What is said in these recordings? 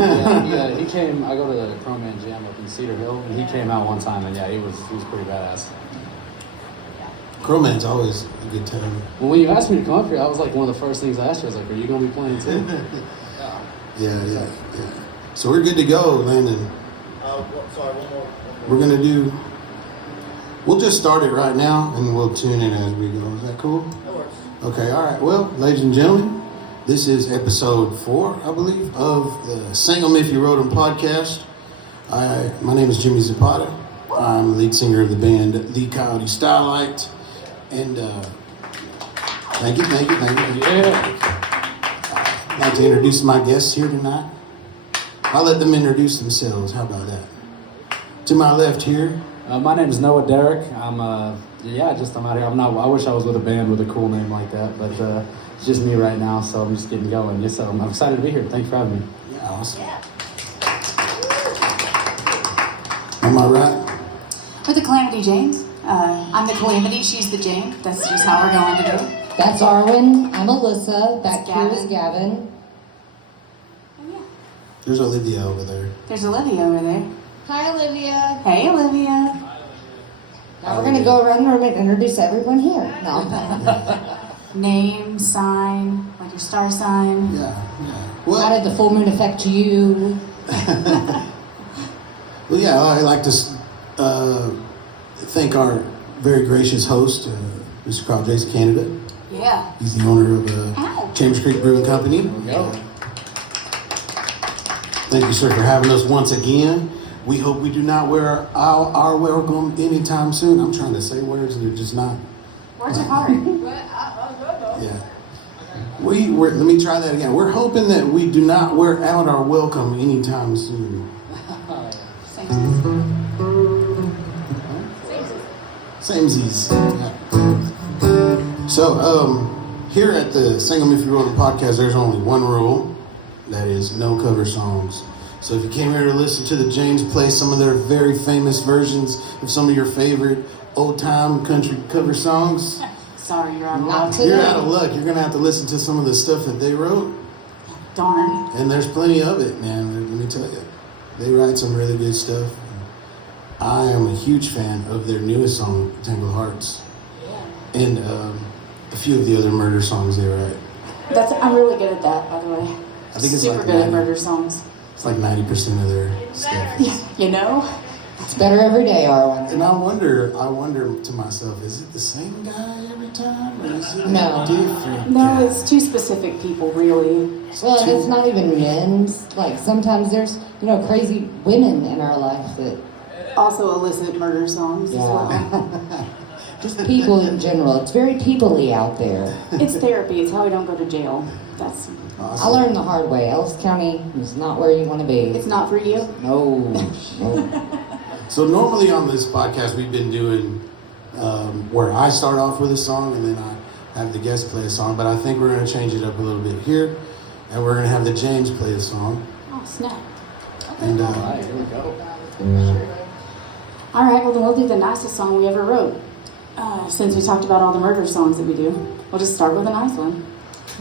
Yeah, he came. I go to the Chrome Man Jam up in Cedar Hill, and he came out one time, and he was pretty badass. Crowman's always a good time. Well, when you asked me to come up here, that was like one of the first things I asked you. I was like, "Are you gonna be playing too?" Yeah. So we're good to go, Landon. Sorry, one more. We'll just start it right now, and we'll tune in as we go. Is that cool? That works. Okay, all right. Well, ladies and gentlemen, this is episode 4, I believe, of the Sing 'em If You Wrote 'em podcast. My name is Jimmy Zapata. I'm the lead singer of the band The Coyote Starlight. And thank you. Yeah. I'd like to introduce my guests here tonight. I'll let them introduce themselves. How about that? To my left here. My name is Derrick. I'm out here. I wish I was with a band with a cool name like that, but it's just me right now, so I'm just getting going. So I'm excited to be here. Thanks for having me. Yeah, awesome. Am I right? We're the Calamity Janes. I'm the Calamity, she's the Jane. That's just how we're going today. That's Arwen. I'm Alyssa. Back That's here is Gavin. Oh, yeah. There's Olivia over there. There's Olivia over there. Hi, Olivia. Hey, Olivia. Now we're going to go around the room and introduce everyone here. No. Name, sign, like your star sign. Yeah. How Well, did the full moon affect you? I'd like to thank our very gracious host, Mr. Carl Jason Canada. Yeah. He's the owner of Chambers Creek Brewing Company. There we go. Thank you, sir, for having us once again. We hope we do not wear our welcome anytime soon. I'm trying to say words and they're just not. Words are hard. Yeah. Let me try that again. We're hoping that we do not wear out our welcome anytime soon. Samesies. So, here at the Sing 'em If You Wrote 'em podcast, there's only one rule. That is no cover songs. So if you came here to listen to the Janes play some of their very famous versions of some of your favorite old-time country cover songs, Sorry, you're out of Not luck. today. you're out of luck. You're going to have to listen to some of the stuff that they wrote. Darn. And there's plenty of it, man. Let me tell you. They write some really good stuff. I am a huge fan of their newest song, Tangled Hearts. And a few of the other murder songs they write. I'm really good at that, by the way. I think it's super like good at 90. murder songs. It's like 90% of their stuff. You know? It's better every day, Arwen. And I wonder to myself, is it the same guy every time? Or is it No. a different No, guy? it's two specific people, really. Well, and it's not even men. Like, sometimes there's, crazy women in our life that, Also illicit murder songs as well. just people in general. It's very people-y out there. It's therapy. It's how we don't go to jail. That's. I learned the hard way. Ellis County is not where you want to be. It's not for you. No. So normally on this podcast, we've been doing where I start off with a song and then I have the guest play a song, but I think we're going to change it up a little bit here, and we're going to have the James play a song. Oh, snap. And All right, here we go. All right, well, then we'll do the nicest song we ever wrote. Since we talked about all the murder songs that we do, we'll just start with a nice one.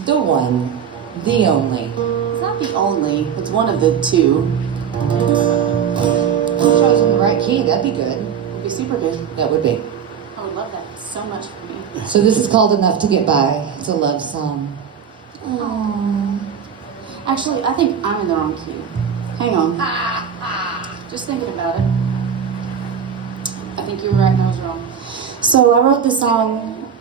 The one. The only. It's not the only. It's one of the two. If I was in the right key, that'd be good. It'd be super good. That would be. I would love that so much for me. So this is called Enough to Get By. It's a love song. Actually, I think I'm in the wrong key. Hang on. Just thinking about it. I think you were right and I was wrong. So I wrote this song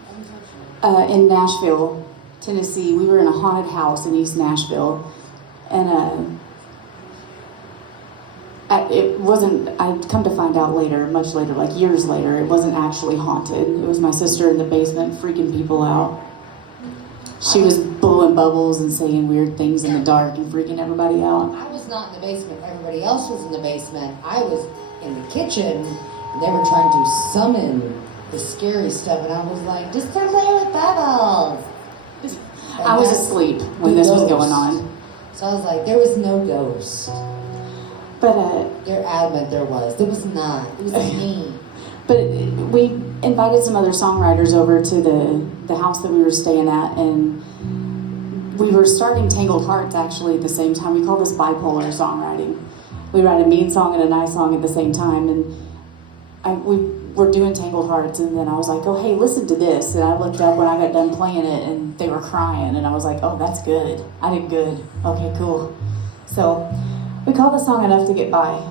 in Nashville, Tennessee. We were in a haunted house in East Nashville, and it wasn't. I'd come to find out later, much later, like years later, it wasn't actually haunted. It was my sister in the basement freaking people out. She was blowing bubbles and saying weird things in the dark and freaking everybody out. I was not in the basement. Everybody else was in the basement. I was in the kitchen, and they were trying to summon the scary stuff, and I was like, just start playing with bubbles. I was asleep when this was going on. So I was like, there was no ghost. But They're adamant there was. There was not. It was me. But we invited some other songwriters over to the house that we were staying at, and we were starting Tangled Hearts actually at the same time. We call this bipolar songwriting. We write a mean song and a nice song at the same time, and we were doing Tangled Hearts, and then I was like, oh, hey, listen to this. And I looked up when I got done playing it, and they were crying, and I was like, oh, that's good. I did good. Okay, cool. So we call the song Enough to Get By.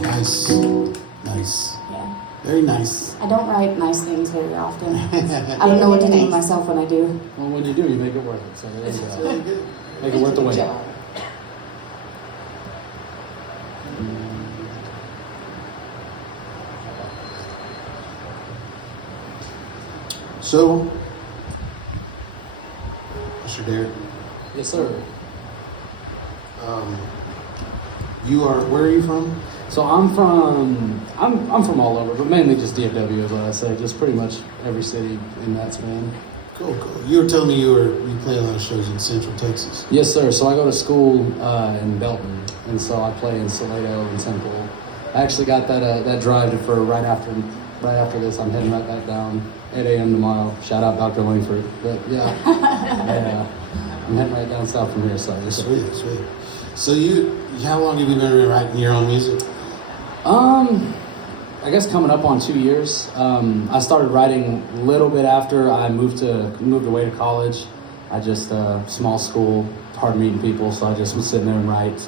Nice. Nice. Yeah. Very nice. I don't write nice things very often. I don't know what to do with myself when I do. Well, when you do, you make it worth it. So there you go. Really good. Make it worth the wait. So, Mr. Derrick, Yes, sir. um, Where are you from? So I'm from all over, but mainly just DFW is what I say. Just pretty much every city in that span. Cool. You were telling me you play a lot of shows in Central Texas. Yes, sir. So I go to school in Belton, and so I play in Salado and Temple. I actually got that drive for right after this. I'm heading right back down, 8 a.m. tomorrow. Shout out Dr. Langford. But yeah, I'm heading right down south from here. So yes, sir. Sweet. So how long have you been writing your own music? I guess coming up on 2 years. I started writing a little bit after I moved away to college. I just small school, hard meeting people, so I just would sit there and write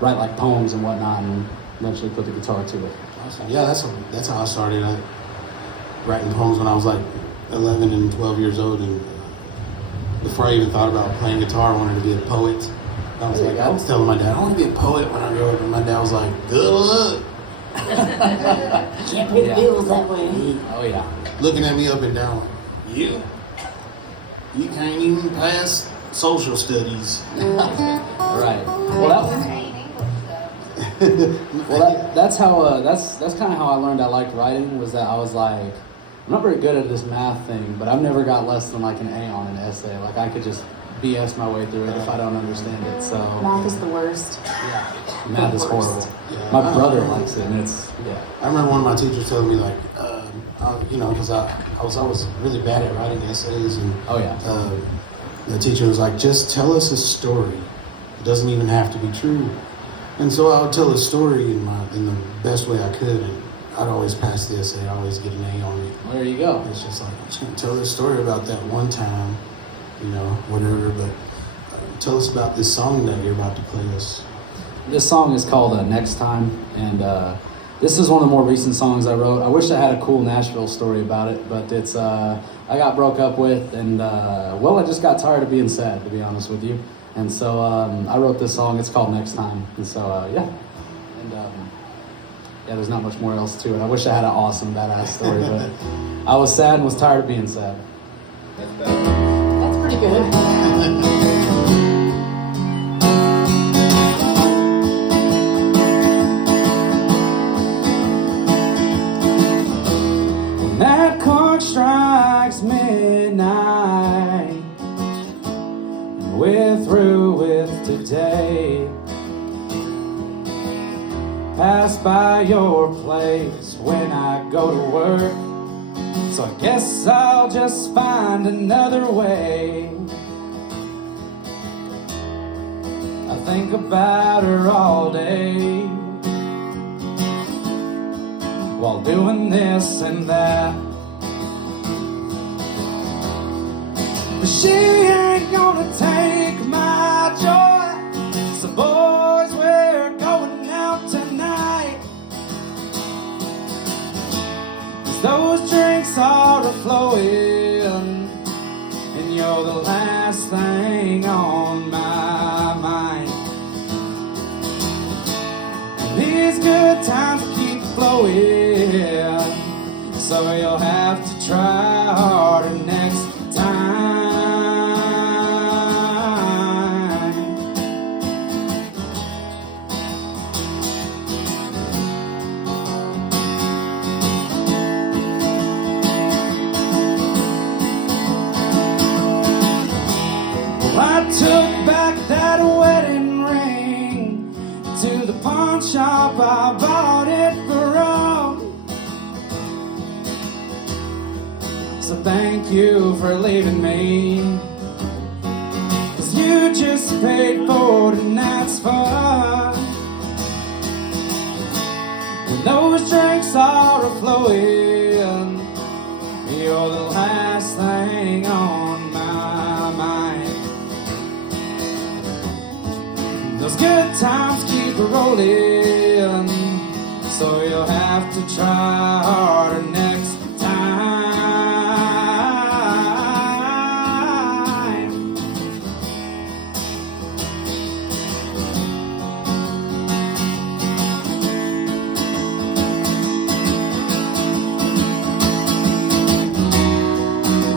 like poems and whatnot, and eventually put the guitar to it. Awesome. Yeah, that's how I started. Writing poems when I was like 11 and 12 years old, and before I even thought about playing guitar, I wanted to be a poet. I was telling my dad, I want to be a poet when I grow up, and my dad was like, good luck. Can't pay the bills that way. Oh yeah. Looking at me up and down, like, you can't even pass social studies. Right. That's kind of how I learned I liked writing. Was that I was like, I'm not very good at this math thing, but I've never got less than like an A on an essay. Like I could just BS my way through it if I don't understand it. So Math is the worst. yeah, math is horrible. Yeah. My brother likes it, and it's I remember one of my teachers telling me like, because I was always really bad at writing essays, and Oh yeah. the teacher was like, just tell us a story. It doesn't even have to be true. And so I would tell a story in the best way I could, and I'd always pass the essay. I'd always get an A on it. There you go. It's just like, I'm just gonna tell this story about that one time, whatever. But tell us about this song that you're about to play us. This song is called Next Time, and this is one of the more recent songs I wrote. I wish I had a cool Nashville story about it, but it's I got broke up with, and I just got tired of being sad, to be honest with you. And so I wrote this song. It's called Next Time, and so there's not much more else to it. I wish I had an awesome, badass story, but I was sad and was tired of being sad. That's pretty good. When that clock strikes midnight, and we're through with today, pass by your place when I go to work, so I guess I'll just find another way. I think about her all day, while doing this and that, but she ain't gonna take my joy. So boys, we're going out tonight, 'cause those drinks are a-flowing, and you're the last thing on my mind. And these good times keep flowing, so you'll have to try harder next time. Well, I took back that wedding ring to the pawn shop. I bought it for wrong. So thank you for leaving me, 'cause you just paid for tonight's fun. When those drinks are a-flowing, you're the last thing on my mind. Those good times keep rolling, so you'll have to try harder next time.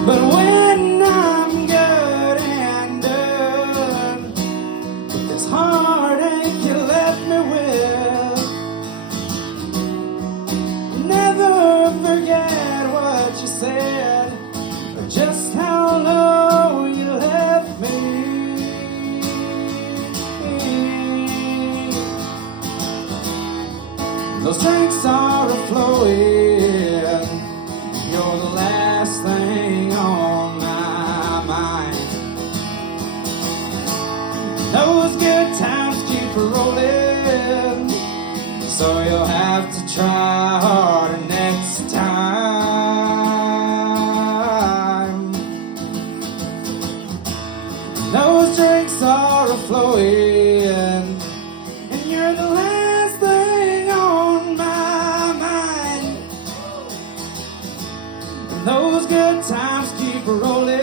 But when I'm good and done with this heartache you left me Those drinks are flowing. You're the last thing on my mind. Those good times keep rolling, so you'll have to try harder next time. Those drinks are flowing, and you're the last thing on my mind. And those good times keep rolling,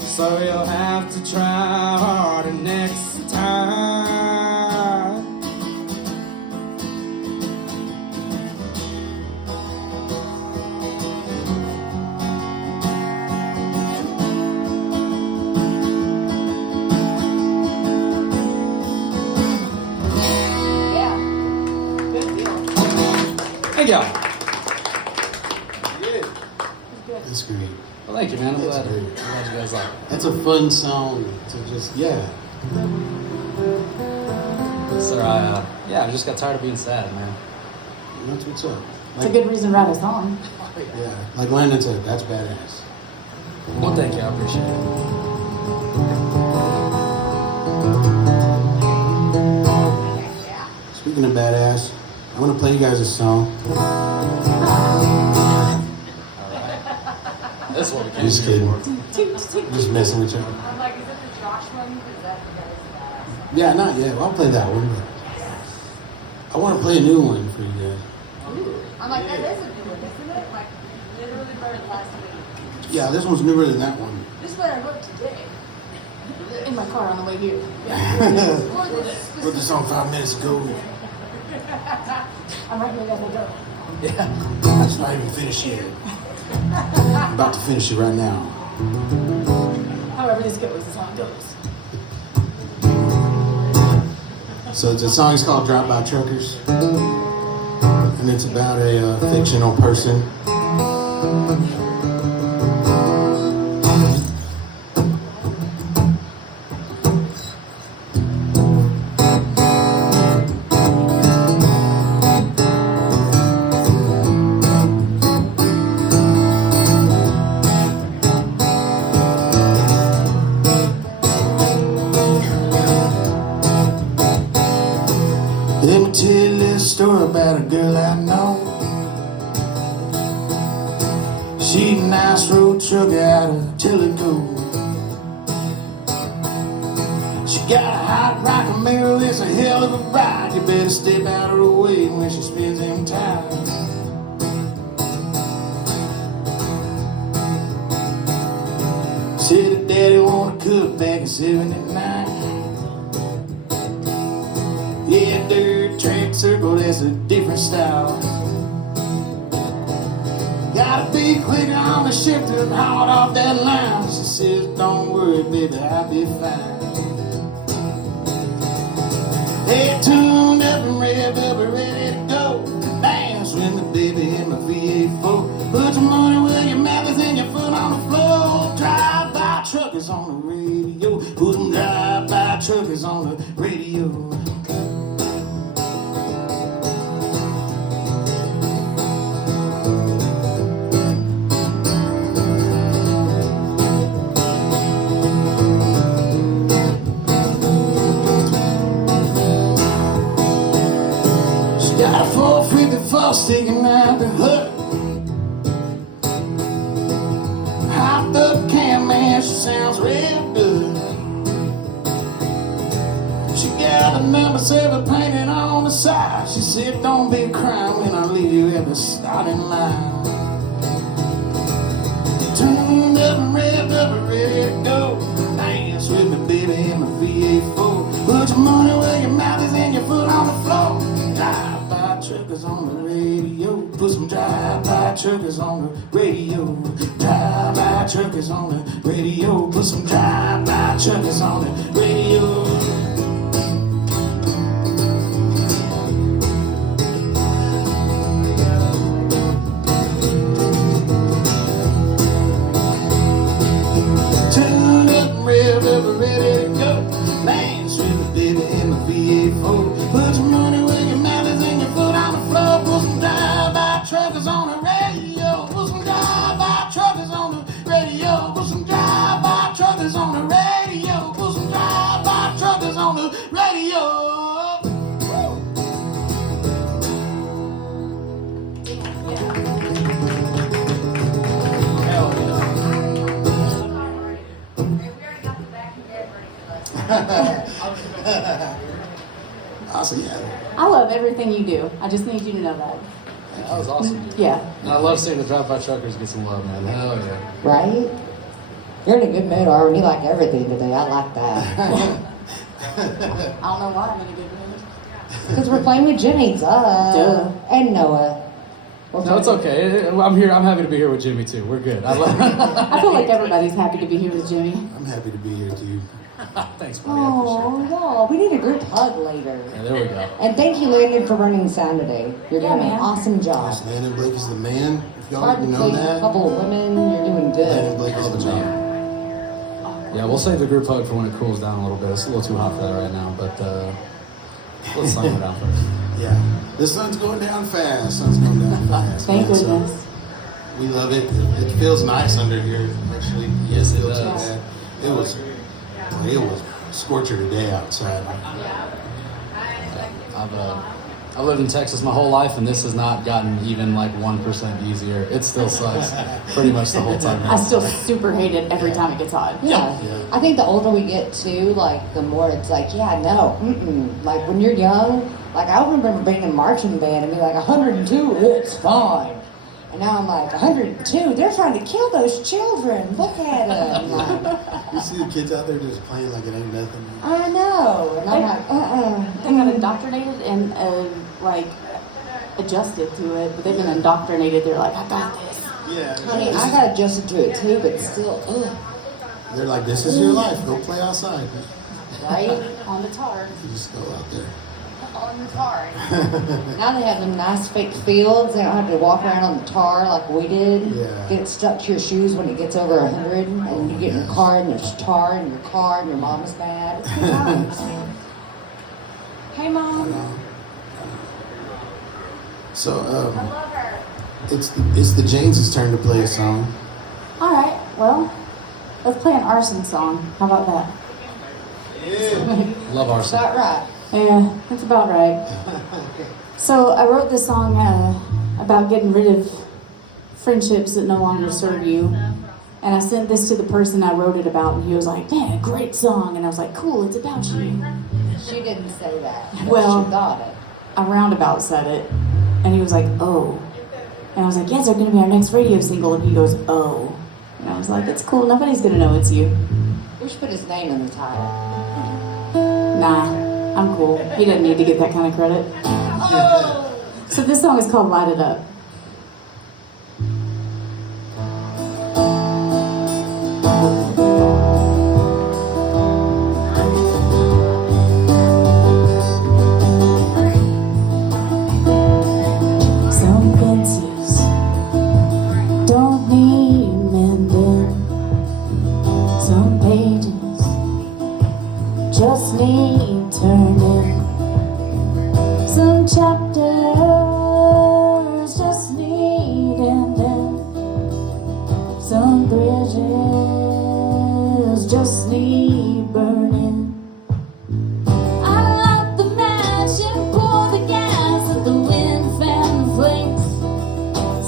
so you'll have to try harder next time. Yeah. Good deal. Thank y'all. That's great. Well, thank you, man. I'm That's glad, great. I'm glad you guys like it. That's a fun song to just, yeah. Sir, I just got tired of being sad, man. That's what's up. It's a good reason to write a song. Yeah, like Landon said, that's badass. Well, thank you. I appreciate it. Speaking of badass, I want to play you guys a song. This is what we came Just here kidding. for. Just messing with you. I'm like, is it the Josh one? Because that guy's badass. Yeah, not yet. I'll play that one, but I want to play a new one for you guys. I'm like, that is a new one, isn't it? Like, literally wrote last week. Yeah, this one's newer than that one. This is what I wrote today. In my car on the way here. Or this. Wrote this song 5 minutes ago. I'm right here, guys. We'll go. Yeah. It's not even finished yet. I'm about to finish it right now. However this goes is how it goes. So the song is called Drive By Truckers. And it's about a fictional person. Let me tell you a little story about a girl I know. She's a nice road trucker out of Tellico. She got a hot rockin' mirror, it's a hell of a ride. You better step out of her way when she spends them tires. Said her daddy wanna cook back in '79. Yeah, dirt track circle, that's a different style. Gotta be quick on the shifter, hard off that line. She says, don't worry, baby, I'll be fine. Hey, tuned up and revved up and ready to go. Dance with me, baby, in my V8-4. Put your money where your mouth is and your foot on the floor. Drive-by truckers on the radio. Put them drive-by truckers on the radio. Got a 454 sticking out the hood. Hopped up cam, man, she sounds real good. She got a number 7 painted on the side. She said, don't be crying when I leave you at the starting line. Tuned up and revved up and ready to go. Dance with me, baby, in my V8-4. Put your money where your mouth is and your foot on the floor. Drive-by truckers on the radio. Put some drive-by truckers on the radio. Drive-by truckers on the radio. Put some drive-by truckers on the radio. Tuned up and revved up and ready to go. Dance with me, baby, in my V8-4. Put your money where your mouth is and your foot on the radio. Hell yeah. We already got the back and dead ready for us. Awesome, yeah. I love everything you do. I just need you to know that. That was awesome. Yeah. And I love seeing the drive-by truckers get some love, man. Hell yeah. Right? You're in a good mood, Arwen. You like everything today. I like that. I don't know why I'm in a good mood. Because we're playing with Jimmy. Duh. And Noah. We're No, it's playing- okay. I'm here. I'm happy to be here with Jimmy too. We're good. I love. I feel like everybody's happy to be here with Jimmy. I'm happy to be here too. Thanks, buddy. I appreciate Oh, it. no. We need a group hug later. Yeah, there we go. And thank you, Landon, for running sound today. You're Yeah, doing an man. awesome job. Yes, Landon Blake is the man. If y'all Hard to didn't know please a that, couple of women. You're doing Landon good. Blake is the man. Yeah, we'll save the group hug for when it cools down a little bit. It's a little too hot for that right now, but let's slow it down first. Yeah. The sun's going down fast. Sun's going down fast. Thank man. So goodness. we love it. It feels nice under here, actually. Yes, it feels too does. bad. It was scorcher today outside. I've lived in Texas my whole life, and this has not gotten even like 1% easier. It still sucks pretty much the whole time. I still super hate it every time it gets hot. Yeah. Yeah. I think the older we get too, like the more it's like, yeah, no, Like when you're young, like I remember being in marching band and be like 102, it's fine. And now I'm like 102, they're trying to kill those children. Look at them. Like, You see the kids out there just playing like it ain't nothing. I know. And I'm like, They got indoctrinated and like adjusted to it, but they've been indoctrinated. They're like, I got this. Yeah. honey, I got adjusted to it too, but still, They're like, this is your life. Go play outside. right? On the tar. You just go out there. On the car. Now they have them nice fake fields. They don't have to walk around on the tar like we did. Yeah. Get it stuck to your shoes when it gets over 100, and you get in your car and there's tar in your car and your mama's mad. It's good times. Hey, mom. So, I love her. it's the James' turn to play a song. All right. Well, let's play an arson song. How about that? Love Is arson. that right? Yeah, that's about right. So I wrote this song about getting rid of friendships that no longer serve you. And I sent this to the person I wrote it about, and he was like, man, great song. And I was like, cool, it's about you. She didn't say that. But Well- she thought it. I roundabout said it, and he was like, oh. And I was like, yes, they're going to be our next radio single. And he goes, oh. And I was like, it's cool, nobody's going to know it's you. We should put his name in the title. Nah, I'm cool. He doesn't need to get that kind of credit. So this song is called Light It Up. Some fences don't need mending. Some pages just need turning. Some chapters just need ending. Some bridges just need burning. I light the match and pour the gas at the wind fan the flames.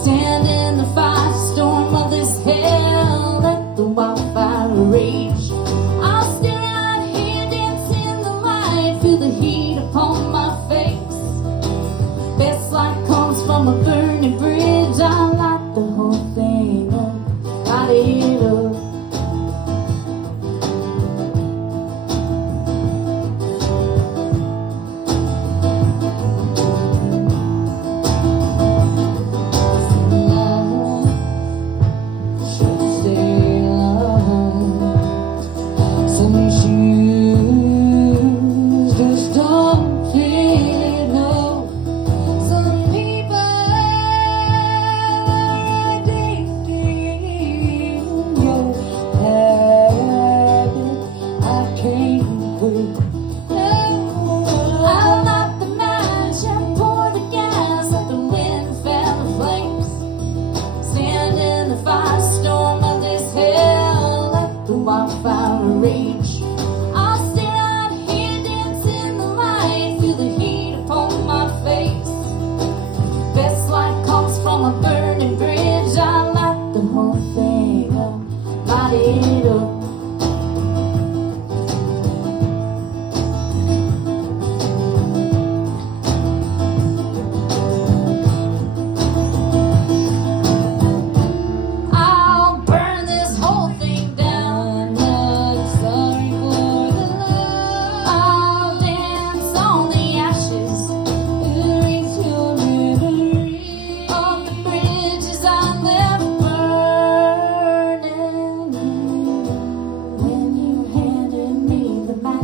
Stand in the firestorm of this hell, let the wildfire rage. I'll stay out here, dance in the light, feel the heat upon my face. Best light comes from a burning bridge. I light the whole thing up, light it up. Should stay alive. Some shoes just don't fit.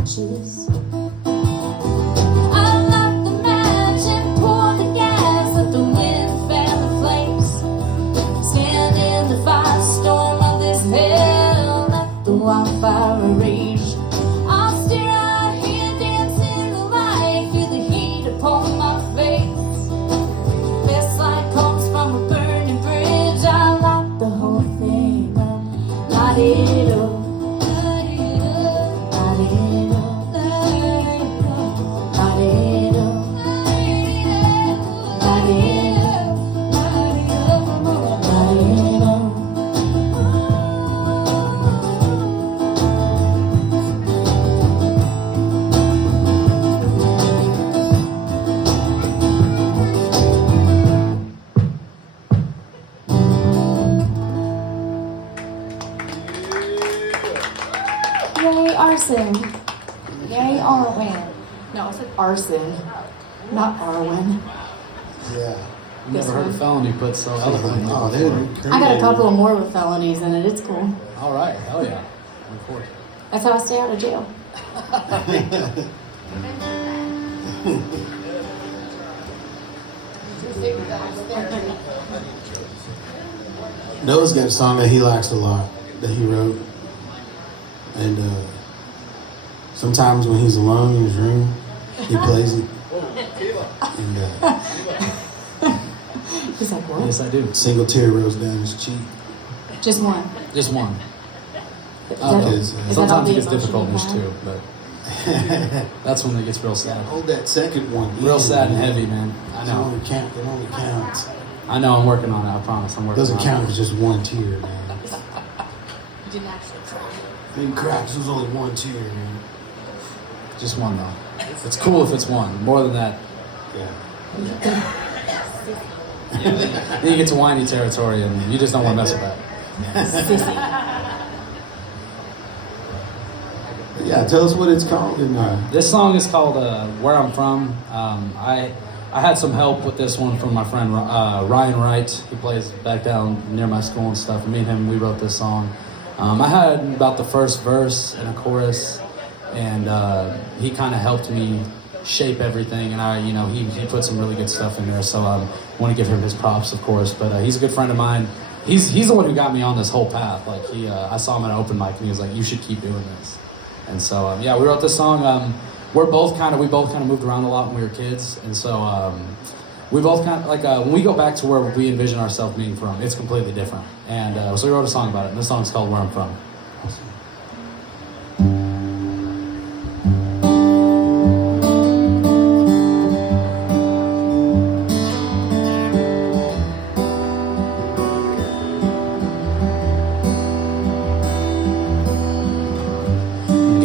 matches. I light the match and pour the gas, let the wind fan the flames. Stand in the firestorm of this hell, let the wildfire rage. I'll stare out here, dance in the light, feel the heat upon my face. Best light comes from a burning bridge. I light the whole thing up, light it up. Yay, arson. Yay, Arwen. No, I said arson, not Arwen. Yeah. I've never heard a felony put so eloquently. Oh, dude. I got a couple of more with felonies in it. It's cool. All right, hell yeah. Of course. That's how I stay out of jail. Noah's got a song that he likes a lot that he wrote. And sometimes when he's alone in his room, he plays it. And He's like, what? Yes, I do. a single tear rolls down his cheek. Just one. Just one. Is that- Okay, is so that all Sometimes the it gets emotion difficult in you this have? too, but that's when it gets real sad. hold that second one. Real in, sad and man. heavy, man. I It know. only counts. I know. I'm working on it. I promise. I'm working Doesn't on count it. if it's just one tear, man. You didn't actually try. I mean, crap, this was only one tear, man. Just one though. It's cool if it's one. More than that, Yeah. then you get to whiny territory, and you just don't want to mess with that. Yeah, tell us what it's called. And, This song is called "Where I'm From." I had some help with this one from my friend Ryan Wright. He plays back down near my school and stuff. And me and him, we wrote this song. I had about the first verse and a chorus, and he kind of helped me shape everything. And he put some really good stuff in there. So I want to give him his props, of course. But he's a good friend of mine. He's the one who got me on this whole path. Like I saw him at an open mic, and he was like, "You should keep doing this." And so we wrote this song. We both kind of moved around a lot when we were kids, and so we both kind of like when we go back to where we envision ourselves being from, it's completely different. And so we wrote a song about it, and this song's called "Where I'm From."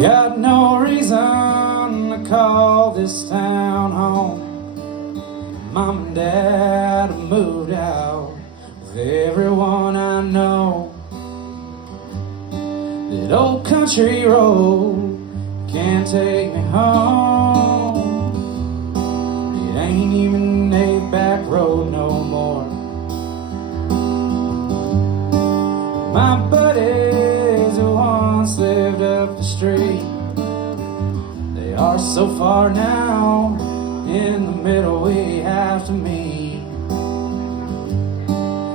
Got no reason to call this town home. Mom and Dad have moved out with everyone I know. That old country road can't take me home. It ain't even a back road no more. My buddies who once lived up the street, they are so far now, in the middle we have to meet.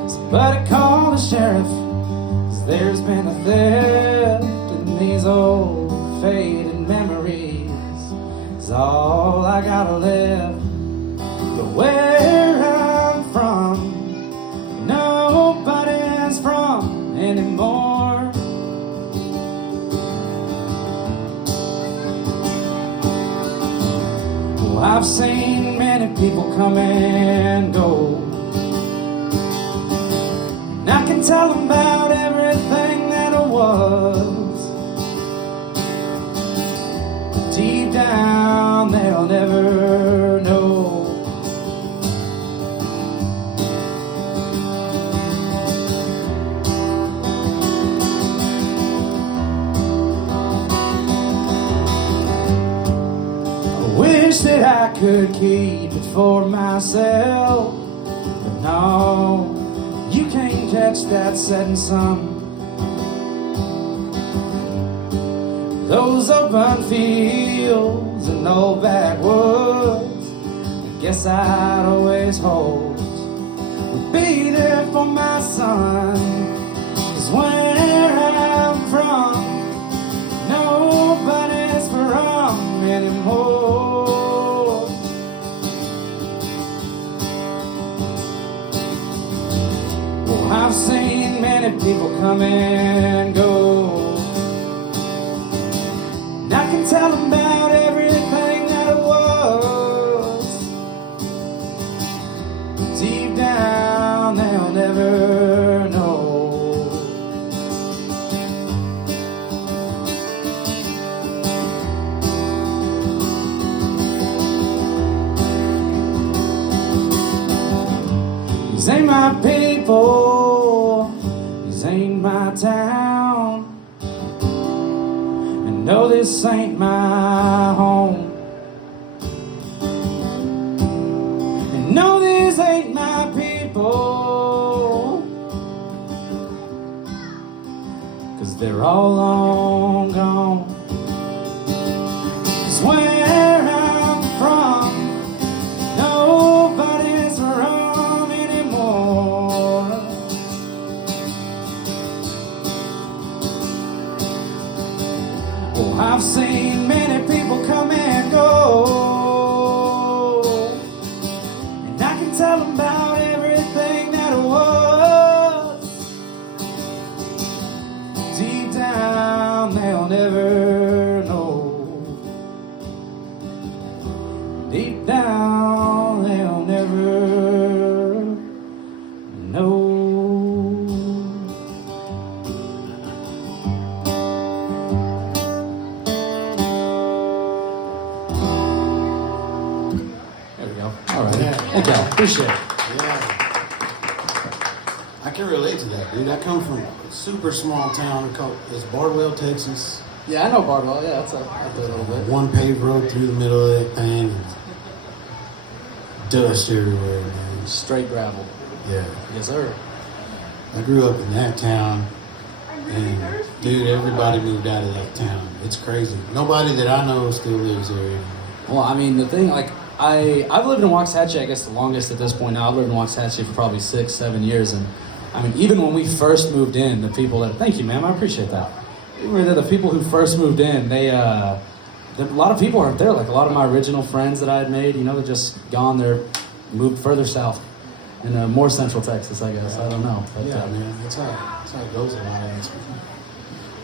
Somebody call the sheriff, 'cause there's been a theft, and these old faded memories is all I got left. But where I'm from, nobody's from anymore. Well, I've seen many people come and go, and I can tell them about everything that it was. But deep down, they'll never know. Wish that I could keep it for myself, but no, you can't catch that setting sun. those open fields and old backwoods, I guess I'd always hope would be there for my son. 'Cause where I'm from, nobody's from anymore. Well, I've seen many people come and go, and I can tell them about everything that it was. Deep down, they'll never know. These ain't my people, this ain't my town, and no, this ain't my home, and no, this ain't my people, 'cause they're all long gone. 'Cause where I'm from, nobody's from anymore. Oh, I've seen many people come and go, and I can tell them about everything that it was. Deep down, they'll never know. Deep down, they'll never know. There we go. All right. Yeah. Thank y'all. Appreciate it. Yeah. I can relate to that, dude. I come from a super small town called Bardwell, Texas. Yeah, I know Bardwell. Yeah, that's out there a little bit. One paved road through the middle of that thing. And dust everywhere, man. Straight gravel. Yeah. Yes, sir. I grew up in that town, and dude, everybody moved out of that town. It's crazy. Nobody that I know still lives there anymore. Well, I mean, the thing, like, I've lived in Waxahachie, I guess, the longest at this point now. I've lived in Waxahachie for probably 6-7 years, and I mean, even when we first moved in, the people that, thank you, ma'am, I appreciate that. Even the people who first moved in, a lot of people aren't there. Like, a lot of my original friends that I had made, you know, they're just gone. They're moved further south in more central Texas, I guess. I don't know. But, Yeah, man, that's how it goes a lot of aspects.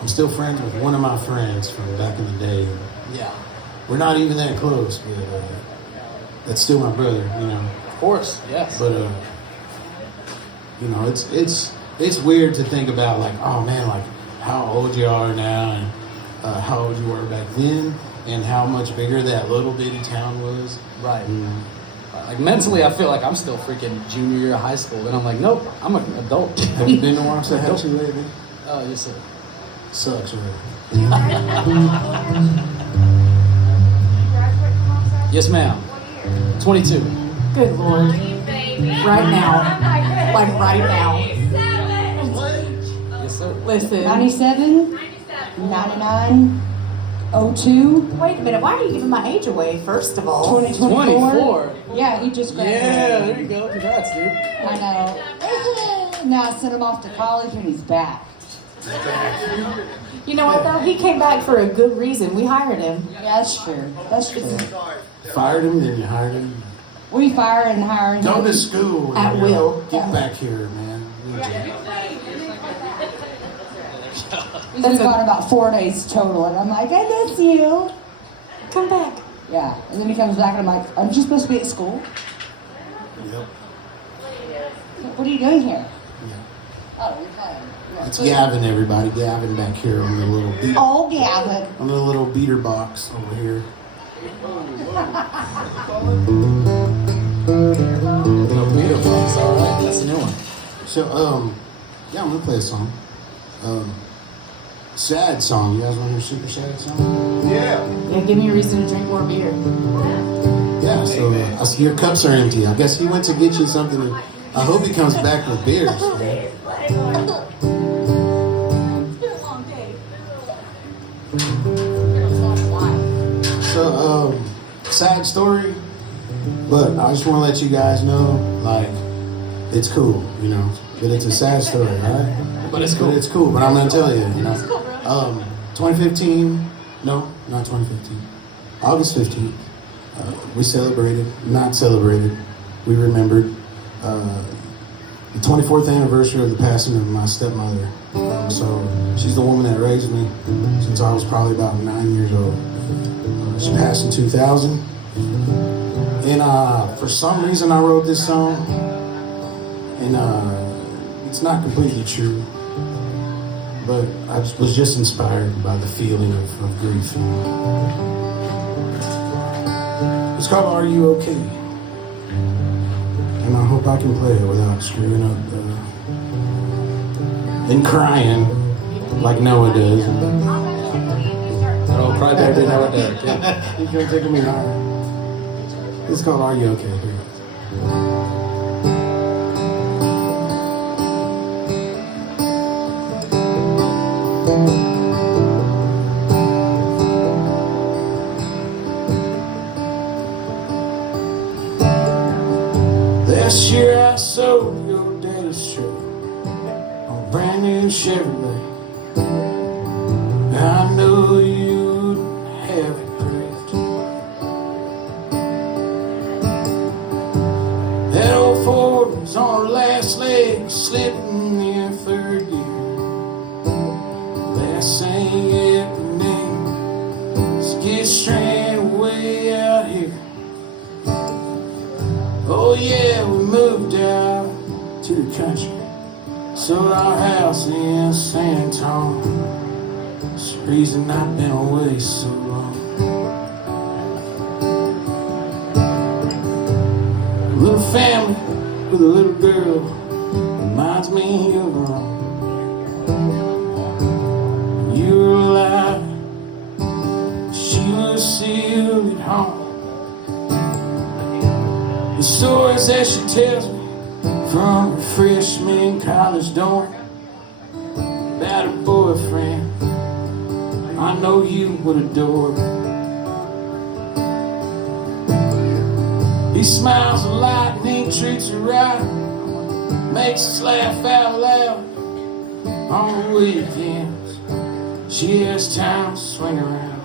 I'm still friends with one of my friends from back in the day. Yeah, We're not even that close, but that's still my brother, you know. of course, yes. But you know, it's weird to think about, like, oh man, like how old you are now and how old you were back then, and how much bigger that little bitty town was. Right. Mm. Like, mentally, I feel like I'm still freaking junior year of high school. And I'm like, nope, I'm an adult. Have you been to Waxahachie lately? Oh, yes, sir. Sucks, right? Yes, ma'am. 22. Good Lord. Right now. Like right now. Yes, sir. Listen. 97, 99, 02, Wait a minute. Why are you giving my age away, first of all? 2024. 24. Yeah, he just graduated. Yeah, there you go. Congrats, dude. I know. Now I sent him off to college and he's back. You know what, though? He came back for a good reason. We hired him. Yeah, that's true. That's true. Fired him, then you hired him. We fire and hire Go him. to school. At and, will. Get back here, man. He's been gone about 4 days total, and I'm like, I miss you. Come back. Yeah, and then he comes back, and I'm like, aren't you supposed to be at school? Yep. What are you doing here? Yeah. Oh, you're playing. Yeah. It's Gavin, everybody. Gavin back here on the little Oh, Gavin. on the little beater box over here. Little beater box. All right, that's a new one. So, yeah, I'm gonna play a song. Sad song. You guys want to hear a super sad song? Yeah. Yeah, give me a reason to drink more beer. Yeah. So, I see your cups are empty. I guess he went to get you something. And I hope he comes back with beers. Man. It's been a long day. a sad story, but I just want to let you guys know, like, it's cool, you know. But it's a sad story, right? But it's cool. But it's cool. But I'm gonna tell you, you know. 2015, no, not 2015. August 15th, we not celebrated. We remembered the 24th anniversary of the passing of my stepmother. So she's the woman that raised me since I was probably about 9 years old. She passed in 2000. And for some reason I wrote this song. And it's not completely true. But I was just inspired by the feeling of grief. It's called Are You Okay? And I hope I can play it without screwing up and crying like Noah does. Oh, crybaby Noah Derrick. Yeah. He's gonna take me higher. It's called Are You Okay? Here it is. Last year I sold your daddy's truck on a brand new Chevrolet. I know you'd have it great. That old Ford was on her last leg, slipping in her third year. Last thing you ever named is get stranded way out here. Oh yeah, we moved out to the country, sold our house in San Antonio. It's the reason I've been away so long. A little family with a little girl reminds me of her own. You were alive, she was still at home. The stories that she tells me from her freshman college dorm about her boyfriend I know you would adore. He smiles a lot and he treats her right, makes us laugh out loud on the weekends. She has time to swing around.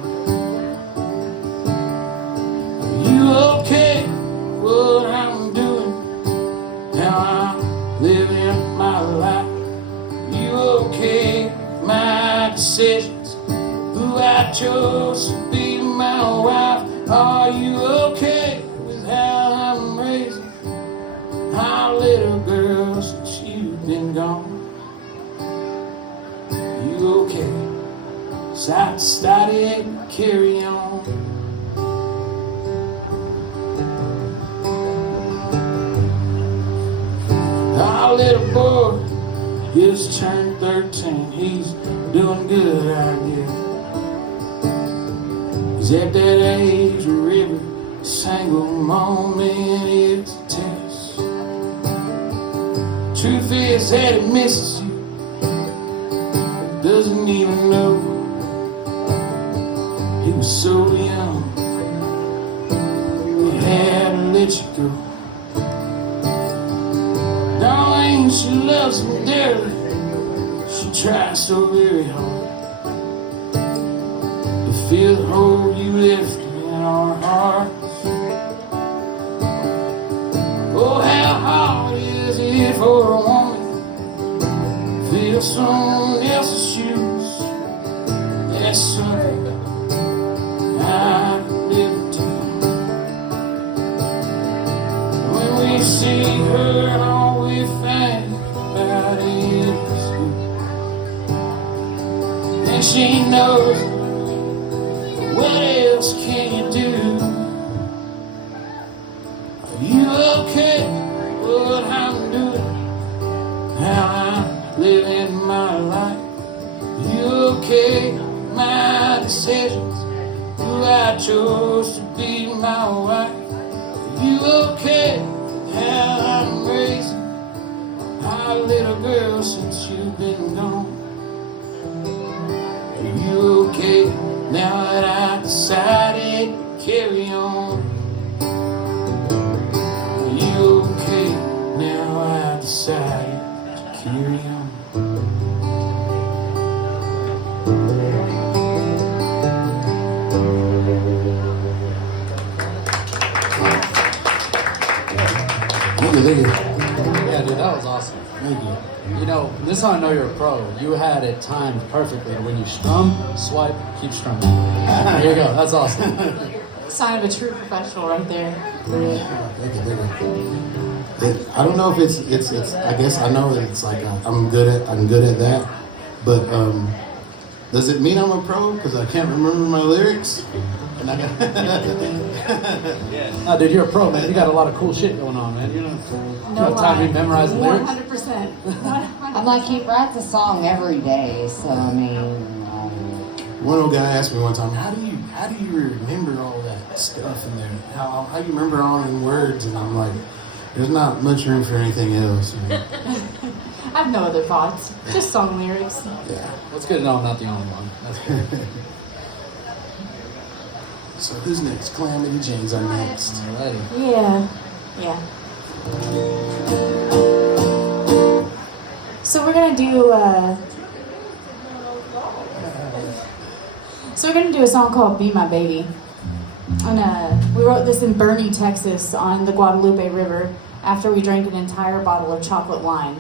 Are you okay? What I'm doing, how I'm living my life. You okay? My decisions, who I chose to be my wife. Are you okay with how I'm raising our little girl since you've been gone? You okay? So I started to carry on. Our little boy just turned 13. He's doing good, I guess. He's at that age where every single moment is a test. Truth is that he misses you, doesn't even know. He was so young, he had to let you go. Darling, she loves him dearly. She tries so very hard to feel the hole you left in our hearts. Oh, how hard is it for a woman to feel someone else's shoes? That's something I've lived to. When we see her, all we think about is you. And she knows, what else can you do? Are you okay? What I'm doing, how I'm living my life. Are you okay? My decisions, who I chose to be my wife. Are you okay? How I'm raising our little girl since you've been gone. Are you okay now that I decided carry on. Are you okay? Now I decided to carry on. Thank you. Yeah, dude, that was awesome. Thank you. You know, this is how I know you're a pro. You had it timed perfectly. When you strum, swipe, keep strumming. There you go. That's awesome. Sign of a true professional right there. Thank you. I don't know if it's. I guess I know that it's like I'm good at that, but does it mean I'm a pro because I can't remember my lyrics? And I got No, dude, you're a pro, man. You got a lot of cool shit going on, man. You know time to memorize the lyrics. 100%. I'm like, he writes a song every day, so I mean. One old guy asked me one time, how do you remember all that stuff in there? How do you remember all them words? And I'm like, there's not much room for anything else. You know? I have no other thoughts. Just song lyrics. Yeah. Well, it's good to know I'm not the only one. That's good. So who's next? Calamity Jane's our next. Alrighty. Yeah. So we're gonna do. A song called "Be My Baby," and we wrote this in Bernie, Texas, on the Guadalupe River after we drank an entire bottle of chocolate wine.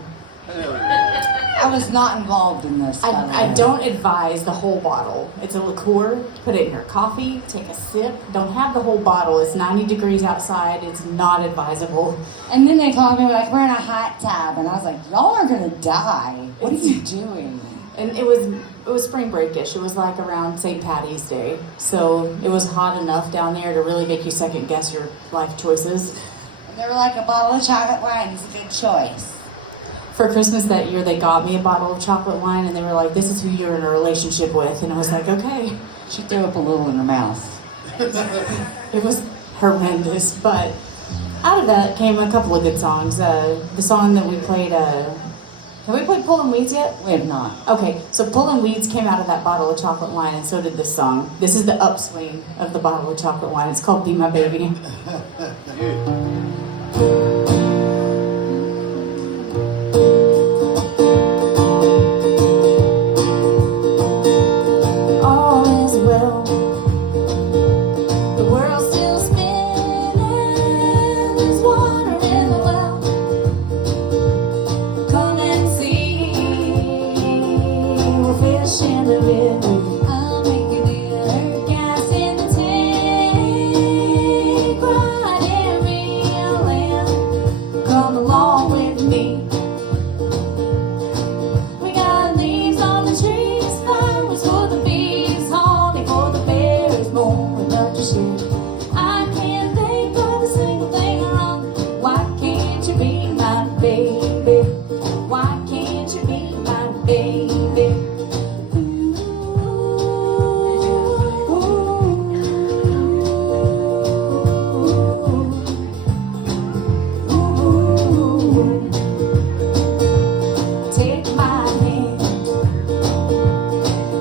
I was not involved in this. I don't advise the whole bottle. It's a liqueur. Put it in your coffee. Take a sip. Don't have the whole bottle. It's 90 degrees outside. It's not advisable. And then they told me, like, we're in a hot tub. And I was like, y'all are going to die. What are you doing? And it was spring break-ish. It was like around St. Patty's Day. So it was hot enough down there to really make you second guess your life choices. And they were like, a bottle of chocolate wine is a good choice. For Christmas that year, they got me a bottle of chocolate wine, and they were like, this is who you're in a relationship with. And I was like, okay. She threw up a little in her mouth. It was horrendous, but out of that came a couple of good songs. The song that we played, have we played Pullin' Weeds yet? We have not. Okay, so Pullin' Weeds came out of that bottle of chocolate wine, and so did this song. This is the upswing of the bottle of chocolate wine. It's called Be My Baby. All is well. The world's still spinning. There's water in the well. Come and see. We're fish in the river. I'll make you dinner. Gas in the tank. Right and reeling. Come along with me. We got leaves on the trees, flowers for the bees, honey for the berries, more enough to share. I can't think of a single thing wrong. Why can't you be my baby? Why can't you be my baby? Take my hand.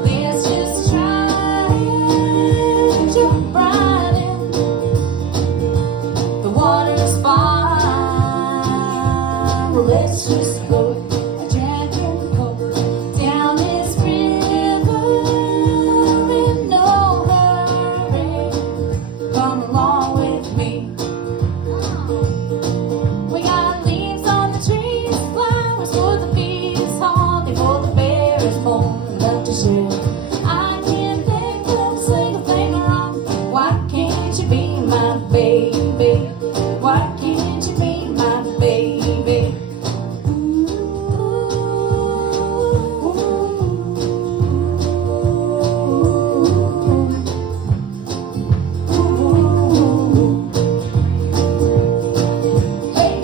Let's just try and jump right in. The water's fine. Well, let's just go a dragging boat down this river in no hurry. Come along with me. We got leaves on the trees, flowers for the bees, honey for the berries, more enough to share. I can't think of a single thing wrong. Why can't you be my baby? Why can't you be my baby? Hey.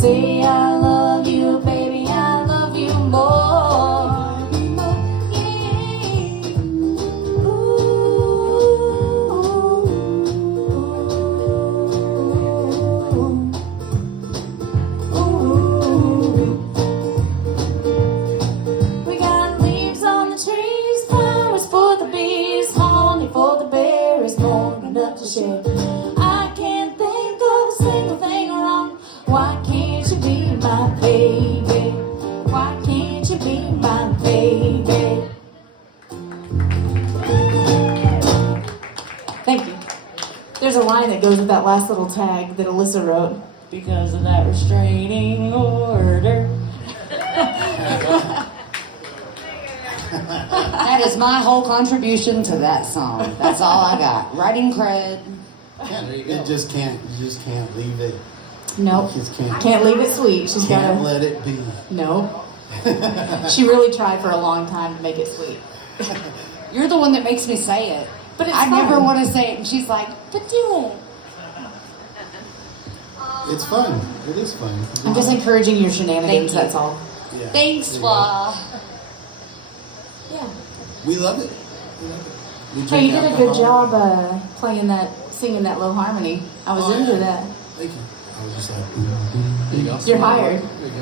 Say I love you, baby, I love you more. We got leaves on the trees, flowers for the bees, honey for the berries, more enough to share. I can't think of a single thing wrong. Why can't you be my baby? Why can't you be my baby? Thank you. There's a line that goes with that last little tag that Alyssa wrote. Because of that restraining order. That is my whole contribution to that song. That's all I got. Writing cred. You just can't leave it. Nope. You just Can't leave it sweet. She's can't gotta. let it be. No. She really tried for a long time to make it sweet. You're the one that makes me say it. But it's I never fun. want to say it, and she's like, but do it. It's fun. It is fun. I'm just encouraging your Thank shenanigans, you. that's all. Yeah. Thanks, There you Fla. Yeah. go. We love it. We love it. We Hey, drink you did a good alcohol. job singing that low harmony. I was Oh, into yeah. that. Thank you. I was just like, There you go. You're hired. There you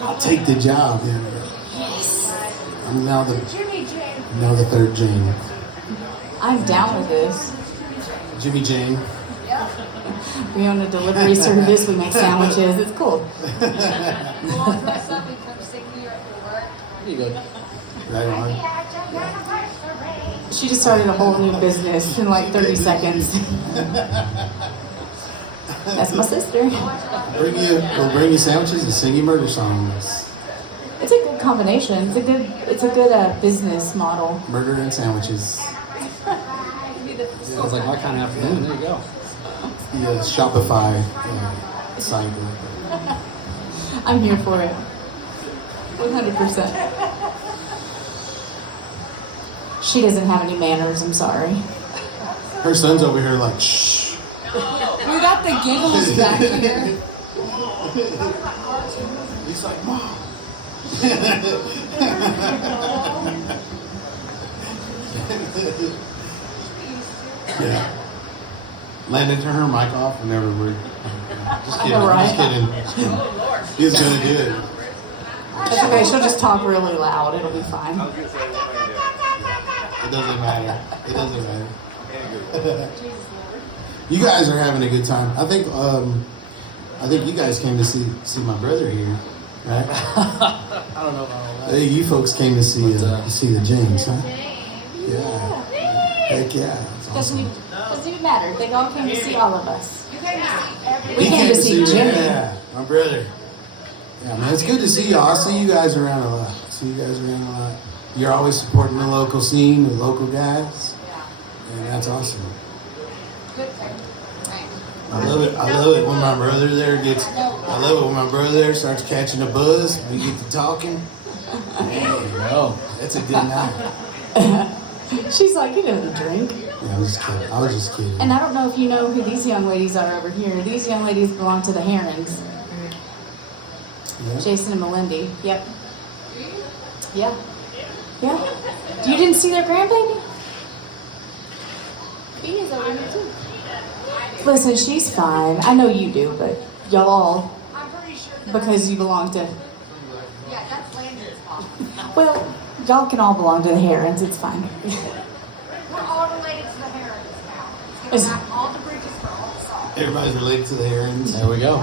go. I'll take the job. Yeah. I'm now the third Jane. I'm down with this. Jimmy Jane. We own a delivery service. We make sandwiches. It's cool. We'll all dress up and come sing to you after work. There you go. Right on. She just started a whole new business in like 30 seconds. That's my sister. We'll bring you sandwiches and sing you murder songs. It's a good combination. It's a good business model. Murder and sandwiches. Sounds like my kind of afternoon. There you go. The Shopify site. I'm here for it. 100%. She doesn't have any manners, I'm sorry. Her son's over here like, shh. We got the giggles back here. He's like, Mom. Yeah. Landon, turn her mic off whenever we're. Just kidding. Right. Just kidding. He's gonna do it. It's okay, she'll just talk really loud. It'll be fine. It doesn't matter. It doesn't matter. You guys are having a good time. I think you guys came to see my brother here, right? I don't know about all that. Hey, you folks came to see But, see the James, huh? Yeah. Heck yeah. That's awesome. Doesn't even matter. They all came to see all of us. You came to see every. We came to see Jimmy. Yeah, my brother. Yeah, man, it's good to see y'all. I see you guys around a lot. You're always supporting the local scene, the local guys, and that's awesome. I love it. I love it when my brother there starts catching a buzz. We get to talking. There you go. That's a good night. She's like, he doesn't drink. Yeah, I was just kidding. And I don't know if you know who these young ladies are over here. These young ladies belong to the Herons. Yeah. Jason and Melindy. Yep. Yeah. Yeah. You didn't see their grandbaby? He is over here too. Listen, she's fine. I know you do, but y'all all, I'm pretty sure. because you belong to, Yeah, that's Landon's mom. well, y'all can all belong to the Herons. It's fine. We're all related to the Herons now. Is- It's gonna map all the bridges for all the songs. Everybody's related to the Herons. There we go.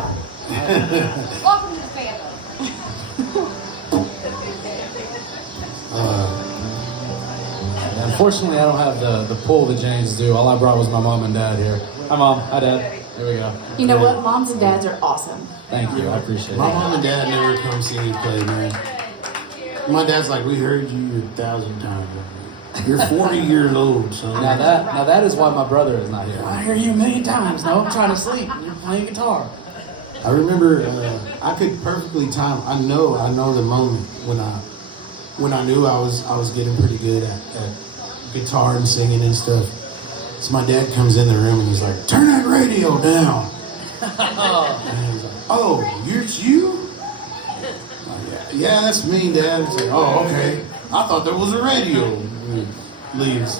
Welcome to the family. Unfortunately, I don't have the pull that James do. All I brought was my mom and dad here. Hi, Mom. Hi, Dad. There we go. You know what? Moms and dads are awesome. Thank you. I appreciate My it. mom and dad never come see me play, man. My dad's like, we heard you 1,000 times. You're 40 years old, son. Now that is why my brother is not here. I hear you a million times. No, I'm trying to sleep. You're playing guitar. I remember I could perfectly time. I know the moment when I knew I was getting pretty good at guitar and singing and stuff. So my dad comes in the room and he's like, turn that radio down. And he's like, oh, it's you? Yeah, that's me, Dad. It's like, oh, okay. I thought there was a radio. And he leaves.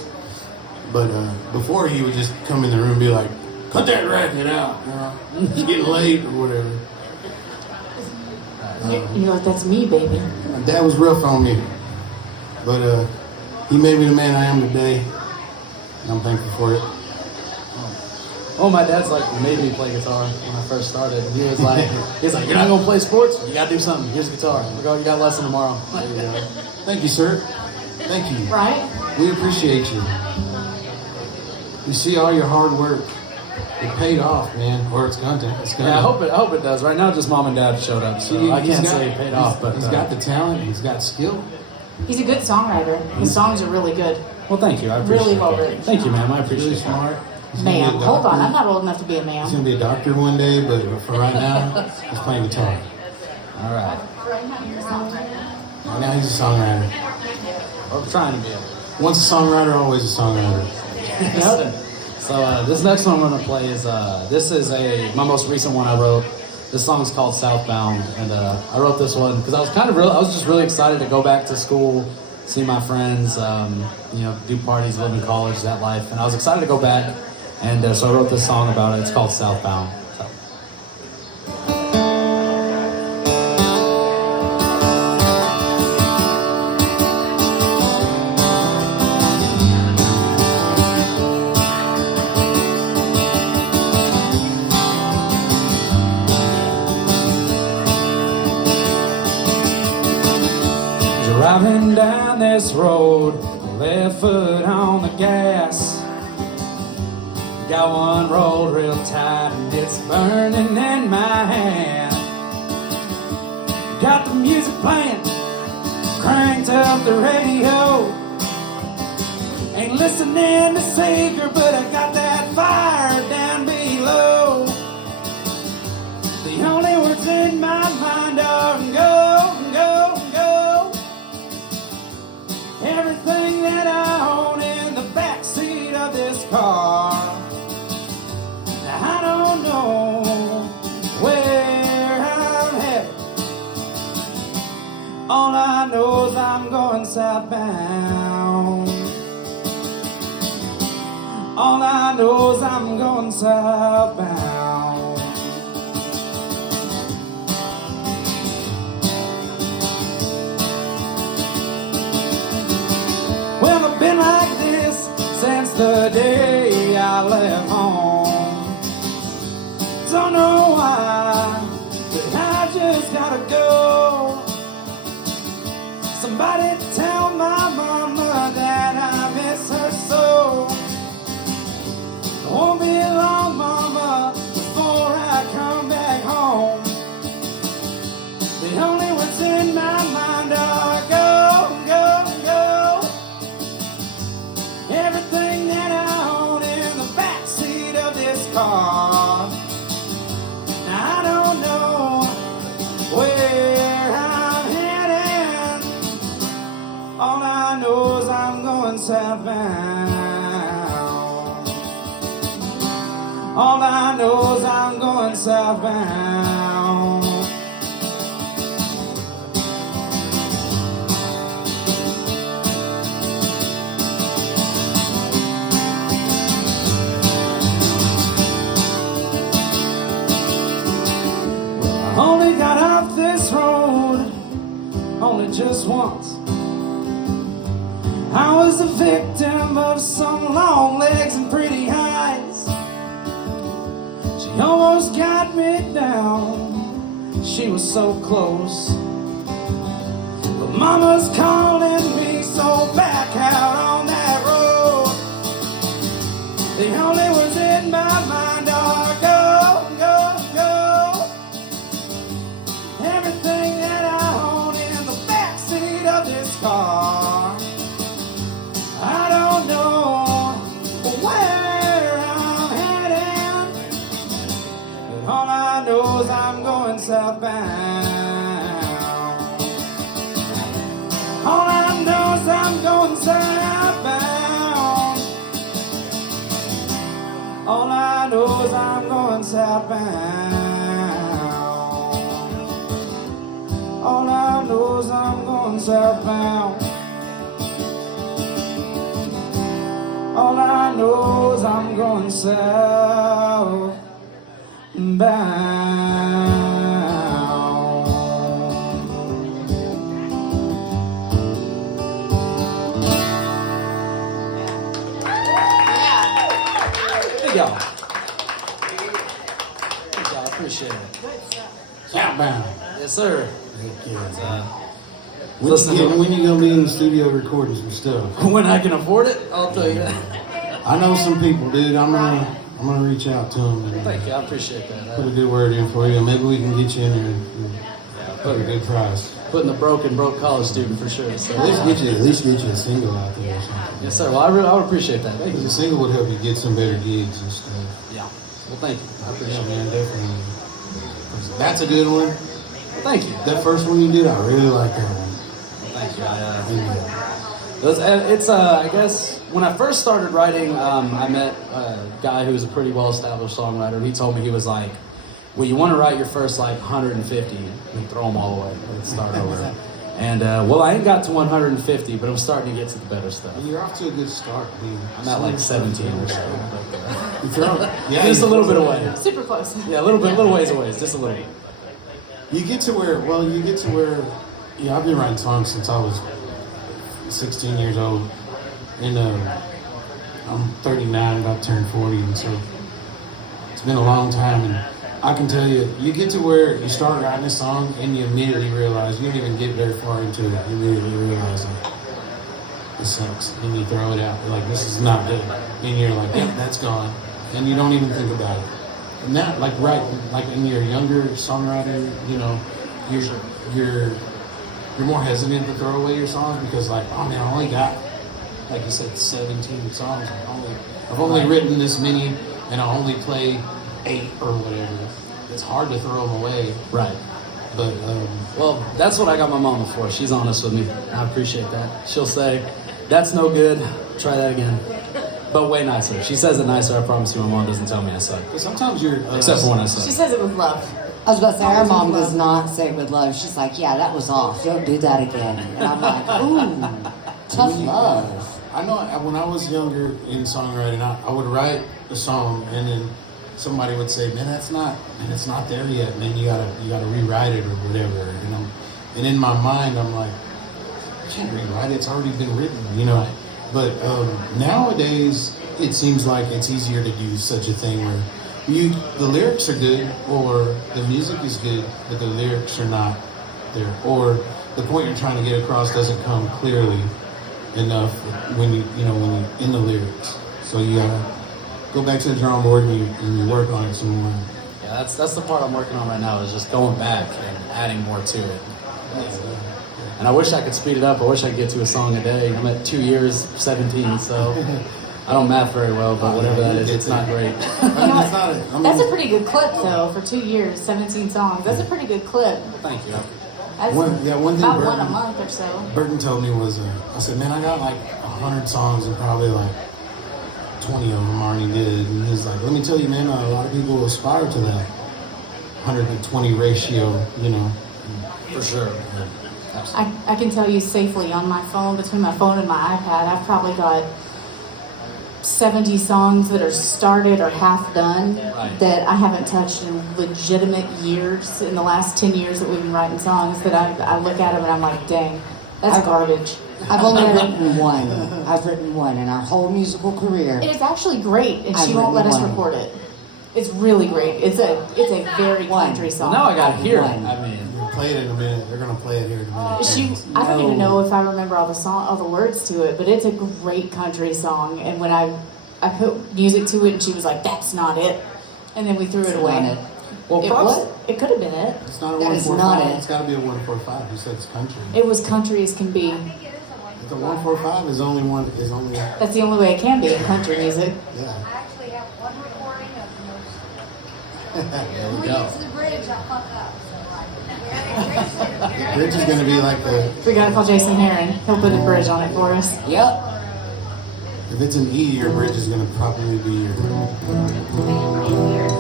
But before he would just come in the room and be like, cut that racket out. It's getting late or whatever. You're like, that's me, baby. My dad was rough on me. But he made me the man I am today. And I'm thankful for it. Oh, my dad's like made me play guitar when I first started. He was like, you're not gonna play sports? You gotta do something. Here's a guitar. We're going, you got a lesson tomorrow. There you go. Thank you, sir. Thank you. Right? We appreciate you. We see all your hard work. It paid off, man. Or it's gonna. Yeah, I hope it does. Right now, just mom and dad showed up, so I can't say it paid off. But he's got the talent. He's got skill. He's a good songwriter. His songs are really good. Well, thank you. I appreciate Really it. well written. Thank you, ma'am. I He's appreciate really it. smart. He's gonna be a Ma'am, hold on. doctor. I'm not old enough to be a He's ma'am. gonna be a doctor one day, but for right now, he's playing guitar. All right. Right now, he's a songwriter. I'm trying to be. Once a songwriter, always a songwriter. Yep. So this next one I'm gonna play is this is my most recent one I wrote. This song is called Southbound, and I wrote this one because I was just really excited to go back to school, see my friends, do parties, live in college, that life, and I was excited to go back, and so I wrote this song about it. It's called Southbound. So. Driving down this road, left foot on the gas. Got one rolled real tight and it's burning in my hand. Got the music playing, cranked up the radio. Ain't listening to Savior, but I got that fire down below. The only words in my mind are go, go, go. Everything that I own in the backseat of this car. Now I don't know where I'm headed. All I know is I'm going southbound. All I know is I'm going southbound. Well, I've been like this since the day I left home. Don't know why, but I just gotta go. Somebody tell my mama that I miss her so. It won't be long, mama, before I come back home. The only words in my mind are go, go, go. Everything that I own in the backseat of this car. Now I don't know where I'm heading. All I know is I'm going southbound. All I know is I'm going southbound. I only got off this road only just once. I was a victim of some long legs and pretty eyes. She almost got me down. She was so close. But mama's calling me, so back out on that road. The only words in my mind are go, go, go. Everything that I own in the backseat of this car. I don't know where I'm heading, but all I know is I'm going southbound. All I know is I'm going southbound. All I know is I'm going southbound. All I know is I'm going southbound. All I know is I'm going southbound. Thank y'all. Thank y'all. I appreciate it. Southbound. Yes, sir. Heck yeah. Listen, When you gonna be in the studio recording some stuff? when I can afford it, I'll tell you that. I know some people, dude. I'm gonna reach out to them and Thank you. I appreciate that. put a good word in for you. Maybe we can get you in there and put a good price. Putting the broke college student for sure. So. At least get you a single out there or something. Yes, sir. Well, I would appreciate that. Thank Because you. a single would help you get some better gigs and stuff. Yeah. Well, thank you. I appreciate Yeah, it. man, definitely. That's a good one. Well, thank you. That first one you did, I really like that one. Thank you. And, It's I guess when I first started writing, I met a guy who was a pretty well-established songwriter, and he told me, he was like, well, you want to write your first like 150 and throw them all away. Let's start over. And well, I ain't got to 150, but I'm starting to get to the better stuff. you're off to a good start, dude. I'm at like 17 or so. You throw it. Yeah, Just a little bit away. Super close. Yeah, a little ways away, just a little bit. You get to where, yeah, I've been writing songs since I was 16 years old. And I'm 39, about to turn 40, and so it's been a long time. And I can tell you, you get to where you start writing a song and you immediately realize, you don't even get very far into it, you immediately realize like, this sucks. And you throw it out, you're like, this is not good. And you're like, yep, that's gone. And you don't even think about it. And that, like in your younger songwriting, you know, you're more hesitant to throw away your songs because like, oh man, I only got, like you said, 17 songs. I've only written this many, and I only play 8 or whatever. It's hard to throw them away. Right. But Well, that's what I got my mama for. She's honest with me. I appreciate that. She'll say, that's no good. Try that again. But way nicer. She says it nicer. I promise you my mom doesn't tell me I suck. sometimes you're Except for when I She suck. says it with love. I was about to say, our mom does not say it with love. She's like, yeah, that was off. Don't do that again. And I'm like, ooh, tough love. I know when I was younger in songwriting, I would write a song and then somebody would say, man, it's not there yet, man, you gotta rewrite it or whatever, you know. And in my mind, I'm like, I can't rewrite it, it's already been written, you know. But nowadays, it seems like it's easier to do such a thing where the lyrics are good or the music is good, but the lyrics are not there, or the point you're trying to get across doesn't come clearly enough when you in the lyrics. So you gotta go back to the drawing board and you work on it some more. Yeah, that's the part I'm working on right now, is just going back and adding more to it. And I wish I could speed it up. I wish I could get to a song a day. I'm at 2 years, 17, so I don't math very well, but whatever that is, it's not great. That's a pretty good clip, though, for 2 years, 17 songs. That's a pretty good clip. Thank you. That's one thing about Burton, one a month or so. Burton told me was, I said, man, I got like 100 songs and probably like 20 of them already did. And he's like, let me tell you, man, a lot of people aspire to that 120 ratio, you know. For sure. I can tell you safely on my phone, between my phone and my iPad, I've probably got 70 songs that are started or half done that I haven't touched in legitimate years, in the last 10 years that we've been writing songs, that I look at them and I'm like, dang, that's garbage. I've only written one. I've written one in our whole musical career. It is actually great, and she I've won't let us written one. record it. It's really great. It's a very country song. Now I gotta hear it. One. I mean, We'll play it in a minute. They're gonna play it here in a minute. I don't even know if I remember all the words to it, but it's a great country song. And when I put music to it, and she was like, "That's not it," and then we threw it away. well, It props. was. It could have been it. It's not a That is 145. not it. It's gotta be a 145. You said it's country. It was country as can be. The 145 is only one. That's the only way it can be in country music. Yeah. I actually have one recording of There we when we go. get to the bridge, I'll fuck up. So like, Rich is gonna be like the. We gotta call Jason Heron. He'll put a bridge on it for us. Yep. If it's an E, your bridge is gonna probably be your. I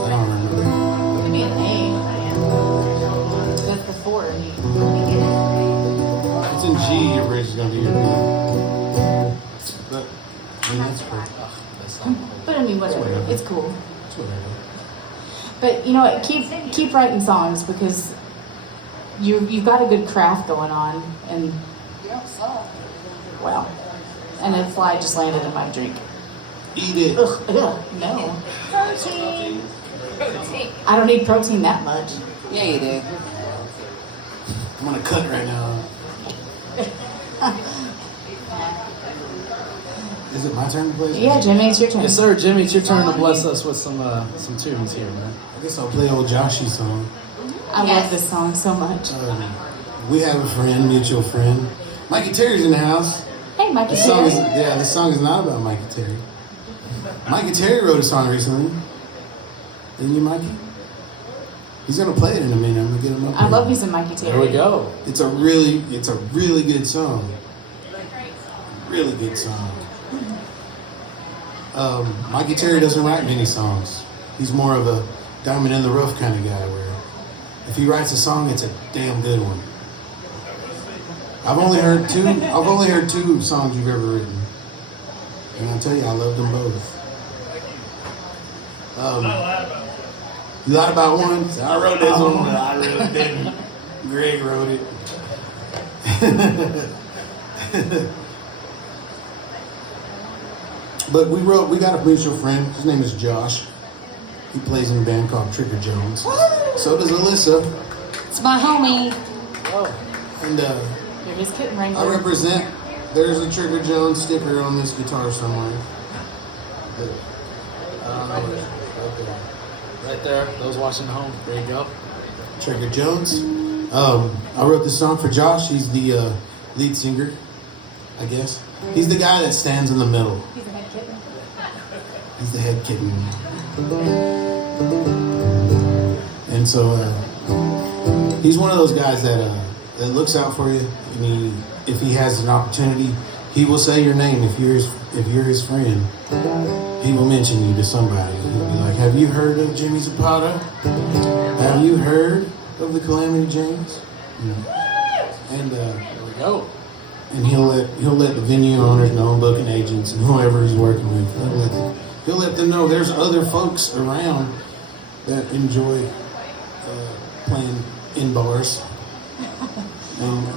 don't remember. Could be an A. That's the 4. If it's in G, your bridge is gonna be your B. But I mean that's cool. But I mean, whatever. It's cool. It's whatever. But you know what? Keep writing songs because you've got a good craft going on, and You don't suck. well, and a fly just landed in my drink. Eat it. Ugh, no. Protein. I don't need protein that much. Yeah, you do. I'm gonna cut right now. Is it my turn to play? Yeah, Jimmy, it's your turn. Yes, sir, Jimmy. It's your turn to bless us with some tunes here, man. I guess I'll play old Joshy's song. I love this song so much. We have a friend, mutual friend. Mikey Terry's in the house. Hey, Mikey. This song is not about Mikey Terry. Mikey Terry wrote a song recently. Didn't you, Mikey? He's gonna play it in a minute. I'm gonna get him up. I here. love me some Mikey Terry. Here we go. It's a really good song. Really good song. Mikey Terry doesn't write many songs. He's more of a diamond in the rough kind of guy where if he writes a song, it's a damn good one. I've only heard two songs you've ever written. And I'll tell you, I love them both. You lied about one? I wrote this one, but I really didn't. Greg wrote it. But we got a mutual friend. His name is Josh. He plays in a band called Trigger Jones. So does Alyssa. It's my homie. And You're his kitten wrangler. I represent. There's a Trigger Jones sticker on this guitar somewhere. But I don't know what it's Right there. Those watching at home. There you go. Trigger Jones. I wrote this song for Josh. He's the lead singer, I guess. He's the guy that stands in the middle. He's a head kitten. He's the head kitten. And so he's one of those guys that looks out for you. And if he has an opportunity, he will say your name. If you're his friend, he will mention you to somebody. He'll be like, "Have you heard of Jimmy Zapata? Have you heard of the Calamity James?" You know. And There we go. and he'll let the venue owners know, booking agents, and whoever he's working with. He'll let them know there's other folks around that enjoy playing in bars and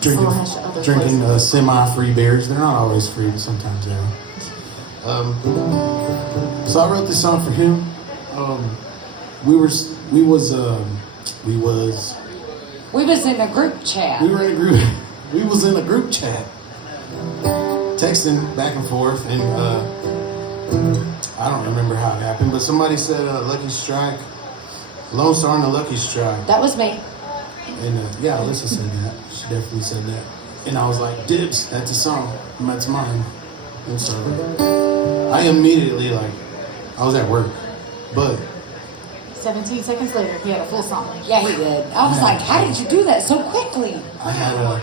drinking semi-free beers. They're not always free, but sometimes they are. So I wrote this song for him. We was in a group chat. We was in a group chat, texting back and forth, and I don't remember how it happened, but somebody said Lucky Strike, Lone Star and the Lucky Strike. That was me. And yeah, Alyssa said that. She definitely said that. And I was like, dibs, that's a song. That's mine. And so I immediately, I was at work, but 17 seconds later, he had a full song. Yeah, he did. I was like, how did you do that so quickly? I had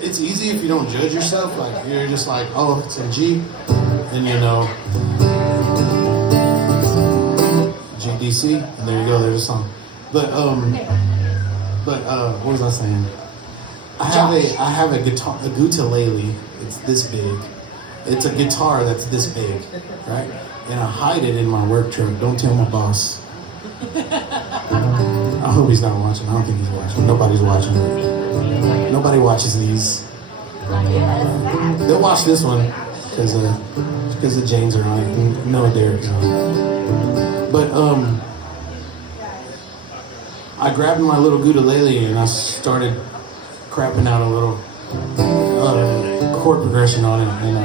it's easy if you don't judge yourself. Like, you're just like, oh, it's a G. And you know, GDC, and there you go, there's a song. But what was I saying? I have a guitar, a ukulele. It's this big. It's a guitar that's this big, right? And I hide it in my work truck. Don't tell my boss. I hope he's not watching. I don't think he's watching. Nobody's watching. Nobody watches these. They'll watch this one because the Janes are on it. No, Derrick. No. But I grabbed my little ukulele and I started crapping out a little chord progression on it, and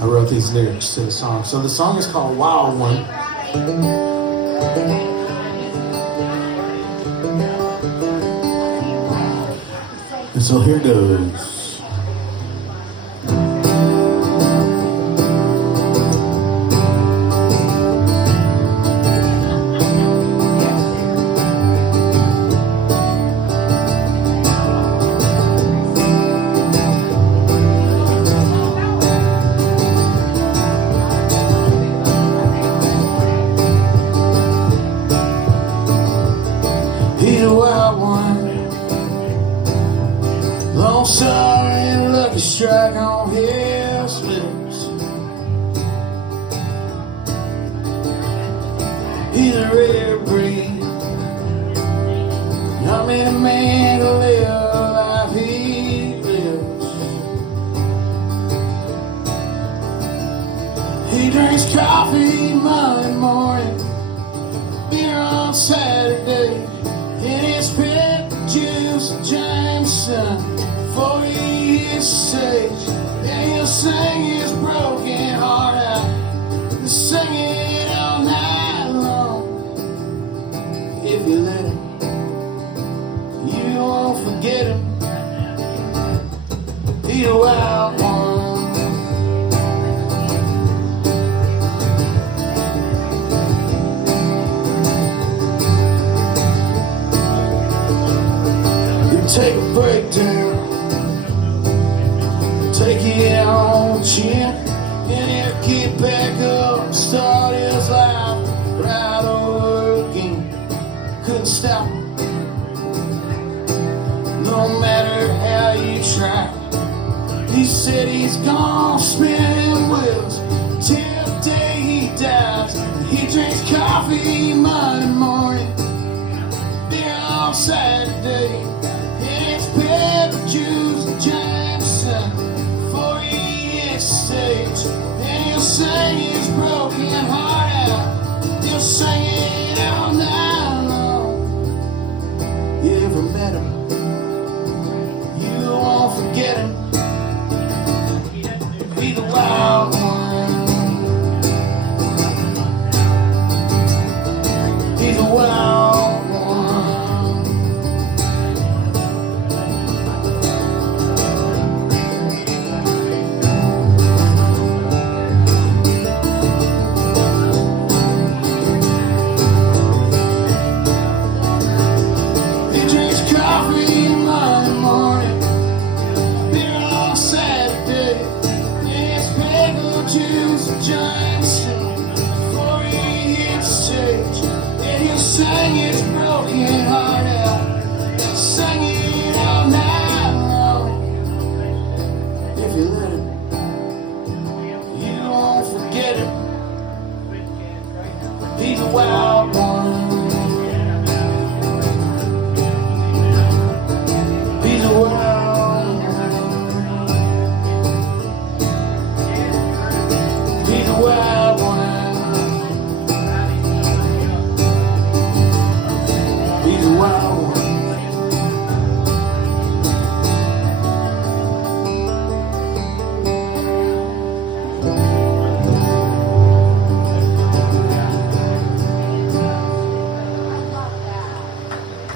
I wrote these lyrics to the song. So the song is called Wild One. And so here goes. strike on his lips. He's a rare breed. Not many men can live the life he lives. He drinks coffee Monday morning, beer on Saturday, and his pickle juice and Jameson 40 years sage. And he'll sing his broken heart out and sing it all night long. If you let him, you won't forget him. He's a wild one. Take a break down, take it on the chin, and he'll get back up and start his life right over again. Couldn't stop him, no matter how you try. He said he's gonna spin wheels till the day he dies. He drinks coffee Monday morning, beer on Saturday. Pickle juice and Jameson 40 years stage. And he'll sing his broken heart out. He'll sing it all night long. You ever met him? You won't forget him. He's a wild one. He's a wild one. Sing his broken heart out, sing it all night long. If you let him, you won't forget him. He's a wild one. He's a wild one. He's a wild one.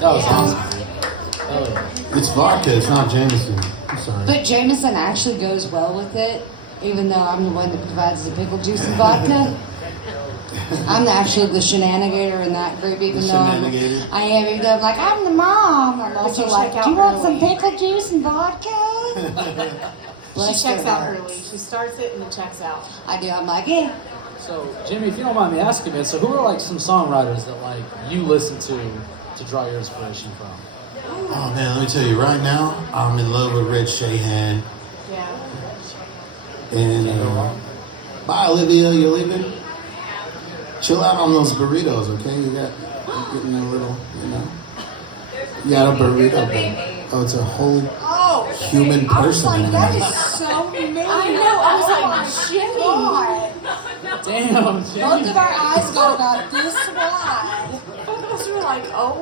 That was awesome. It's vodka, it's not Jameson. I'm sorry. But Jameson actually goes well with it, even though I'm the one that provides the pickle juice and vodka. I'm actually the shenanigator in that group, even though I am. Even though I'm like, I'm the mom. I'm also you like, check do you out want some early. pickle juice and vodka? She checks out early. She starts it and then checks out. I do. I'm like, yeah. So, Jimmy, if you don't mind me asking, man, so who are like some songwriters that like you listen to draw your inspiration from? Oh man, let me tell you, right now, I'm in love with Red Shahan. Yeah. And bye, Olivia, you leaving? Chill out on those burritos, okay? You're getting a little, you know. You got a burrito, but oh, it's a whole human I was person like, in that there. is so mean. I know. I was like, Jimmy. Damn, Jimmy. Both of our eyes got about this wide. Both of us were like, oh.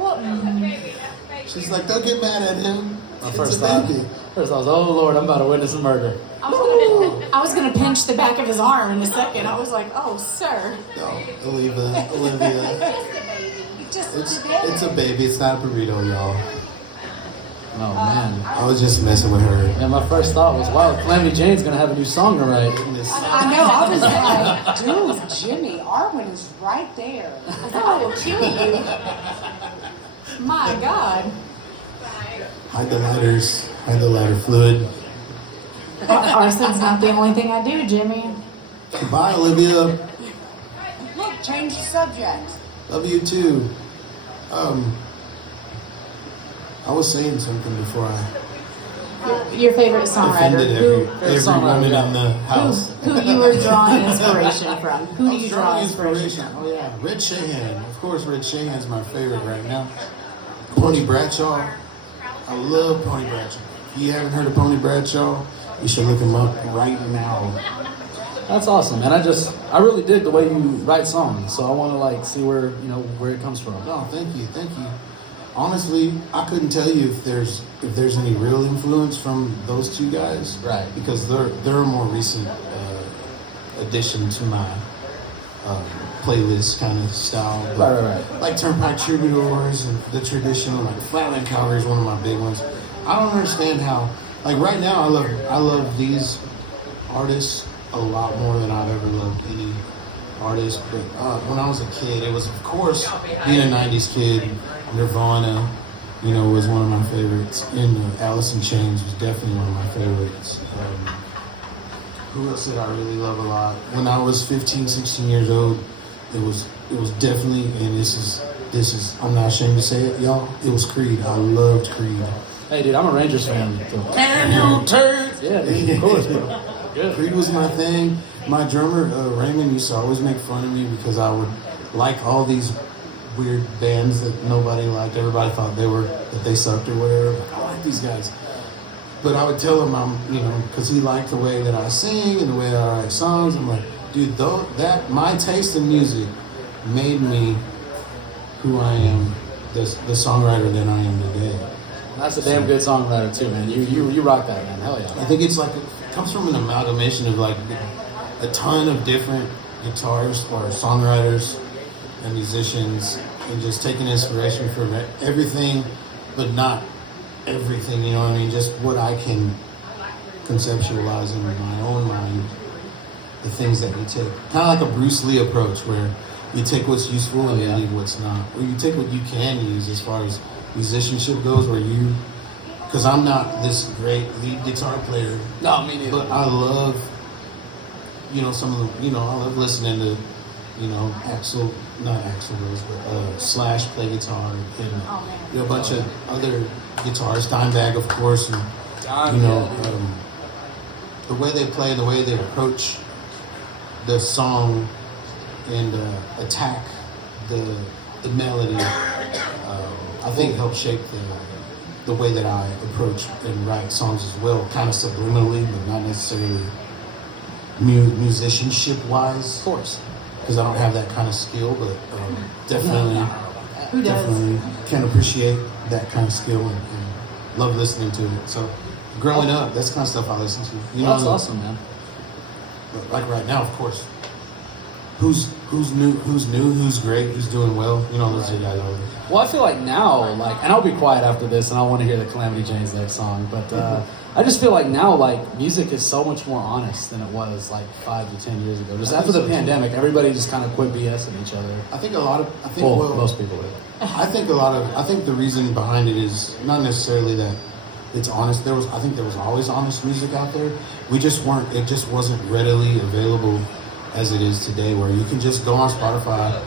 She's like, don't get mad at him. My It's first a thought, baby. oh Lord, I'm about to witness a murder. I was gonna pinch the back of his arm in a second. I was like, oh, sir. No, Olivia. It's a baby. It's not a burrito, y'all. Oh man. I was just messing with her. And my first thought was, wow, Calamity Jane's gonna have a new song to write. I know. I was like, dude, Jimmy, Arwen is right there. Oh, cute. My God. Hide the lighters. Hide the lighter fluid. Arson's not the only thing I do, Jimmy. Goodbye, Olivia. Look, change the subject. Love you too. I was saying something before I Your favorite songwriter? Offended every woman in the house. Who you were drawing inspiration from? Who do you draw Drawing inspiration from? Oh yeah, Red Shahan. Of course, Red Shahan's my favorite right now. Pony Bradshaw. I love Pony Bradshaw. If you haven't heard of Pony Bradshaw, you should look him up right now. That's awesome, man. I really dig the way you write songs, so I want to like see where it comes from. No, thank you. Honestly, I couldn't tell you if there's any real influence from those two guys, Right. Because they're a more recent addition to my playlist kind of style. But Right. like Turnpike Troubadours and the traditional, like Flatland Cavalry is one of my big ones. I don't understand how, like right now, I love these artists a lot more than I've ever loved any artist. But when I was a kid, it was of course being a '90s kid. Nirvana, was one of my favorites, and Alice in Chains was definitely one of my favorites. Who else did I really love a lot? When I was 15, 16 years old, it was definitely, and this is I'm not ashamed to say it, y'all. It was Creed. I loved Creed. Hey, dude, I'm a Rangers fan. Can you turn? Yeah, dude, of course, bro. Good. Creed was my thing. My drummer Raymond used to always make fun of me because I would like all these weird bands that nobody liked. Everybody thought that they sucked or whatever. Like, I like these guys. But I would tell him because he liked the way that I sing and the way that I write songs. I'm like, dude, my taste in music made me who I am, the songwriter that I am today. That's a damn good songwriter too, man. You rock that, man. Hell yeah. I think it's like it comes from an amalgamation of like a ton of different guitarists or songwriters and musicians, and just taking inspiration from everything, but not everything, you know what I mean? Just what I can conceptualize in my own mind, the things that you take. Kind of like a Bruce Lee approach, where you take what's useful and you leave what's not. Or you take what you can use as far as musicianship goes, because I'm not this great lead guitar player. No, me neither. But I love, some of the, I love listening to, not Axl Rose, but Slash play guitar, and a bunch of other guitarists, Dimebag, of course, and the way they play, the way they approach the song and attack the melody, I think helped shape the way that I approach and write songs as well, kind of subliminally, but not necessarily musicianship-wise. Of course. Because I don't have that kind of skill, but definitely Who does? definitely can appreciate that kind of skill and love listening to it. So growing up, that's the kind of stuff I listen to. That's awesome, man. But like right now, of course, who's new, who's great, who's doing well. Those are guys always. Well, I feel like now, and I'll be quiet after this, and I want to hear the Calamity Jane's next song, but I just feel like now, music is so much more honest than it was, 5 to 10 years ago. Just after the pandemic, everybody just kind of quit BSing each other. I think Most people did. I think the reason behind it is not necessarily that it's honest. I think there was always honest music out there. It just wasn't readily available as it is today, where you can just go on Spotify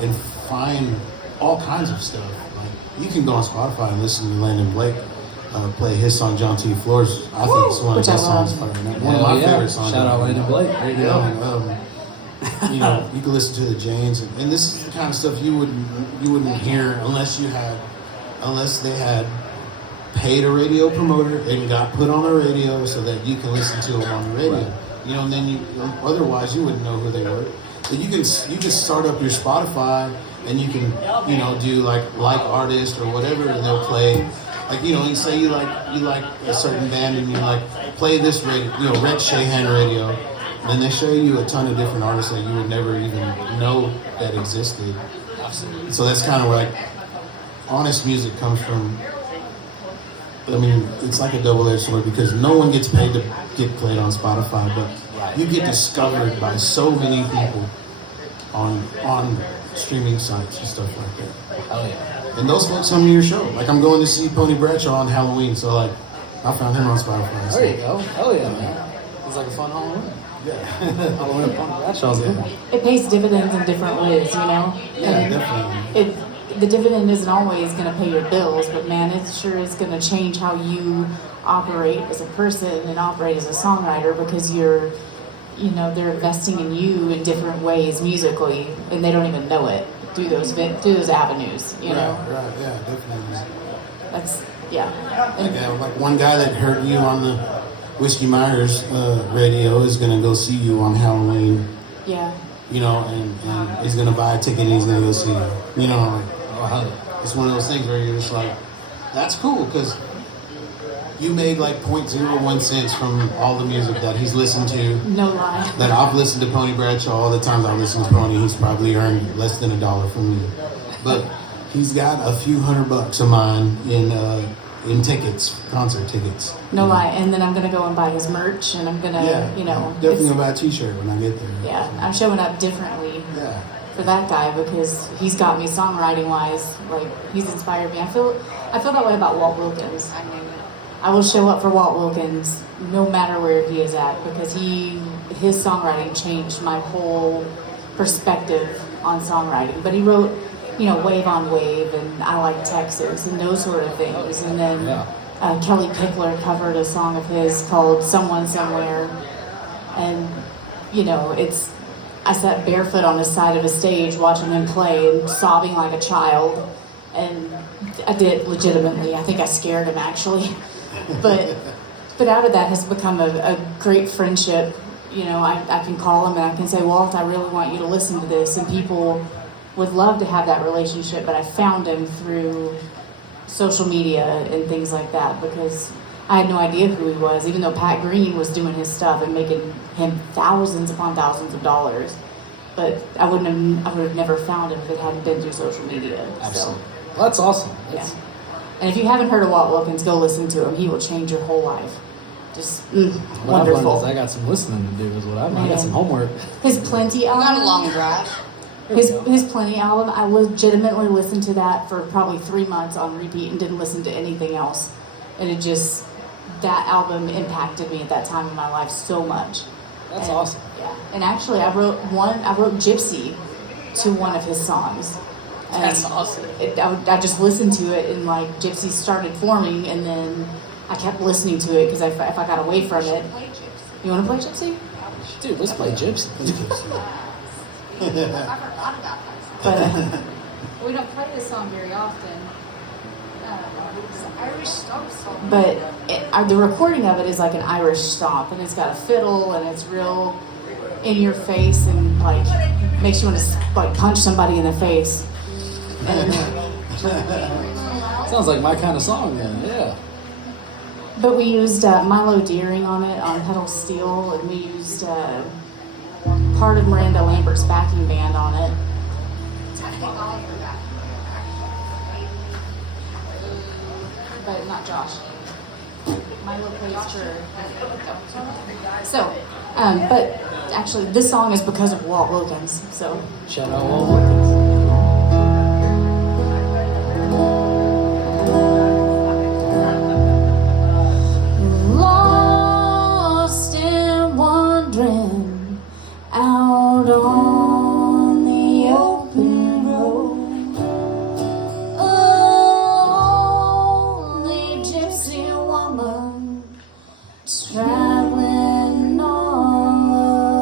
and find all kinds of stuff. Like, you can go on Spotify and listen to Landon Blake play his song John T. Floors. I think it's one of his songs. One of my favorite songs. Shout out Landon Blake. There you go. You can listen to the Janes, and this is the kind of stuff you wouldn't hear unless they had paid a radio promoter and got put on the radio so that you can listen to them on the radio. Right. And then otherwise you wouldn't know who they were. So you can start up your Spotify and you can do like artist or whatever, and they'll play. And say you like a certain band and you play this radio, Red Shahan radio, and then they show you a ton of different artists that you would never even know that existed. Absolutely. So that's kind of honest music comes from. It's like a double-edged sword because no one gets paid to get played on Spotify, but you get discovered by so many people on streaming sites and stuff like that. Hell yeah. And those folks come to your show. I'm going to see Pony Bradshaw on Halloween, so I found him on Spotify. There you go. Hell yeah, man. It's like a fun Halloween. Yeah. Halloween at Pony Bradshaw's good. It pays dividends in different ways, Yeah, definitely. the dividend isn't always going to pay your bills, but man, it sure is going to change how you operate as a person and operate as a songwriter, because you're, you know, they're investing in you in different ways musically, and they don't even know it through those avenues, you know. Right, yeah, definitely. That's, yeah. Like one guy that heard you on the Whiskey Myers radio is gonna go see you on Halloween. Yeah. You know, and he's gonna buy a ticket and he's gonna go see you. You know, like, it's one of those things where you're just like, that's cool, because you made like 0.01 cents from all the music that he's listened to. No lie. That I've listened to Pony Bradshaw all the times I've listened to Pony. He's probably earned less than $1 from me, but he's got a few $100 of mine in tickets, concert tickets. No lie. And then I'm gonna go and buy his merch, and I'm gonna, you know, definitely gonna buy a T-shirt when I get there. Yeah, I'm showing up differently. Yeah. For that guy, because he's got me songwriting wise. Like, he's inspired me. I feel that way about Walt Wilkins. I will show up for Walt Wilkins no matter where he is at, because his songwriting changed my whole perspective on songwriting. But he wrote, you know, Wave on Wave and I Like Texas and those sort of things. And then Kelly Pickler covered a song of his called Someone Somewhere. And, you know, I sat barefoot on the side of a stage watching him play and sobbing like a child. And I did legitimately. I think I scared him, actually. But out of that has become a great friendship. You know, I can call him and I can say, Walt, I really want you to listen to this. And people would love to have that relationship, but I found him through social media and things like that, because I had no idea who he was, even though Pat Green was doing his stuff and making him thousands upon thousands of dollars. But I would have never found him if it hadn't been through social media. Absolutely. Well, that's awesome. Yeah. And if you haven't heard of Walt Wilkins, go listen to him. He will change your whole life. Just What I've learned wonderful. is I got some listening to do is what I've learned. I got some homework. His Plenty album. Not a long drive. His Plenty album, I legitimately listened to that for probably 3 months on repeat and didn't listen to anything else. And it just, that album impacted me at that time in my life so much. That's awesome. Yeah. And actually I wrote Gypsy to one of his songs. And That's awesome. I just listened to it, and like Gypsy started forming, and then I kept listening to it, because if I got away from it. You want to play Gypsy? Dude, let's play Gypsy. I forgot about that song. But We don't play this song very often. It's an Irish stomp song. but the recording of it is like an Irish stomp, and it's got a fiddle, and it's real in your face, and like makes you want to like punch somebody in the face. And, Sounds like my kind of song then, yeah. but we used Milo Deering on it on pedal steel, and we used part of Miranda Lambert's backing band on it. I think all of that. But not Josh. Milo plays for. So, but actually, this song is because of Walt Wilkins. So, Shout out Walt Wilkins. lost and wandering out on the open road, a lonely gypsy woman traveling all alone.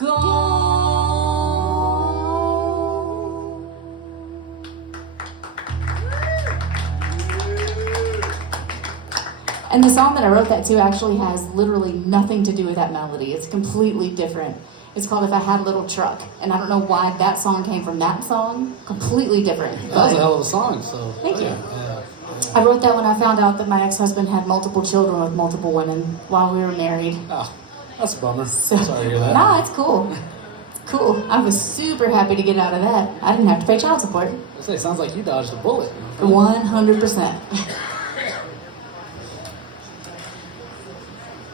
gone. And the song that I wrote that to actually has literally nothing to do with that melody. It's completely different. It's called If I Had a Little Truck. And I don't know why that song came from that song. Completely different. That was a hell of a song, so. Thank you. Yeah. I wrote that when I found out that my ex-husband had multiple children with multiple women while we were married. Oh, that's a bummer. So, Sorry to hear that. Nah, it's cool. It's cool. I was super happy to get out of that. I didn't have to pay child support. I say, sounds like you dodged a bullet. 100%.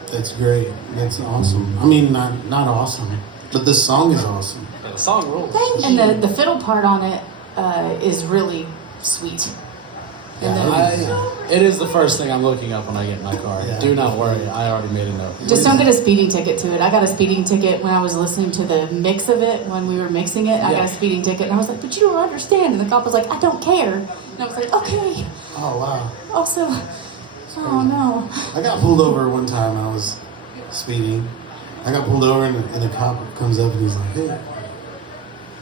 That's great. That's awesome. I mean, not awesome, but this song is awesome. Yeah, the song rules. And the fiddle part on it is really sweet. And then, It is the first thing I'm looking up when I get in my car. Yeah. Do not worry, I already made a note. just don't get a speeding ticket to it. I got a speeding ticket when I was listening to the mix of it, when we were mixing it. I got a speeding ticket, and I was like, but you don't understand. And the cop was like, I don't care. And I was like, okay. Oh wow. Also, oh no. I got pulled over one time. I was speeding. I got pulled over, and the cop comes up and he's like, "Hey,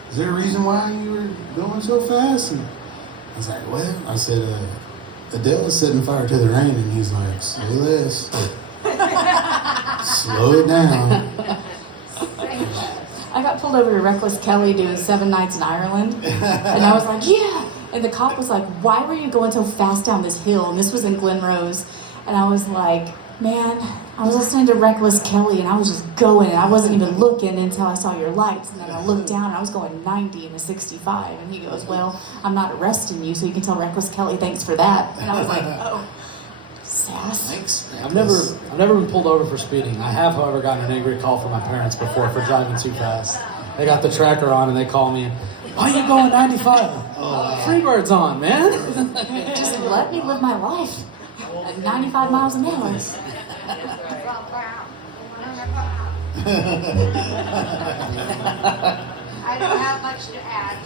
is there a reason why you were going so fast?" And I was like, "Well," I said, "Adele is setting fire to the rain," and he's like, "Say less, slow it down." I got pulled over to Reckless Kelly doing 7 nights in Ireland. And I was like, yeah. And the cop was like, why were you going so fast down this hill? And this was in Glen Rose. And I was like, man, I was listening to Reckless Kelly and I was just going. And I wasn't even looking until I saw your lights. And then I looked down and I was going 90 in a 65. And he goes, well, I'm not arresting you, so you can tell Reckless Kelly thanks for that. And I was like, oh, sass. Thanks. I've never been pulled over for speeding. I have, however, gotten an angry call from my parents before for driving too fast. They got the tracker on and they call me, why are you going 95? Freebird's on, man. Just let me live my life at 95 miles an hour. I don't have much to add.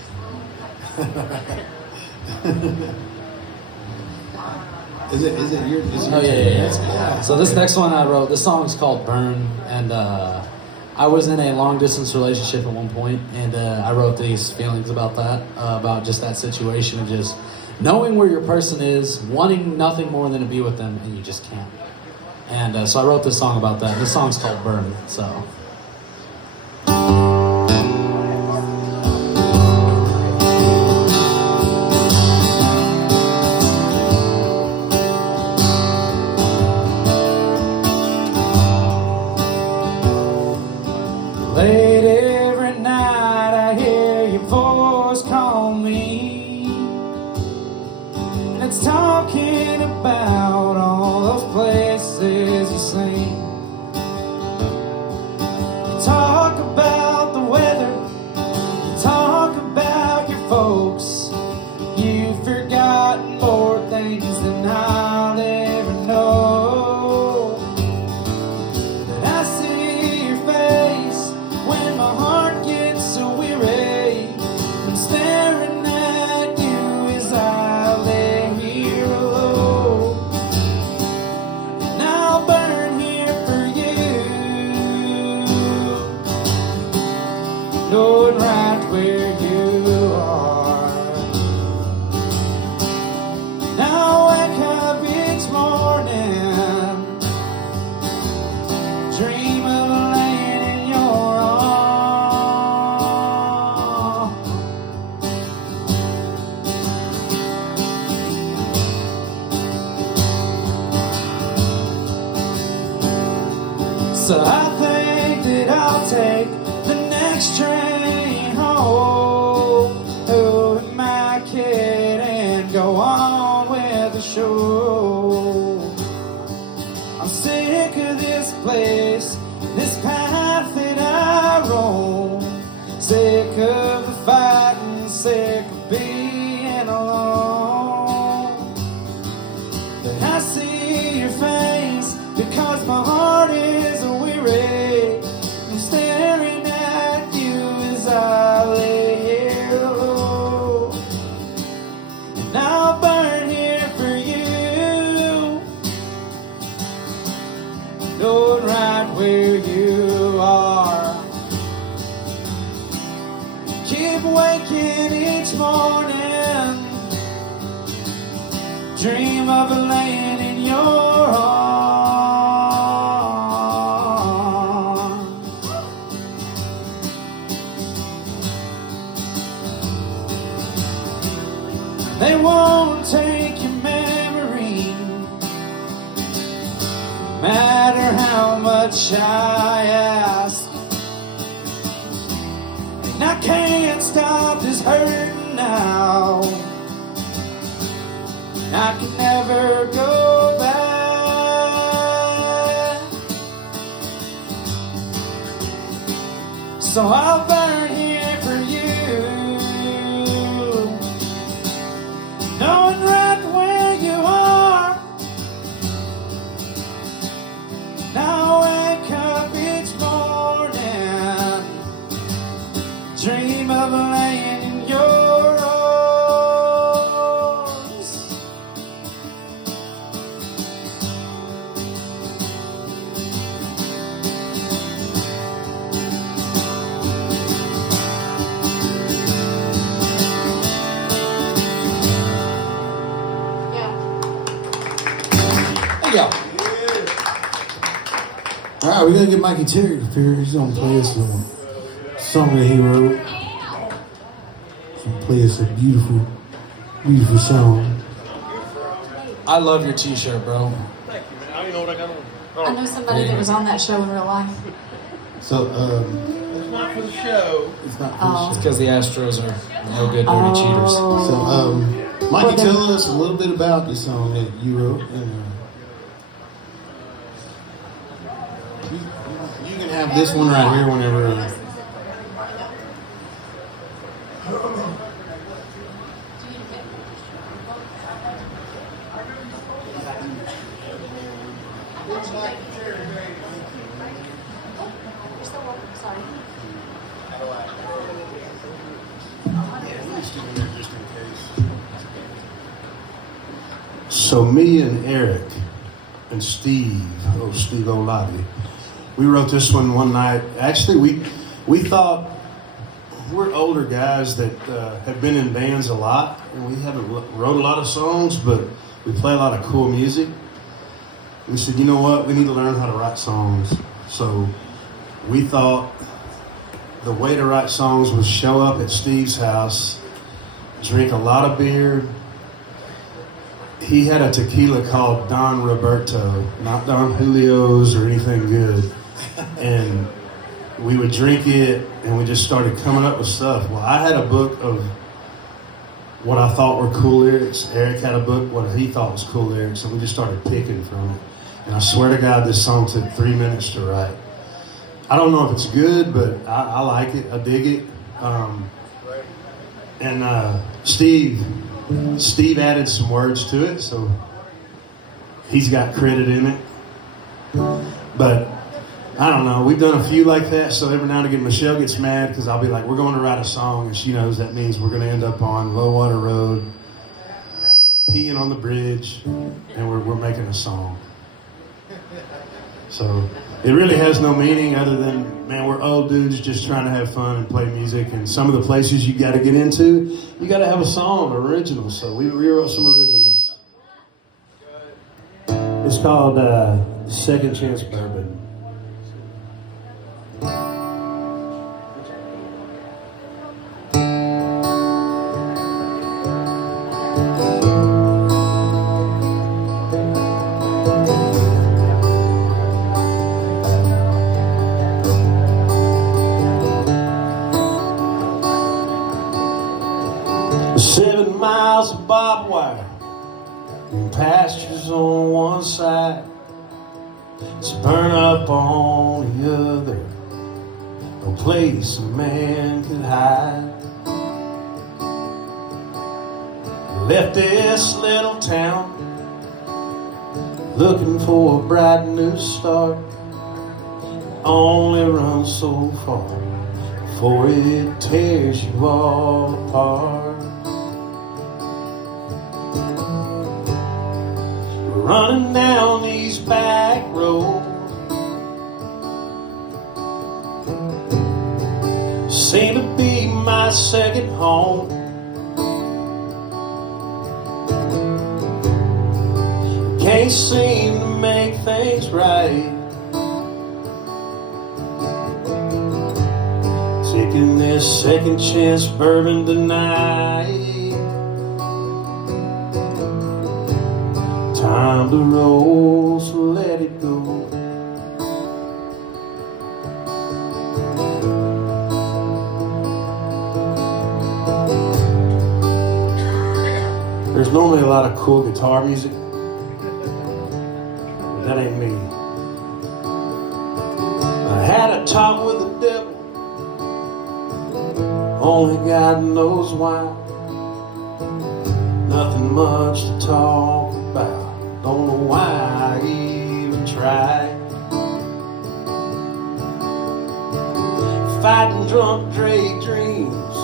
Is it your? Oh yeah. So this next one I wrote, this song's called Burn, and I was in a long distance relationship at one point, and I wrote these feelings about that, about just that situation of just knowing where your person is, wanting nothing more than to be with them, and you just can't. And so I wrote this song about that. This song's called Burn, so. Late every night I hear your voice call me, and it's talking about all those places you've seen. You talk about the weather, you talk about your folks. You've forgotten more things than I'll ever know. Knowing right where you are. Now I wake up each morning, dream of laying in your arms. So I think that I'll take the next train home, who my kid, and go on with the show. I'm sick of this place, this path that I roam. Sick of the fighting, sick of being alone. But I see your face because my heart is weary. I'm staring at you as I lay here low, and I'll burn here for you, knowing right waking each morning, dream of laying in your arms. They won't take your memory, no matter how much I ask. And I can't stop this hurting now. I can never go back. So I'll burn here for you, knowing right where you are. Now wake up each morning, dream of laying in your arms. Yeah. There you go. All right, we're gonna get Mikey Terry up here. He's gonna play us a song that he wrote. He's gonna play us a beautiful, beautiful song. I love your t-shirt, bro. Thank you, man. I don't even know what I got on. I know somebody that was on that show in real life. So, It's not for the show. it's not Oh. for It's the show. because the Astros are no good, dirty cheaters. So, Mikey, Well, then- tell us a little bit about the song that you wrote. And, you can have this one right here whenever. So me and Eric and Steve Oladi, we wrote this one night. Actually, we thought we're older guys that have been in bands a lot, and we haven't wrote a lot of songs, but we play a lot of cool music. We said, you know what, we need to learn how to write songs. So we thought the way to write songs was show up at Steve's house, drink a lot of beer. He had a tequila called Don Roberto, not Don Julio's or anything good. And we would drink it and we just started coming up with stuff. Well, I had a book of what I thought were cool lyrics. Eric had a book what he thought was cool lyrics, and we just started picking from it. And I swear to God, this song took 3 minutes to write. I don't know if it's good, but I like it. I dig it. Steve added some words to it, so he's got credit in it. But I don't know. We've done a few like that, so every now and again Michelle gets mad because I'll be like, we're going to write a song, and she knows that means we're going to end up on Low Water Road, peeing on the bridge, and we're making a song. So it really has no meaning other than, man, we're old dudes just trying to have fun and play music. And some of the places you got to get into, you got to have a song, original. So we wrote some originals. It's called Second Chance Bourbon. 7 miles of barbed wire, and pastures on one side, it's burn up on the other, no place a man could hide. Left this little town, looking for a bright new start. Only run so far before it tears you all apart. Running down these back roads, seem to be my my second home. Can't seem to make things right. Taking this second chance bourbon tonight. Time to roll, so let it go. There's normally a lot of cool guitar music. That ain't me. I had a talk with the devil. Only God knows why. Nothing much to talk about. Don't know why I even tried. Fighting drunk daydreams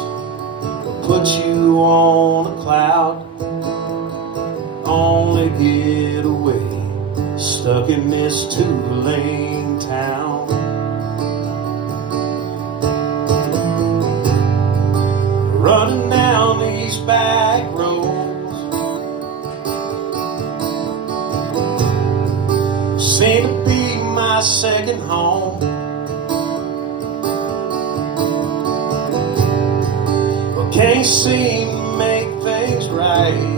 will put you on a cloud. Only get away. Stuck in this two-lane town. Running down these back roads seem to be my second home. But can't seem to make things right.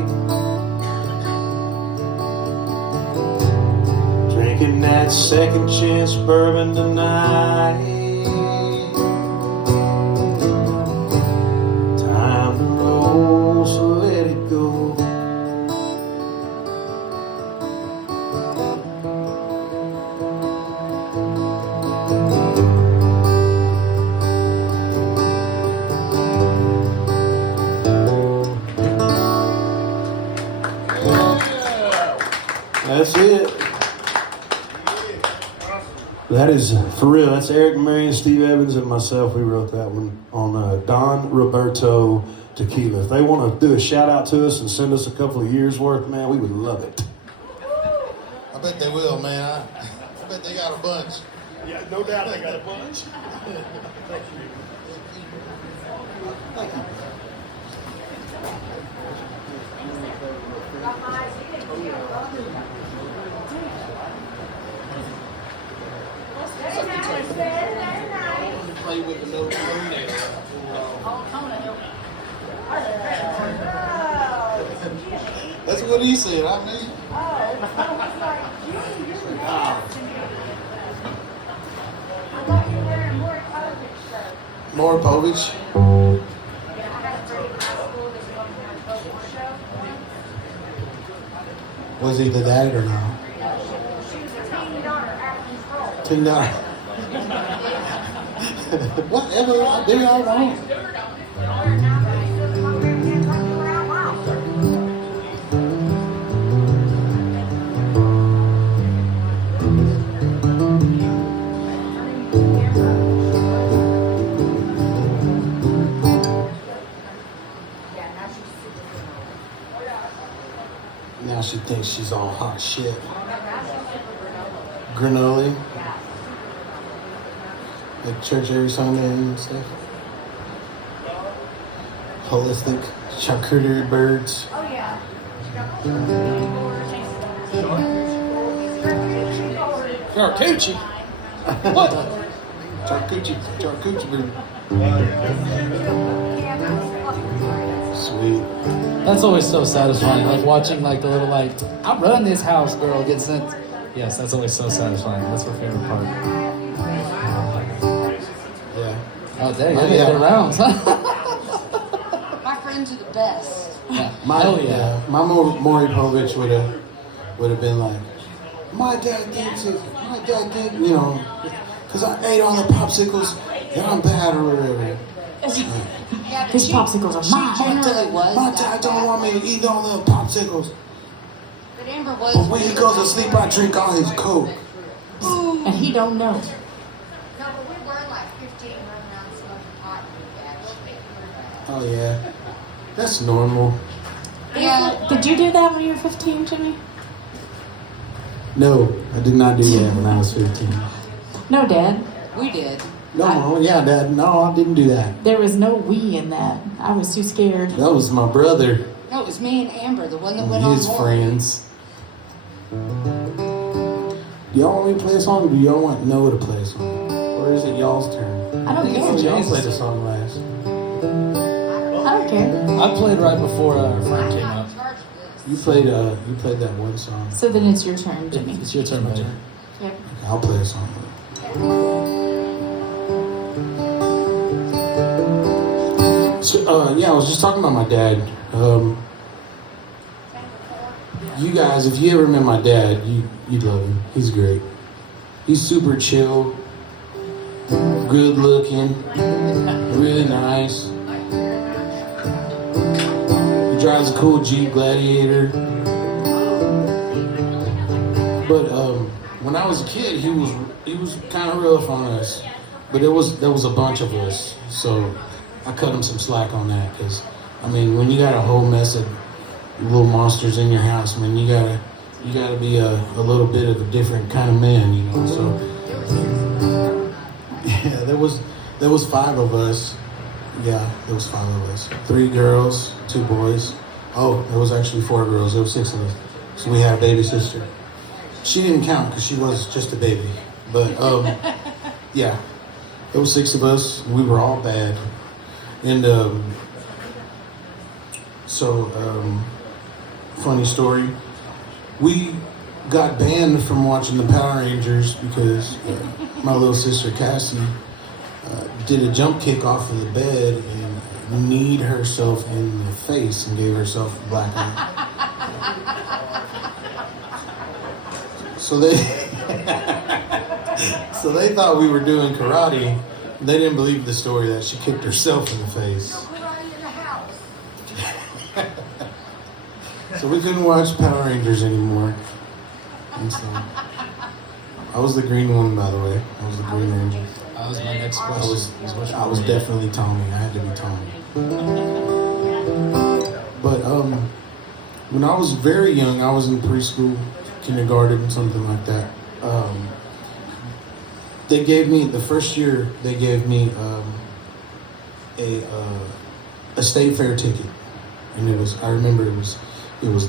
Drinking that second chance bourbon tonight. Time to roll, so let it go. That's it. That is, for real, that's Eric, Marion, Steve Evans, and myself. We wrote that one on Don Roberto Tequila. If they want to do a shout out to us and send us a couple of years worth, man, we would love it. I bet they will, man. I bet they got a bunch. Yeah, no doubt they got a bunch. Play with the note on there. That's what he said, I mean. More Povich. Was either that or no? $10. Whatever I do, I wrong. Now she thinks she's on hot shit. Granola. Like church every Sunday and stuff. Holistic charcuterie birds. Oh, yeah. Charcuterie. What? Charcuterie bird. Sweet. That's always so satisfying. Like watching like the little like I run this house girl get sent. Yes, that's always so satisfying. That's my favorite part. Yeah. Oh dang, I get the rounds. My friends are the best. Yeah. My, yeah. my Maury Povich would have been like, my dad did, you know, because I ate all the popsicles and I'm bad or whatever. Yeah, These popsicles are mine. She generally was. My that dad don't way. want me to eat all the popsicles. But Amber was. But when he goes to sleep, I drink all his Coke. And he don't know. No, but we were like 15 running around smoking pot. Actually. Oh yeah, that's normal. Yeah. Did you do that when you were 15, Jimmy? No, I did not do that when I was 15. No, Dad. We did. No, yeah, Dad. No, I didn't do that. There was no we in that. I was too scared. That was my brother No, it was me and Amber, the one that went and on his board. friends. Do y'all want me to play a song, or do y'all want Noah to play a song? Or is it y'all's turn? I don't think care. it's Y'all Jesus. played the song last. I don't care. I played right before Frank came up. You played that one song. So then it's your turn, Jimmy. It's your turn, buddy. Yep. Okay, I'll play a song. So, yeah, I was just talking about my dad. You guys, if you ever met my dad, you'd love him. He's great. He's super chill, good looking, really nice. He drives a cool Jeep Gladiator. But when I was a kid, he was kind of rough on us. But there was a bunch of us, so I cut him some slack on that. Cause I mean, when you got a whole mess of little monsters in your house, man, you gotta be a little bit of a different kind of man, you know. So yeah, there was 5 of us. Yeah, there was 5 of us. 3 girls, 2 boys. Oh, there was actually 4 girls. There was 6 of us. So we had a baby sister. She didn't count because she was just a baby. But yeah, there was 6 of us. We were all bad, and funny story. We got banned from watching the Power Rangers because my little sister Cassie did a jump kick off of the bed and kneed herself in the face and gave herself a black eye. So they thought we were doing karate. They didn't believe the story that she kicked herself in the face. Karate in the house. So we couldn't watch Power Rangers anymore. And so I was the green one, by the way. I was the Green Ranger. That was my next I question. I was definitely Tommy. I had to be Tommy. But when I was very young, I was in preschool, kindergarten, something like that. They gave me the first year. They gave me a state fair ticket, and it was. I remember it was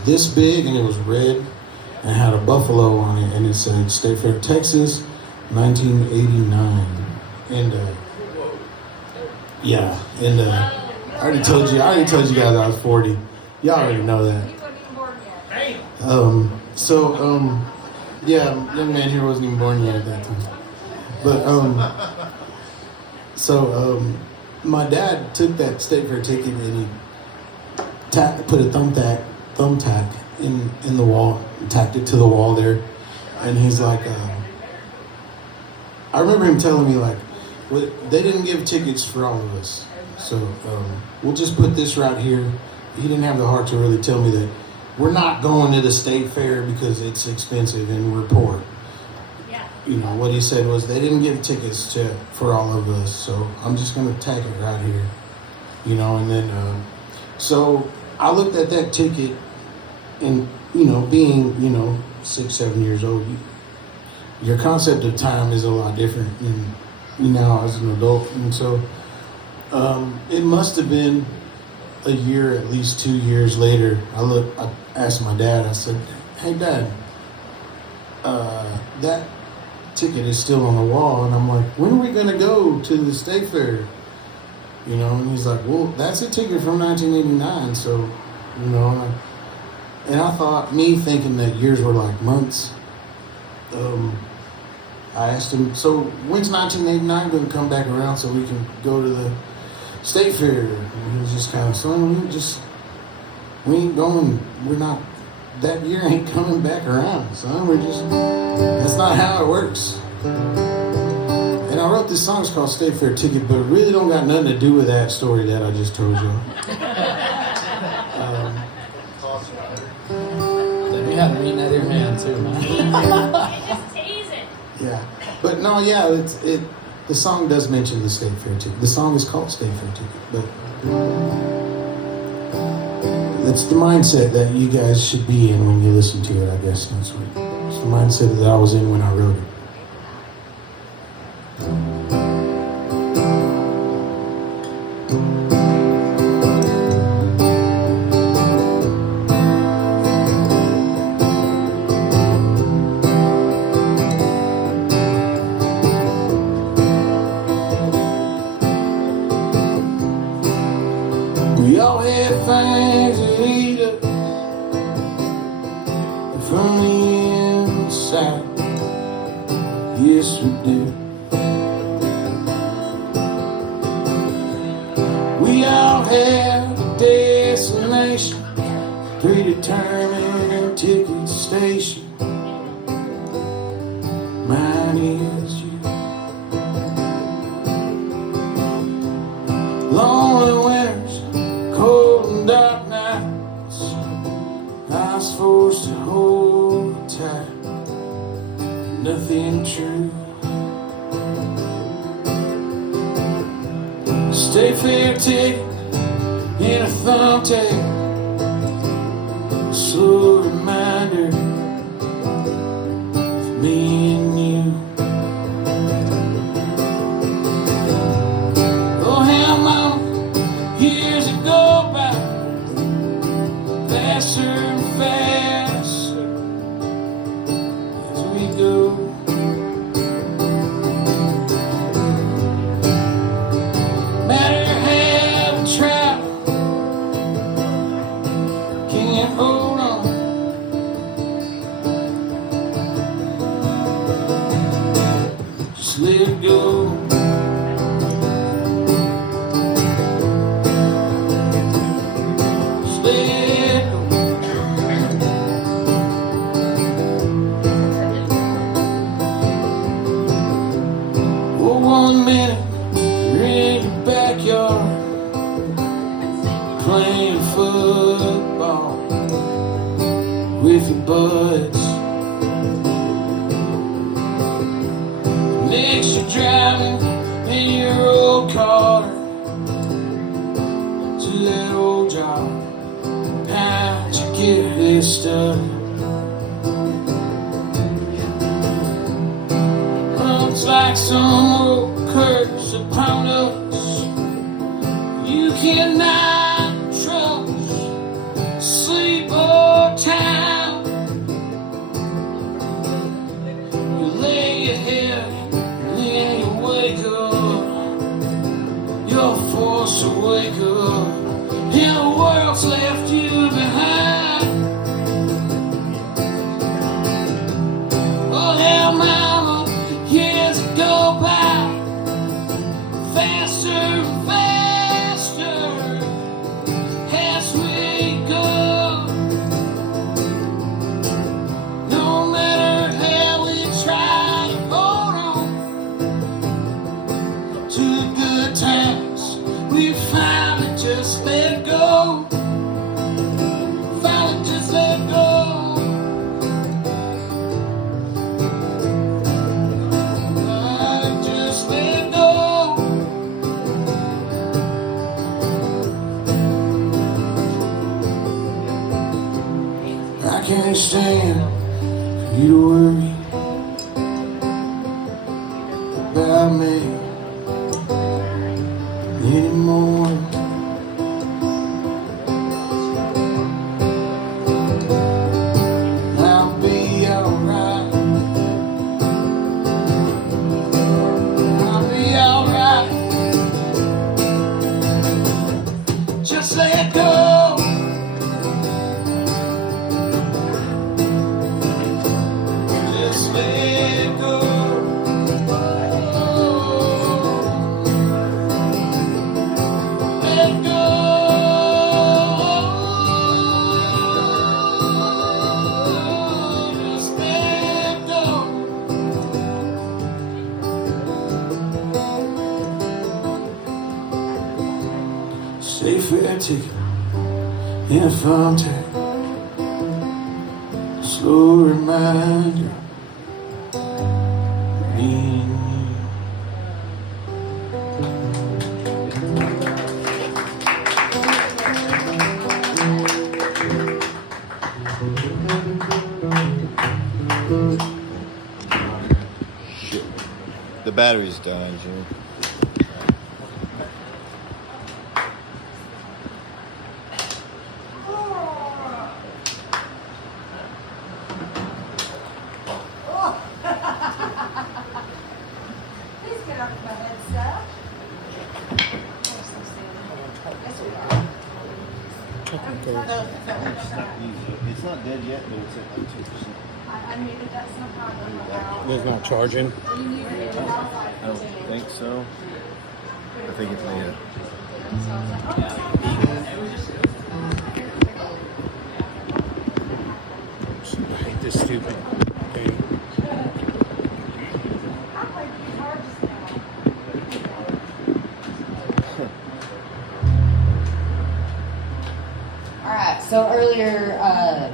this big and it was red and it had a buffalo on it and it said State Fair, Texas, 1989. And yeah, and I already told you guys I was 40. Y'all already know that. You weren't even born yet. Yeah, young man here wasn't even born yet at that time. But my dad took that State Fair ticket and he put a thumbtack in the wall, tacked it to the wall there, and he's like, I remember him telling me like, well, they didn't give tickets for all of us, so we'll just put this right here. He didn't have the heart to really tell me that we're not going to the state fair because it's expensive and we're poor. Yeah. You know, what he said was they didn't give tickets for all of us, so I'm just going to tack it right here. You know, and then, so I looked at that ticket and, you know, being, 6, 7 years old, your concept of time is a lot different than now as an adult. And so it must have been a year, at least 2 years later, I asked my dad, I said, hey Dad, that ticket is still on the wall. And I'm like, when are we going to go to the state fair? You know, and he's like, well, that's a ticket from 1989. So, and I thought, me thinking that years were like months, I asked him, so when's 1989 going to come back around so we can go to the state fair? And he was just kind of, son, we ain't going, that year ain't coming back around, son. That's not how it works. And I wrote this song, it's called State Fair Ticket, but it really don't got nothing to do with that story that I just told you. You had to mean that in your hand too, man. Just teasing. Yeah, but no, yeah, the song does mention the State Fair Ticket. The song is called State Fair Ticket, but it's the mindset that you guys should be in when you listen to it, I guess. That's what it's the mindset that I was in when I wrote it. We all have things that eat us from the inside. Yes, we do. We all have a destination, predetermined ticket station. Mine is you. Lonely winters, cold and dark nights, I was forced to hold tight. Nothing true. Stay fair ticket in a thumbtack, slow reminder of me and you. Oh, how long years ago by, faster and faster as we go. Matter how we try, can't hold on. Just let it go. Just let it go. Oh, 1 minute you're in your backyard playing football with your buds. Next you're driving in your old car to that old job. How'd you get this stuff? Looks like some old curse upon us. You cannot trust sleep or time. You lay your head and then you wake up. You're forced to wake up and the world's left you behind. Oh, how mama years go by, faster and faster as we go. No matter how we try to hold on to the good times, we finally just let go. Finally just let go. Just let go. I can't stand for you to worry about me anymore. I'll be alright. I'll be alright. Just let go. Just let go. Let go. Just let go. Stay fair ticket in a thumbtack, slow reminder. Me and Shit. The battery's dying, Jimmy. Please get off my head, stuff. Yes, we are. It's not dead yet, but it's at like 2%. I mean, but that's not how It's not charging. I don't think so. I think it's made I hate this stupid thing. All right. So earlier,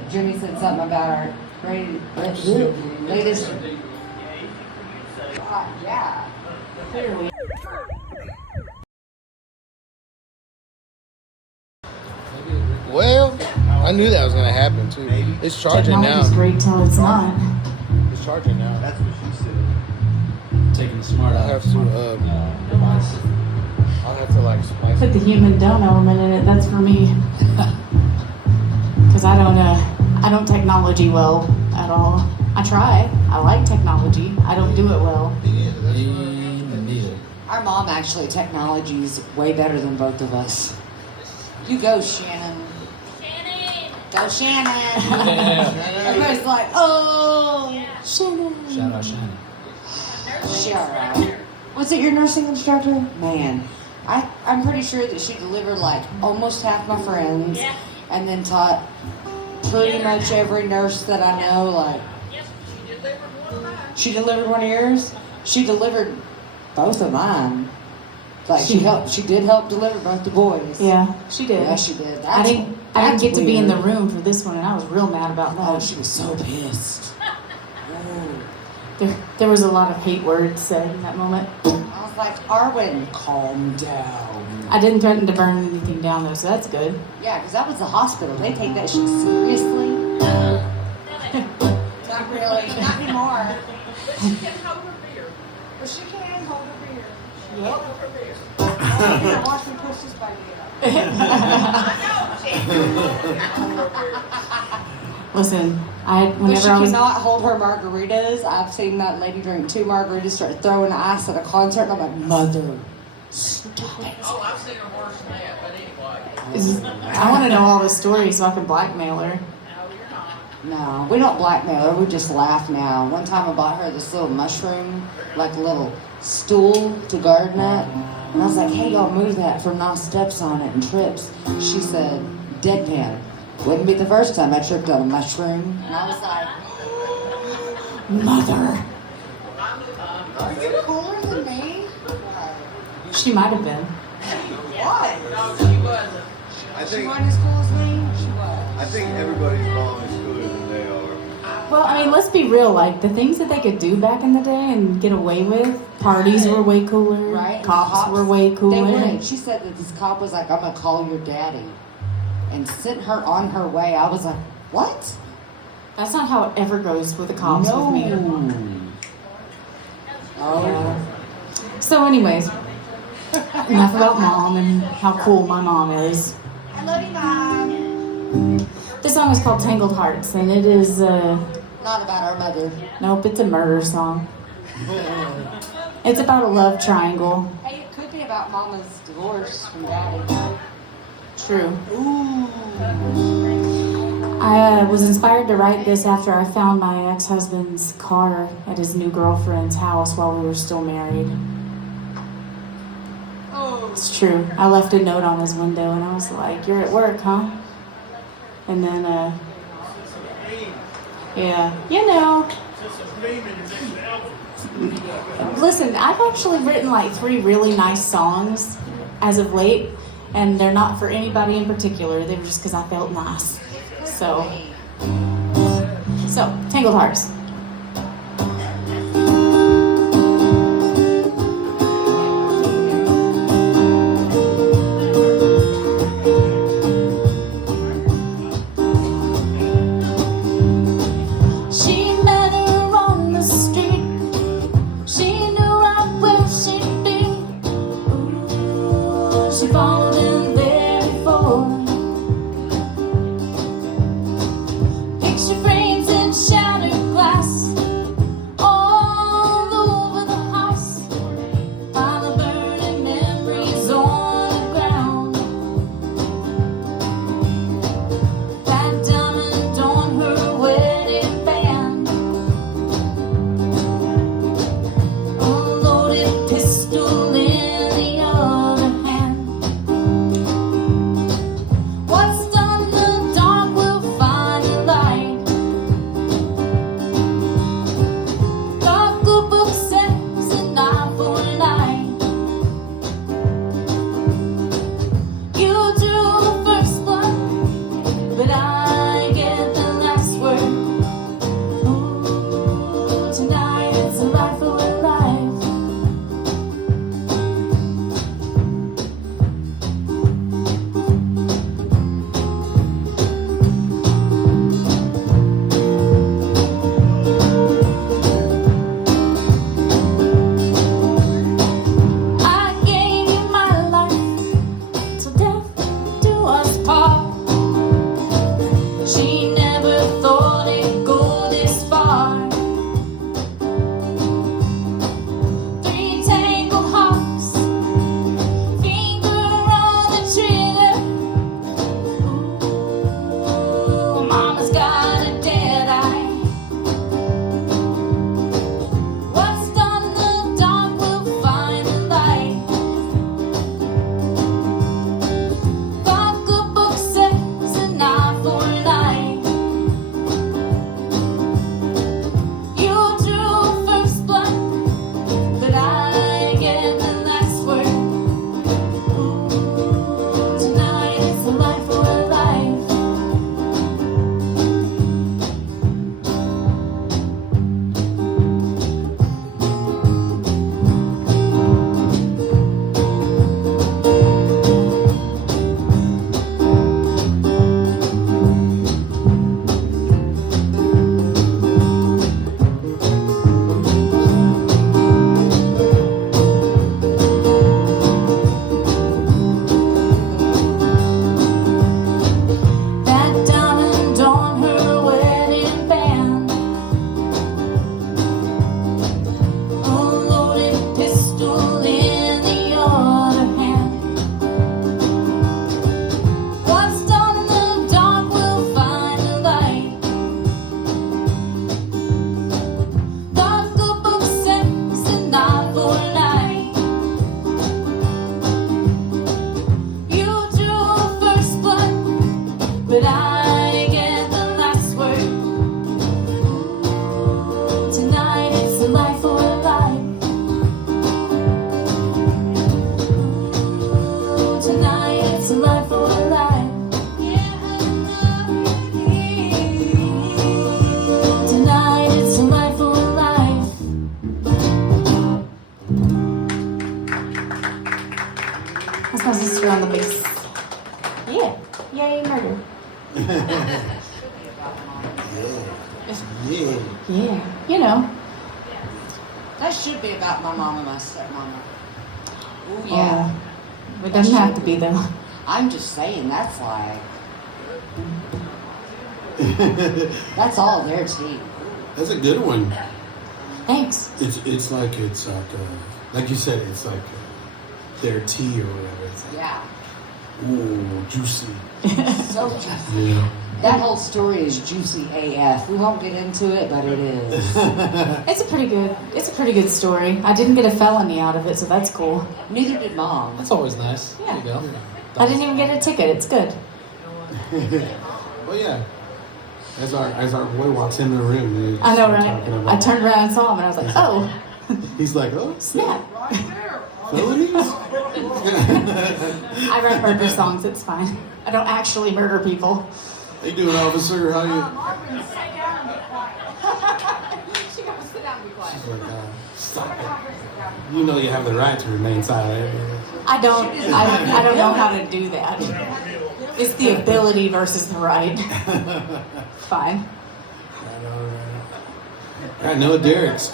Jimmy said something about our latest. Yeah. Clearly. Well, I knew that was gonna happen too. It's charging now. Technology's great till it's not. It's charging now. That's what she said. Taking the smart I'll out have of to. device. I'll have to like splice Put it. the human dumb element in it. That's for me. Because I don't technology well at all. I try. I like technology. I don't do it well. Neither. Our mom actually technology's way better than both of us. You go, Shannon. Go, Shannon. Everybody's like, oh, Shannon. Shout out Shannon. Shout out. Was it your nursing instructor? Man, I'm pretty sure that she delivered like almost half my friends, and then taught pretty much every nurse that I know. Like, she delivered one of yours. She delivered both of mine. Like she did help deliver both the boys. Yeah, she did. Yeah, she did. I didn't get to be in the weird. room for this one, and I was real mad about that. Oh, she was so pissed. Oh. There was a lot of hate words said in that moment. I was like, Arwen, calm down. I didn't threaten to burn anything down though, so that's good. Yeah, because that was the hospital. They take that shit seriously. Not really. Not anymore. But she can hold her beer. But she can hold her beer. Yep. Hold her beer. I watch me push this baby up. Listen, But she whenever I was cannot hold her margaritas. I've seen that lady drink 2 margaritas, start throwing ice at a concert, and I'm like, mother, stop it. Oh, I've seen her worse than that, but anyway. I want to know all the stories so I can blackmail her. No, we don't blackmail her. We just laugh now. One time I bought her this little mushroom, like a little stool to garden at. And I was like, hey, y'all move that from not steps on it and trips. She said, deadpan. Wouldn't be the first time I tripped on a mushroom. And I was like, mother. Are you cooler than me? She might have been. What? No, she wasn't. I She think wasn't as cool as me? She was. I think everybody's mom is cooler than they are. Well, I mean, let's be real. Like the things that they could do back in the day and get away with, parties were way cooler. Right? Cops were way cooler. They wouldn't. She said that this cop was like, I'm gonna call your daddy, and sent her on her way. I was like, what? That's not how it ever goes with the cops with me. Oh. Yeah. So, anyways, enough about mom and how cool my mom is. I love you, Mom. This song is called Tangled Hearts, and it is, Not about our mother. nope, it's a murder song. It's about a love triangle. Hey, it could be about Mama's divorce from Daddy. True. Ooh. I was inspired to write this after I found my ex-husband's car at his new girlfriend's house while we were still married. Oh. It's true. I left a note on his window and I was like, "You're at work, huh?" And then, yeah, you know. Listen, I've actually written like 3 really nice songs as of late, and they're not for anybody in particular. They were just because I felt nice. So, Tangled Hearts. She met her on the street. She knew right where she'd be. Ooh, she followed him there before. Picture frames and shattered glass all over the house. Pile of burning memories on the ground. on the base. Yeah. Yay, murder. Yeah. Yeah. You know. That should be about my mom and my stepmama. Ooh, yeah. It doesn't have to be though. I'm just saying, that's like... that's all their tea. That's a good one. Thanks. It's like you said, it's like their tea or whatever. It's like, Yeah. ooh, juicy. So juicy. Yeah. That whole story is juicy AF. We won't get into it, but it is. It's a pretty good story. I didn't get a felony out of it, so that's cool. Neither did Mom. That's always nice. Yeah. There you go. I didn't even get a ticket. It's good. Well, yeah. As our boy walks into the room, we I know, start right? talking about- I turned around and saw him, and I was like, oh, He's like, oh, snap. felonies? I write murder songs. It's fine. I don't actually murder people. How you doing, officer? How you? Marvin, sit down and be quiet. She goes, sit down and be quiet. She's like, stop it. You know you have the right to remain silent. I don't know how to do that. It's the ability versus the right. Fine. I know Derrick's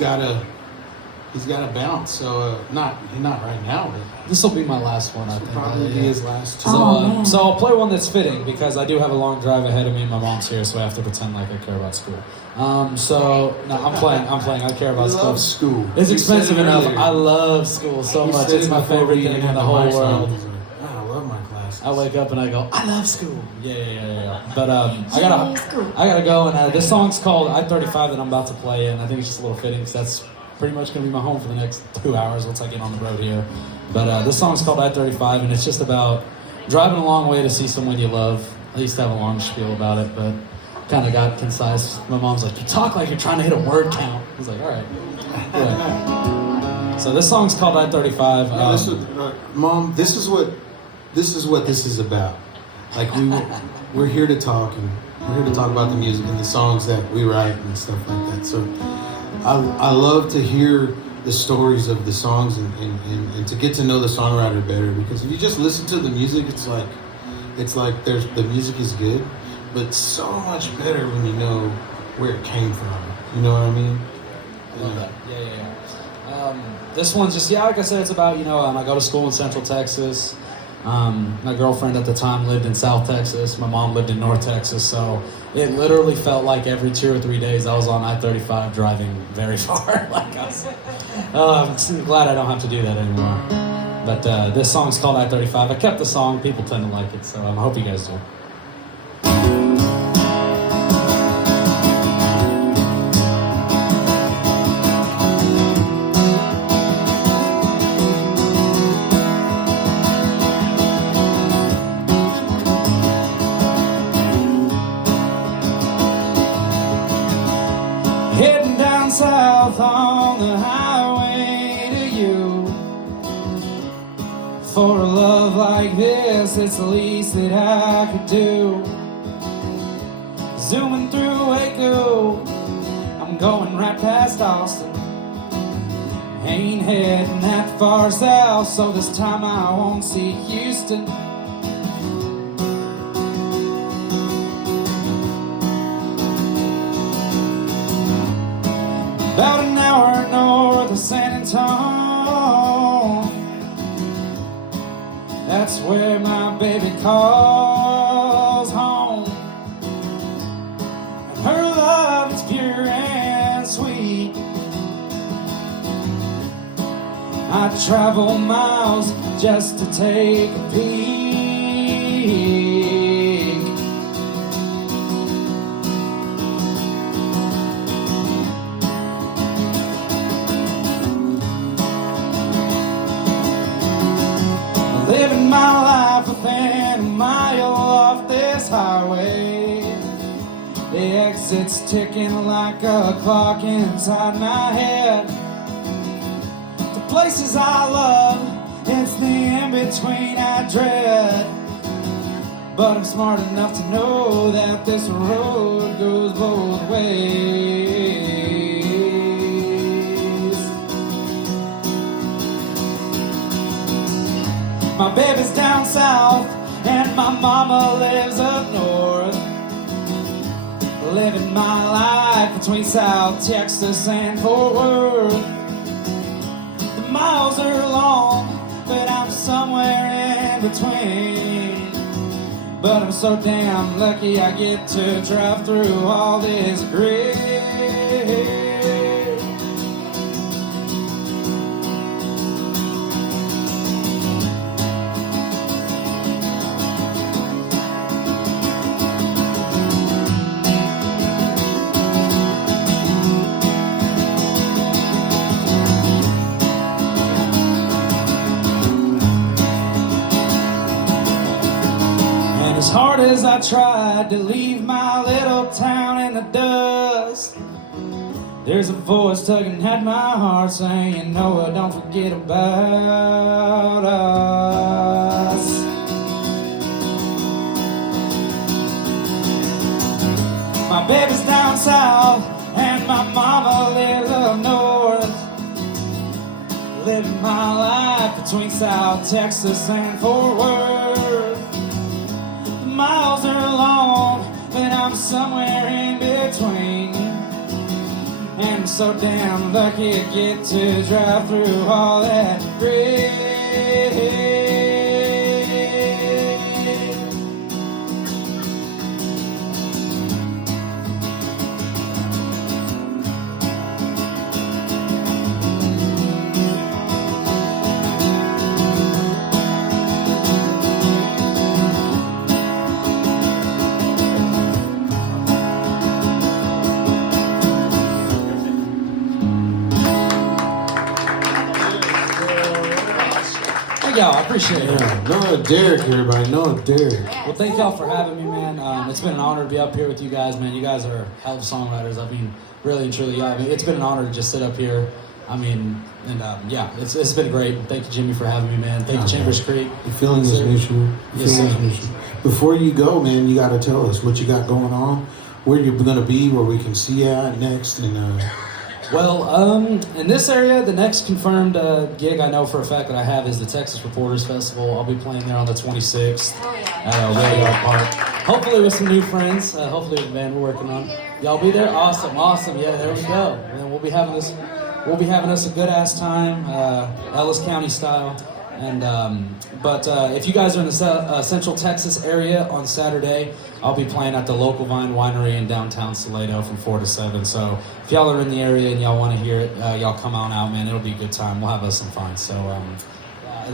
he's got a bounce, so not right now, but This will be my last one, I think. probably be his last two. So, Oh, man. so I'll play one that's fitting because I do have a long drive ahead of me and my mom's here, so I have to pretend like I care about school. So no, I'm playing. I care about We school. love school. It's We expensive said it enough. earlier. I love school so He much. said It's it my before favorite we thing even in had the the whole mics on. world. He's like, I love my classes. I wake up and I go, I love school. Yeah. But Yay, school. I gotta go, and this song's called I-35 that I'm about to play, and I think it's just a little fitting because that's pretty much gonna be my home for the next 2 hours once I get on the road here. But this song's called I-35, and it's just about driving a long way to see someone you love. I used to have a long spiel about it, but kind of got concise. My mom's like, you talk like you're trying to hit a word count. I was like, all right. Yeah. So this song's called I-35. No, Mom, this is what this is about. Like we're here to talk, and we're here to talk about the music and the songs that we write and stuff like that. So I love to hear the stories of the songs and to get to know the songwriter better, because if you just listen to the music, it's like the music is good, but so much better when you know where it came from. You know what I mean? I love that. Yeah. This one's just, like I said, it's about, I go to school in Central Texas. My girlfriend at the time lived in South Texas. My mom lived in North Texas. So it literally felt like every 2 or 3 days I was on I-35 driving very far. I'm glad I don't have to do that anymore. But this song's called I-35. I kept the song. People tend to like it, so I hope you guys do. Heading down south on the highway to you. For a love like this, it's the least that I could do. Zooming through Waco, I'm going right past Austin. Ain't heading that far south, so this time I won't see Houston. About an hour north of San Antonio, that's where my baby calls home. And her love is pure and sweet. I travel miles just to take a peek. Living my life within a mile off this highway. The exit's ticking like a clock inside my head. The places I love, it's the in-between I dread. But I'm smart enough to know that this road goes both ways. My baby's down south and my mama lives up north. Living my life between South Texas and Fort Worth. The miles are long, but I'm somewhere in between. But I'm so damn lucky I get to drive through all this grit. As hard as I tried to leave my little town in the dust, there's a voice tugging at my heart saying, Noah, don't forget about us. My baby's down south and my mama lives up north. Living my life between South Texas and Fort Worth. Miles are long, but I'm somewhere in between. And I'm so damn lucky to get to drive through all that grit. Thank y'all, I appreciate it. Yeah, Noah Derrick, everybody. Noah Derrick. Well, thank y'all for having me, man. It's been an honor to be up here with you guys, man. You guys are hell of songwriters. I mean, really and truly, yeah. I mean, it's been an honor to just sit up here. I mean, and yeah, it's been great. Thank you, Jimmy, for having me, man. Thank you, Chambers Creek. The feeling is mutual. The Yes, feeling is sir. mutual. Before you go, man, you got to tell us what you got going on, where you're going to be, where we can see you at next, and Well, in this area, the next confirmed gig I know for a fact that I have is the Texas Reporters Festival. I'll be playing there on the 26th at Radar Park. Hopefully with some new friends. Hopefully with the band we're working on. Y'all be there? Awesome. Yeah, there we go. And we'll be having us a good ass time, Ellis County style. And but if you guys are in the Central Texas area on Saturday, I'll be playing at the Local Vine Winery in downtown Salado from 4 to 7. So if y'all are in the area and y'all want to hear it, y'all come on out, man. It'll be a good time. We'll have us some fun. So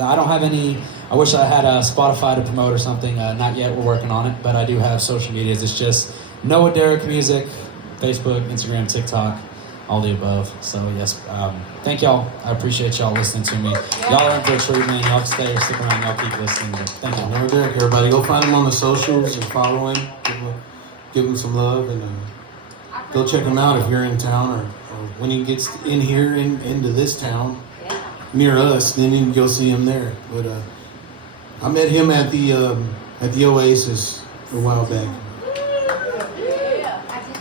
I don't have any. I wish I had Spotify to promote or something. Not yet. We're working on it, but I do have social medias. It's just Noah Derrick Music, Facebook, Instagram, TikTok. All the above. So yes, thank y'all. I appreciate y'all listening to me. Y'all are in for a treat, man. Y'all stay or stick around. Y'all keep listening. But thank y'all. Noah Derrick, everybody. Go find him on the socials and follow him. Give him some love, and go check him out if you're in town or when he gets in here into this town near us. Then you can go see him there. But I met him at the Oasis a while back.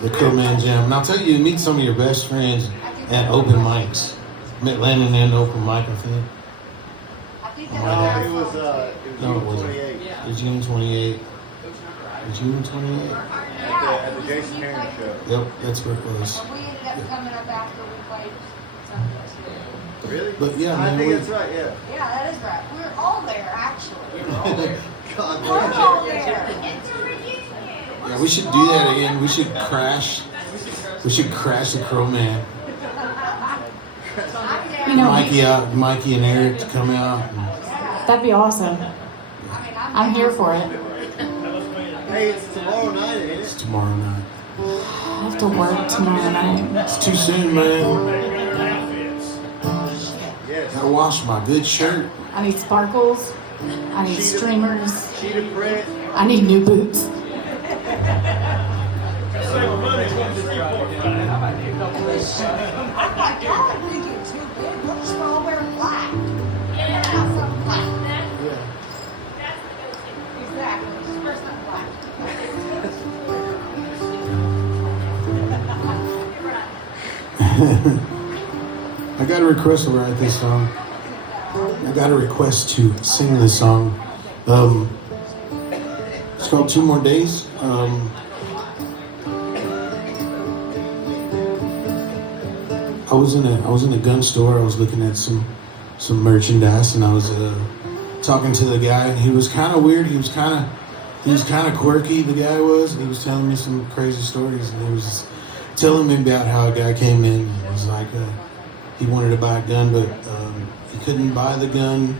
The Crowman Jam. And I'll tell you, meet some of your best friends at open mics. Met Landon at an open mic, I think. It was No, it June wasn't. 28th. It was June 28. June 28? At the Jason Herring show. Yep, that's where it was. We ended up coming up after we played Sunday. Really? But yeah, I man, think we- that's right, yeah. Yeah, that is right. We were all there, actually. God, Yeah. we're all there. It's a reunion. Yeah, we should do that again. We should crash. We should crash the Crowman. You know, Mikey and Eric to come out. that'd be awesome. I'm here for it. Hey, it's tomorrow night, ain't It's it? tomorrow night. I have to work tomorrow night. It's too soon, man. Yes. Gotta wash my good shirt. I need sparkles. I need streamers. Sheet of print. I need new boots. I'm like, God, we get too big. We're just all wearing black. Yeah. Something black. Exactly. Just wear something black. I got a request to write this song. got a request to sing this song. It's called 2 More Days. I was in a gun store. I was looking at some merchandise, and I was talking to the guy, and he was kind of weird. He was kind of quirky. The guy was, and he was telling me some crazy stories, and he was just telling me about how a guy came in and was like, he wanted to buy a gun, but he couldn't buy the gun,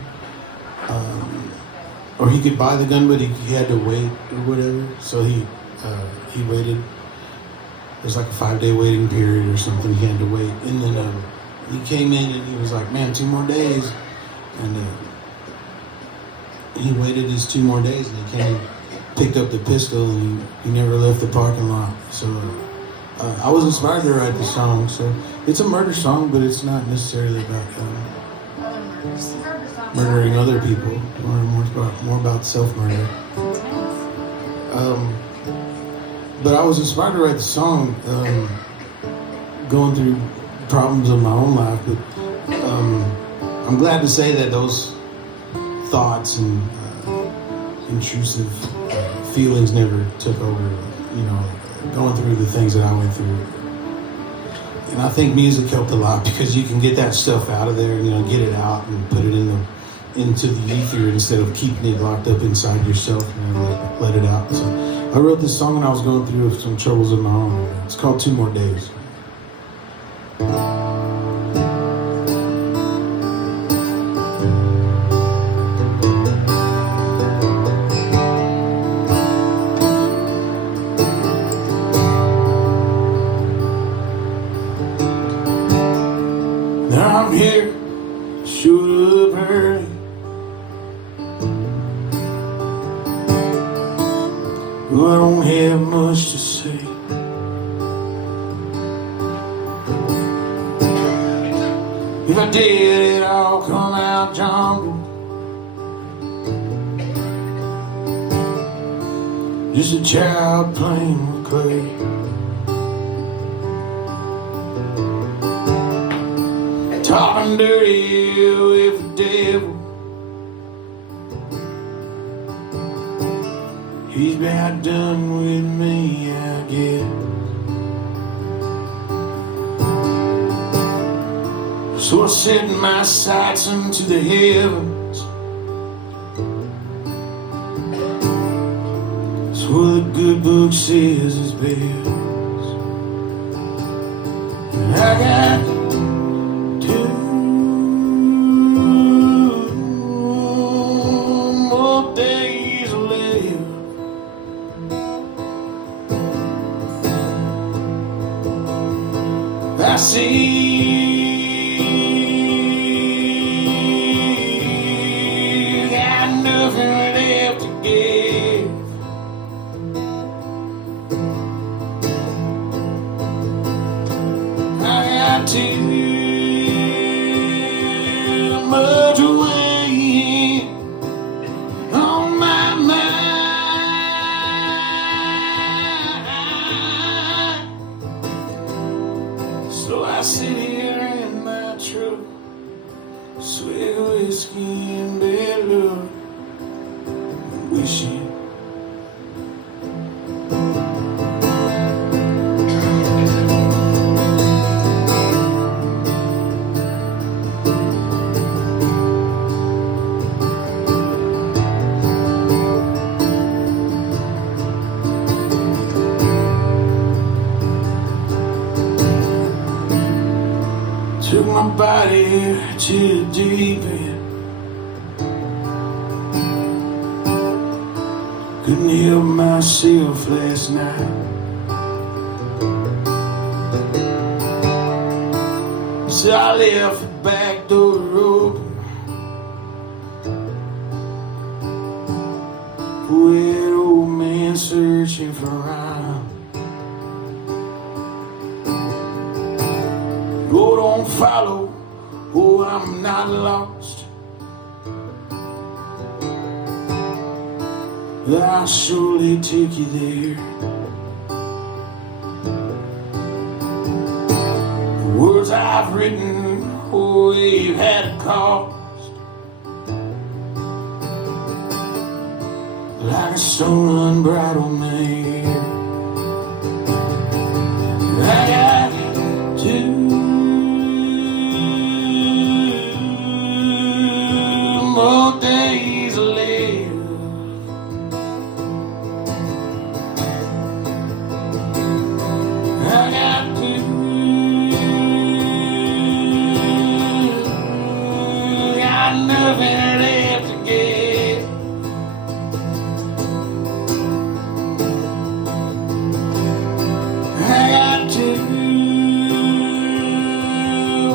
or he could buy the gun, but he had to wait or whatever. So he waited. There's like a 5-day waiting period or something. He had to wait, and then he came in and he was like, "Man, 2 more days," and he waited his 2 more days, and he came, picked up the pistol, and he never left the parking lot. So I was inspired to write the song. So it's a murder song, but it's not necessarily about murdering other people, or more about self-murder. But I was inspired to write the song, going through problems of my own life. But I'm glad to say that those thoughts and intrusive feelings never took over. You know, going through the things that I went through. And I think music helped a lot, because you can get that stuff out of there and, get it out and put it into the ether instead of keeping it locked up inside yourself, let it out. So I wrote this song when I was going through some troubles of my own. It's called 2 More Days. Now I'm here, showed up early. Well, I don't have much to say. If I did, it all come out jungle. Just a child playing with clay. Talking dirty with the devil. He's about done with me, I guess. So I set my sights into the heavens. That's what the good book says is best. And I got 2 more days left. I see got nothing left to give. I got too much weight on my mind. So I sit here in my truck, swig whiskey and bad luck, and wishing. Took my body to the deep end. Couldn't help myself last night. So I left the back door open for that old man searching for rhyme. Oh, don't follow, oh, I'm not lost. I'll surely take you there. The words I've written, oh, they've had a cost. like a stolen bridal maid. I got 2 more days to live. I got 2. Got nothing left to give. I got 2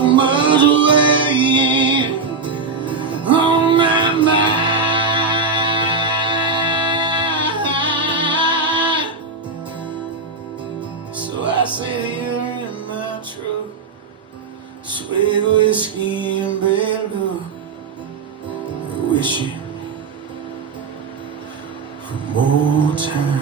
miles away on my mind. So I sit here in my truck, swig whiskey and belgo, wishing for more time.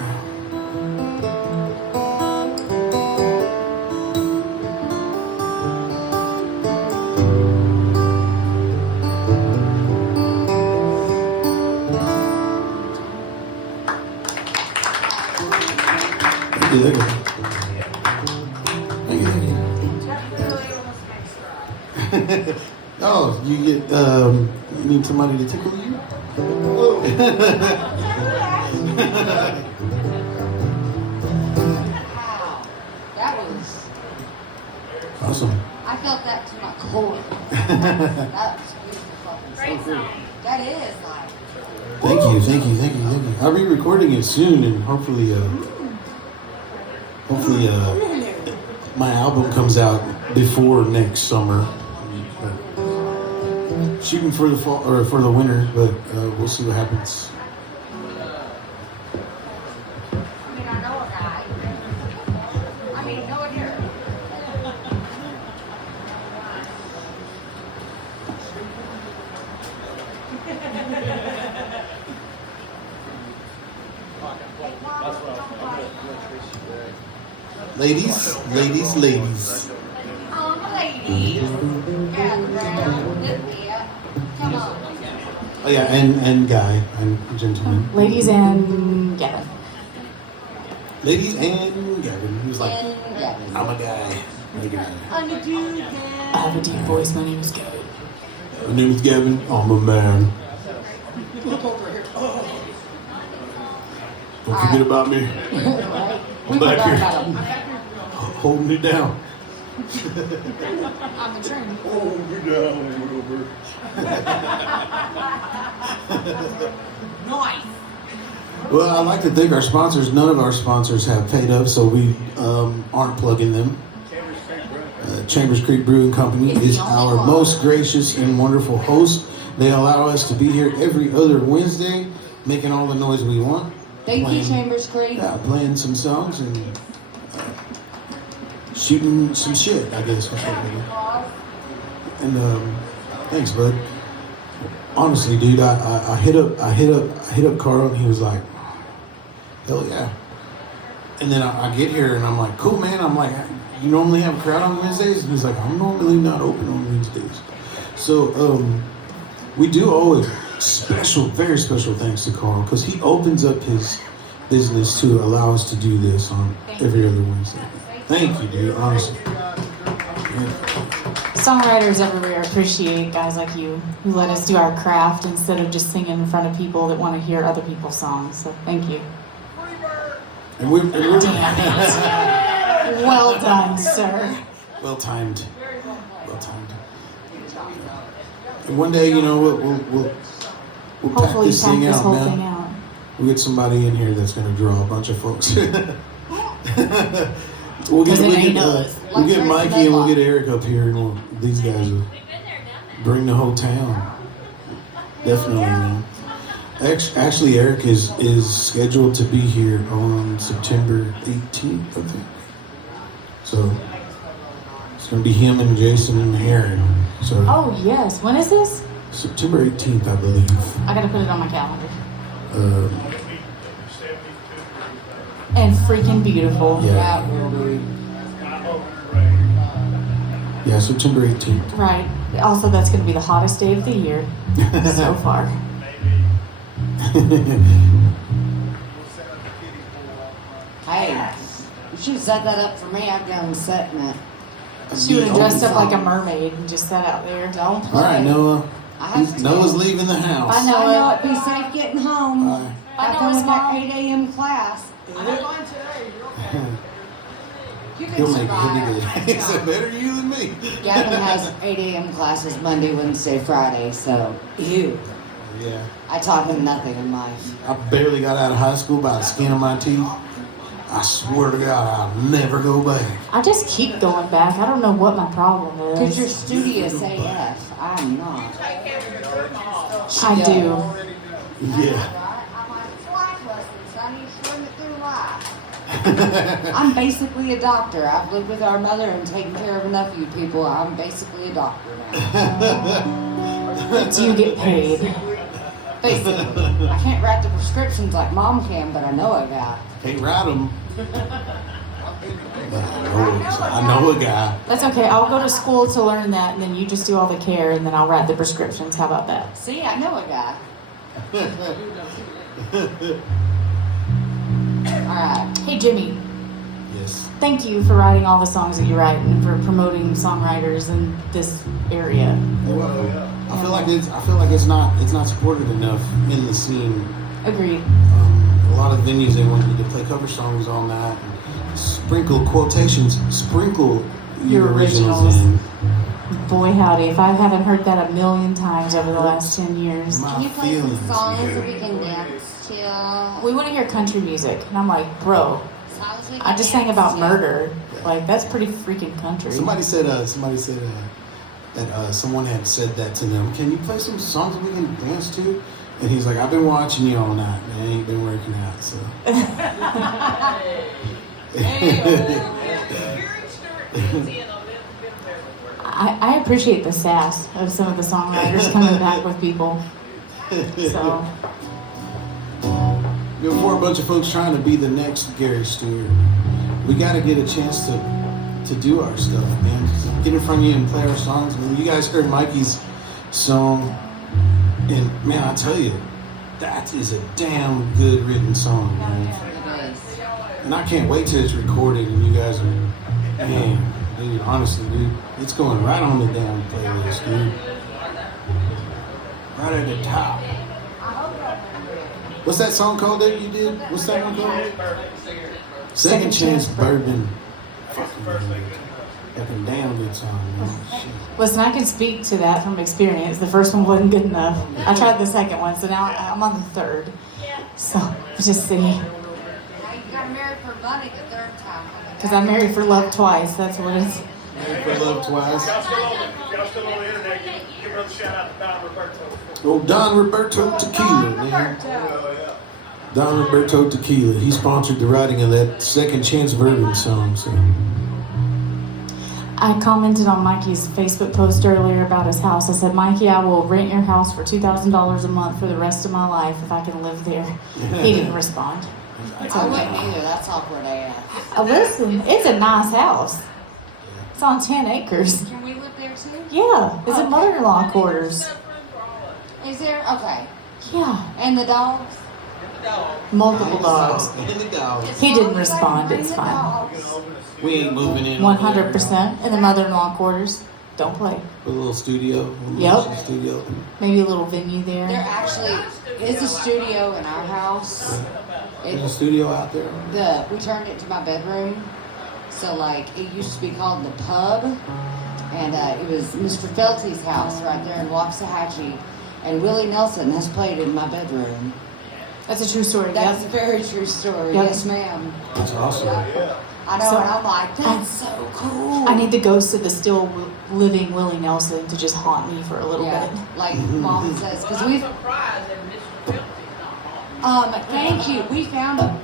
Thank you. Thank you. Oh, you get you need somebody to tickle you? Wow. That was. Awesome. I felt that to my core. That was beautiful fucking song. That is like. Thank you. I'll be recording it soon, and hopefully, my album comes out before next summer. Shooting for the fall or for the winter, but we'll see what happens. I mean, I know a guy. I mean, no one here. Ladies. Oh, ladies. Gather round. Yeah. Come on. Oh yeah, and guy and gentleman. Ladies and Gavin. Ladies and Gavin. He was like, And Gavin. I'm a guy. I'm a guy. I'm a dude. I have a deep voice. My name is Gavin. My name is Gavin. I'm a man. Don't forget about me. I'm back here. Holding it down. I'm the train. Hold me down, Wilbur. Nice. Well, I'd like to thank our sponsors. None of our sponsors have paid up, so we aren't plugging them. Chambers Creek Brewing Company is our most gracious and wonderful host. They allow us to be here every other Wednesday, making all the noise we want. Thank you, Playing- Chambers Creek. Yeah, playing some songs and shooting some shit, I guess. That's what we do. And thanks, bud. Honestly, dude, I hit up Carl, and he was like, "Hell yeah!" And then I get here, and I'm like, "Cool, man." I'm like, "You normally have a crowd on Wednesdays?" And he's like, "I'm normally not open on Wednesdays." So we do owe a very special thanks to Carl, because he opens up his business to allow us to do this on every other Wednesday. Thank you, dude. Honestly. Songwriters everywhere appreciate guys like you who let us do our craft instead of just singing in front of people that want to hear other people's songs. So thank you. And we're Damn it. Well done, sir. well timed. And one day, you know, we'll pack Hopefully this pack thing this out, whole man. thing out. We'll get somebody in here that's gonna draw a bunch of folks. we'll get, 'Cause it we'll ain't get, us. we'll get Mikey and we'll get Eric up here, and these guys will bring the whole town. Definitely, man. Actually, Eric is scheduled to be here on September 18th, I think. So it's gonna be him and Jason and Aaron. So Oh, yes. When is this? September 18th, I believe. I gotta put it on my calendar. Uh, And freaking beautiful. yeah. Yeah, September 18th. Right. Also, that's gonna be the hottest day of the year so far. should have set that up for me. I've done setting it. She would have dressed up like a mermaid and just sat out there. Don't play. All right, Noah. I have to Noah's go. leaving the house. I know. I know it'd be safe getting home. All right. I know After it's that mom. 8 a.m. class. I had mine today. You're okay. You can He'll make it. survive. He'll be good. He said, better you than me. Gavin has 8 a.m. classes Monday, Wednesday, Friday, so ew. Yeah. I taught him nothing in life. I barely got out of high school by the skin of my teeth. I swear to God, I'll never go back. I just keep going back. I don't know what my problem Because you're is. studious AF. I'm not. Take care of your grandma. I do. Yeah. I'm like, it's life lessons. I need to swim it through life. I'm basically a doctor. I've lived with our mother and taken care of enough of you people. I'm basically a doctor now. Do you get paid? Basically. I can't write the prescriptions like mom can, but I know a guy. Can't ride them. I know a guy. That's okay. I'll go to school to learn that, and then you just do all the care, and then I'll write the prescriptions. How about that? See, I know a guy. Alright. Hey, Jimmy. Yes. Thank you for writing all the songs that you write and for promoting songwriters in this area. I feel like it's not supported enough in the scene. Agreed. A lot of venues, they want you to play cover songs on that. And sprinkle quotations. Sprinkle your originals in. Boy, howdy. If I haven't heard that a million times over the last 10 years. My Can you play some feelings. songs that we can dance to? We want to hear country music. And I'm like, bro, Songs we can I just sang dance about to. murder. Like, that's pretty freaking country. Somebody said that someone had said that to them. Can you play some songs that we can dance to? And he's like, I've been watching you all night, man. It ain't been working out, so. I appreciate the sass of some of the songwriters coming back with people. So, Before a bunch of folks trying to be the next Gary Stewart, we got to get a chance to do our stuff, man. Just get in front of you and play our songs. I mean, you guys heard Mikey's song, and man, I tell you, that is a damn good written song, man. It is. And I can't wait till it's recorded and you guys are, man, dude, honestly, dude, it's going right on the damn playlist, dude. Right at the top. What's that song called that you did? What's that one called? Second Chance Bourbon. Fucking damn good song, man. Shit. listen, I can speak to that from experience. The first one wasn't good enough. I tried the second one, so now I'm on the third. So, just see. Now you got married for money the third time. Because I'm married for love twice. That's what it is. Married for Love Twice. Y'all still on the internet, give another shout out to Don Roberto. Oh, Don Roberto Tequila, man. Don Roberto Tequila. He sponsored the writing of that Second Chance Bourbon song, so. I commented on Mikey's Facebook post earlier about his house. I said, Mikey, I will rent your house for $2,000 a month for the rest of my life if I can live there. He didn't respond. It's I okay. wouldn't either. That's awkward AF. Listen, it's a nice house. It's on 10 acres. Can we live there too? Yeah, it's a mother-in-law quarters. Is there? Okay. Yeah, And the dogs? multiple dogs. And the dog. He didn't respond, it's fine. Dogs. We ain't moving in. 100% in the mother-in-law quarters. Don't play. A little studio. A Yep. little studio. Maybe a little venue There there. actually is a studio in our house. There's a It, studio out there. we turned it to my bedroom. So like it used to be called the pub, and it was Mr. Felty's house right there in Waxahachie. And Willie Nelson has played in my bedroom. That's a true story. That's a Yep. very true story. Yep. Yes, ma'am. That's awesome. I know, So- and I'm like, that's so cool. I need the ghost of the still living Willie Nelson to just haunt me for a little Yeah, bit. like Mom says, because we've. Surprised that Mr. Filthy. Thank you. We found a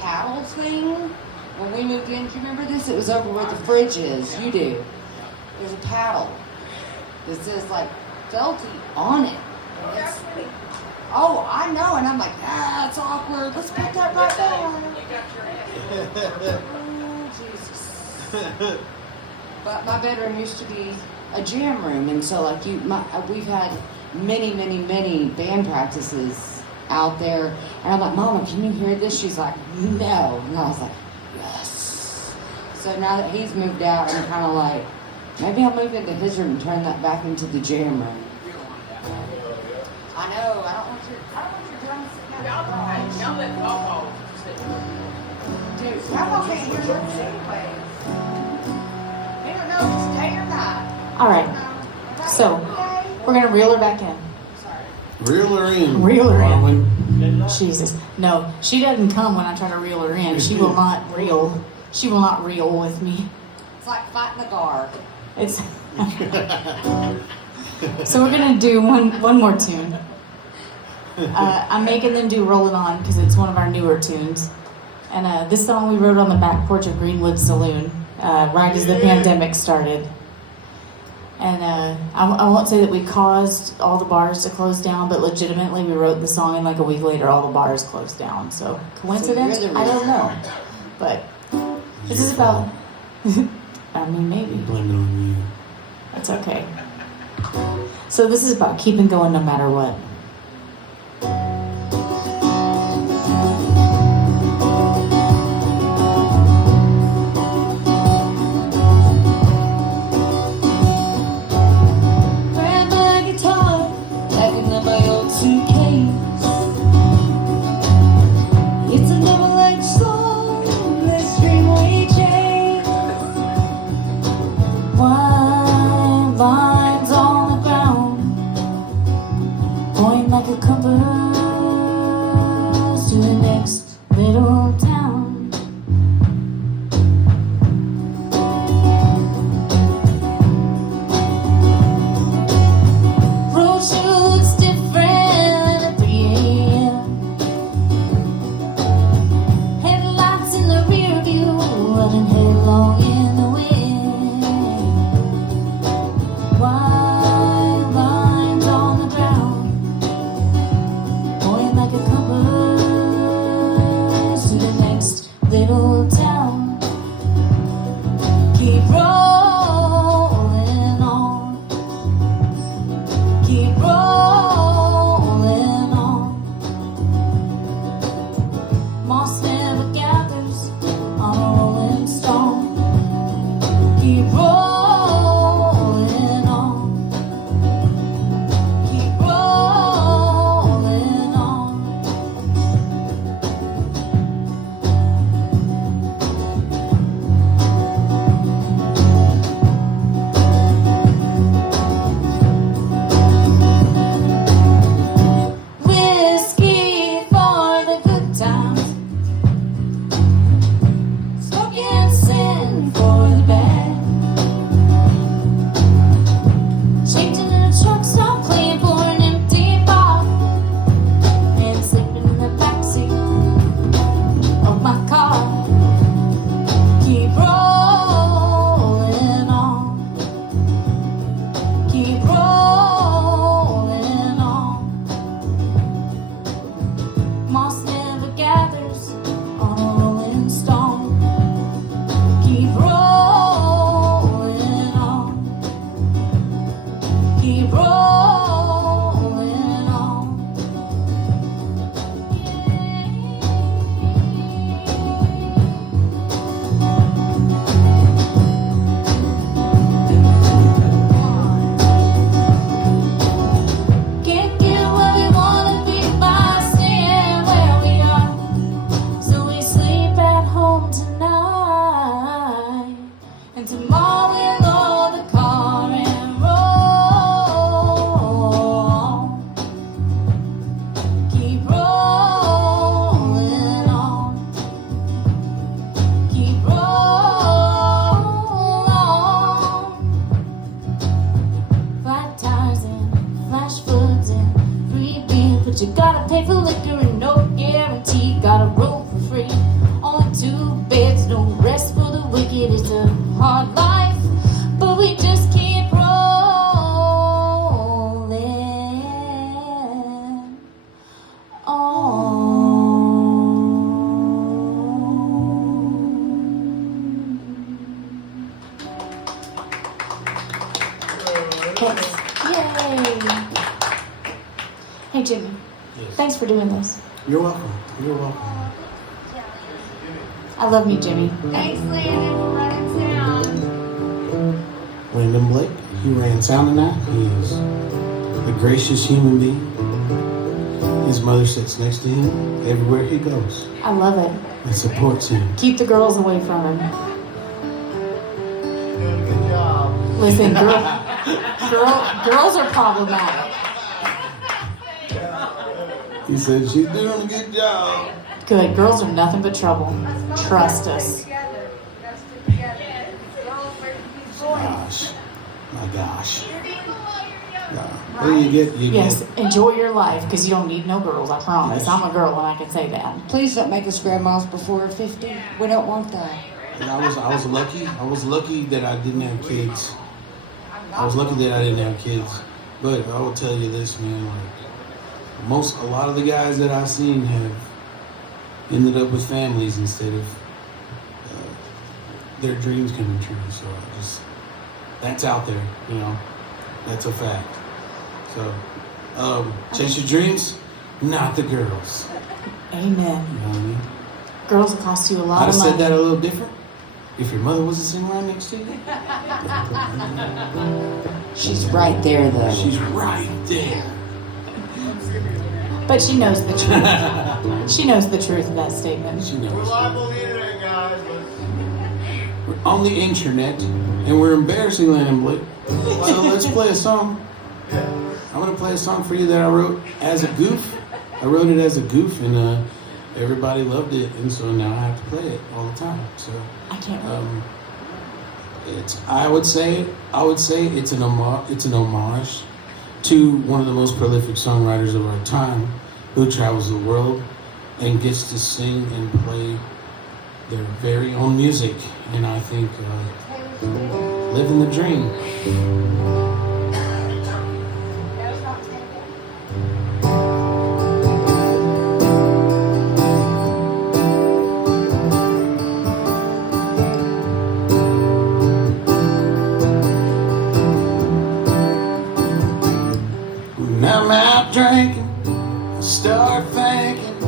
paddle thing when we moved in. Do you remember this? It was over where the fridge is. You do. There's a paddle that says like Felty on it. And it's- oh, I know. And I'm like, it's awkward. Let's put that right there. Oh, Jesus. But my bedroom used to be a jam room, and so like we've had many band practices out there, and I'm like, Mama, can you hear this? She's like, no, and I was like, yes. So now that he's moved out, I'm kind of like, maybe I'll move into his room and turn that back into the jam room. I know. I don't want your drums sitting out there. Y'all let Papa sit. Dude, Papa can't hear much anyway. We don't know if it's day or night. All right. So we're gonna reel her back in. Reel her in. Reel her in. Marlon. Jesus. No, she doesn't come when I try to reel her in. She will not reel. She will not reel with me. It's like fighting the guard. It's so we're gonna do one more tune. I'm making them do "Rollin' On" because it's one of our newer tunes, and this song we wrote on the back porch of Greenwood Saloon right as the pandemic started. And I won't say that we caused all the bars to close down, but legitimately we wrote the song and like a week later all the bars closed down. So coincidence? So you're the I don't know. But this is about. I mean, maybe. Blame it on you. That's okay. So this is about keeping going no matter what. Grab my guitar, packing up my old suitcase. It's a double-edged sword, this dream we chase. Wine lines on the ground, point like a compass to the next little town. Road sure looks different at 3 a.m. Headlights in the rear view, running headlong in the wind. White lines on the ground, point like a compass to the next little town. Keep rolling on, keep rolling on. Moss never gathers on a rolling stone. Keep rolling on, keep rolling on. Whiskey for the good times, smoking sin for the bad. Changing in a truck stop, playing for an empty bar, and sleeping in the backseat of my car. Keep rolling on, keep rolling on. Moss never gathers on a rolling stone. Keep rolling on, keep rolling on. Can't get where we wanna be by staying where we are. So we sleep at home tonight, and tomorrow we'll load the car and roll. Keep rolling on, keep rolling on. Flat tires and flash floods and free beer, but you gotta pay for liquor and no guarantee. Gotta roll for free, only 2 beds, no rest for the wicked. It's a hard life, but we just keep rolling on. Yay! Hey Jimmy, Yes. thanks for doing this. You're welcome. You're welcome. I love you, Jimmy. Thanks, Landon, for running sound. Landon Blake, he ran sound tonight. He is a gracious human being. His mother sits next to him everywhere he goes I love it. and supports him. Keep the girls away from him. Good job. Listen, girls are problematic. He said, she's doing a good job. Good. Girls are nothing but trouble. Trust us. Together. Let's stick together. Girls versus these boys. Gosh, my gosh. Yeah. Well, you get. Yes, enjoy your life because you don't need no girls, I promise. I'm a girl and I can say that. Please don't make us grandmas before 50. We don't want that. And I was lucky. I was lucky that I didn't have kids. I was lucky that I didn't have kids. But I will tell you this, man. Like a lot of the guys that I've seen have ended up with families instead of their dreams coming true. So that's out there, you know. That's a fact. So chase your dreams, not the girls. Amen. You know what I mean? Girls cost you a lot I'd have of money. said that a little different if your mother wasn't sitting right next to you. She's right there, though. She's right there. But she knows the truth. She knows the truth of that statement. She We're knows. live on the internet, guys. We're on the internet, and we're embarrassing Landon Blake. So let's play a song. I'm gonna play a song for you that I wrote as a goof. I wrote it as a goof, and everybody loved it, and so now I have to play it all the time. So I can't wait. I would say it's an homage to one of the most prolific songwriters of our time, who travels the world and gets to sing and play their very own music, and I think living the dream. When I'm out drinking, I start thinking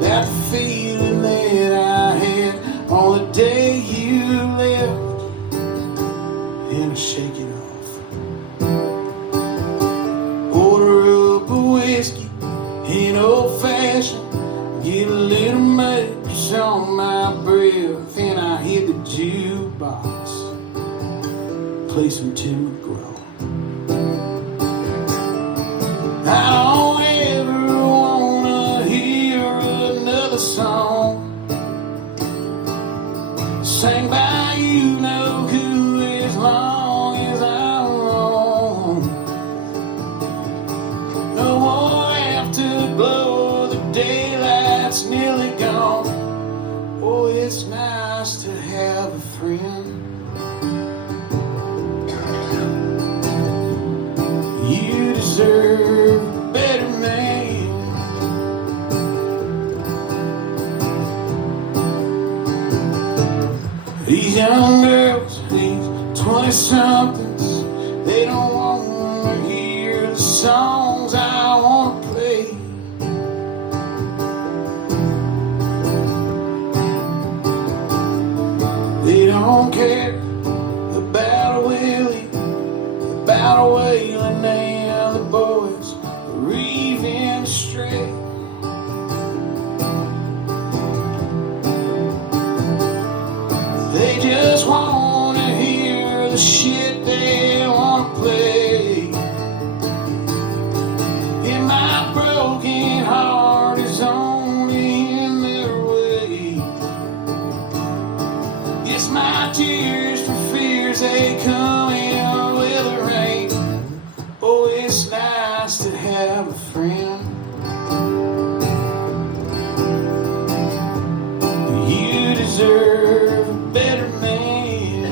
that the feeling that I had on the day you left, and I shake it off. Order up a whiskey in old fashioned, get a little mace on my breath, and I hit the jukebox, play some Tim McGraw. I don't ever wanna hear another song sang by you, no good as long as I'm wrong. No more afterglow, the daylight's nearly gone. Oh, it's nice to have a friend. You deserve a better man. These young girls, these 20-somethings, they don't want to hear the songs I want to play. They don't care about a Willie, about a Waylon, and the boys are even straight. They just want to hear the shit they want to play. And my broken heart is only in their way. Yes, my tears for fears, they come in with the rain. Oh, it's nice to have a friend. You deserve a better man.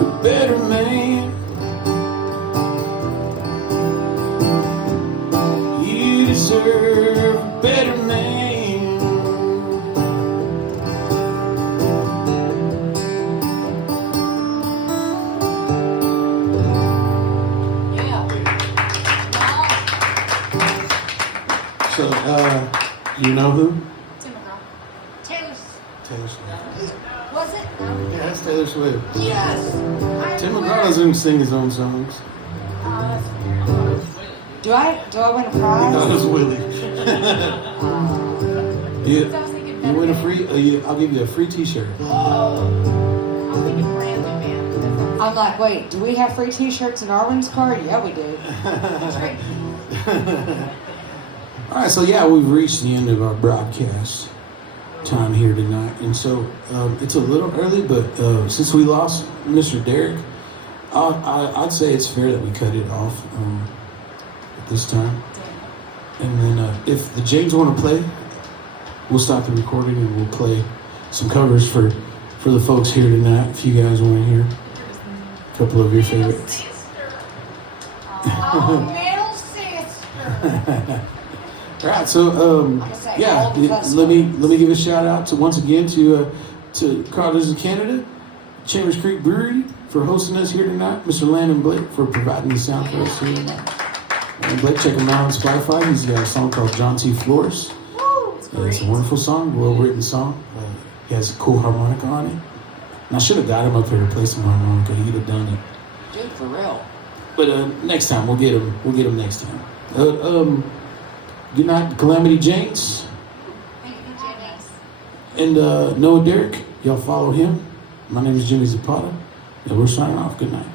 A better man. You deserve a better man. So, you know who? Tim McGraw. Taylor. Taylor Swift. Was it? Yeah, that's Taylor Swift. Yes. Tim McGraw doesn't even sing his own songs. Do I win a He prize? thought it was Willie. you, I was thinking you win a free. I'll give you a free T-shirt. I'm thinking brand new man. I'm like, wait, do we have free T-shirts in Arwen's car? Yeah, we do. That's right. All right, so yeah, we've reached the end of our broadcast time here tonight, and so it's a little early, but since we lost Mr. Derrick, I'd say it's fair that we cut it off at this time. And then if the James want to play, we'll stop the recording and we'll play some covers for the folks here tonight. If you guys want to hear a couple of your favorites. Oh, middle sister. All right, so yeah, let me give a shout out to once again to Carter's of Canada, Chambers Creek Brewery for hosting us here tonight, Mr. Landon Blake for providing the sound for us here tonight. And Blake, check him out on Spotify. He's got a song called John T. Flores. It's a wonderful song, well-written song. He has a cool harmonica on it. And I should have got him up here to play some harmonica. He'd have done it. Dude, for real. But next time, we'll get him. We'll get him next time. Good night, Calamity James. Thank you, Jennings. And Noah Derrick. Y'all follow him. My name is Jimmy Zapata. And we're signing off. Good night.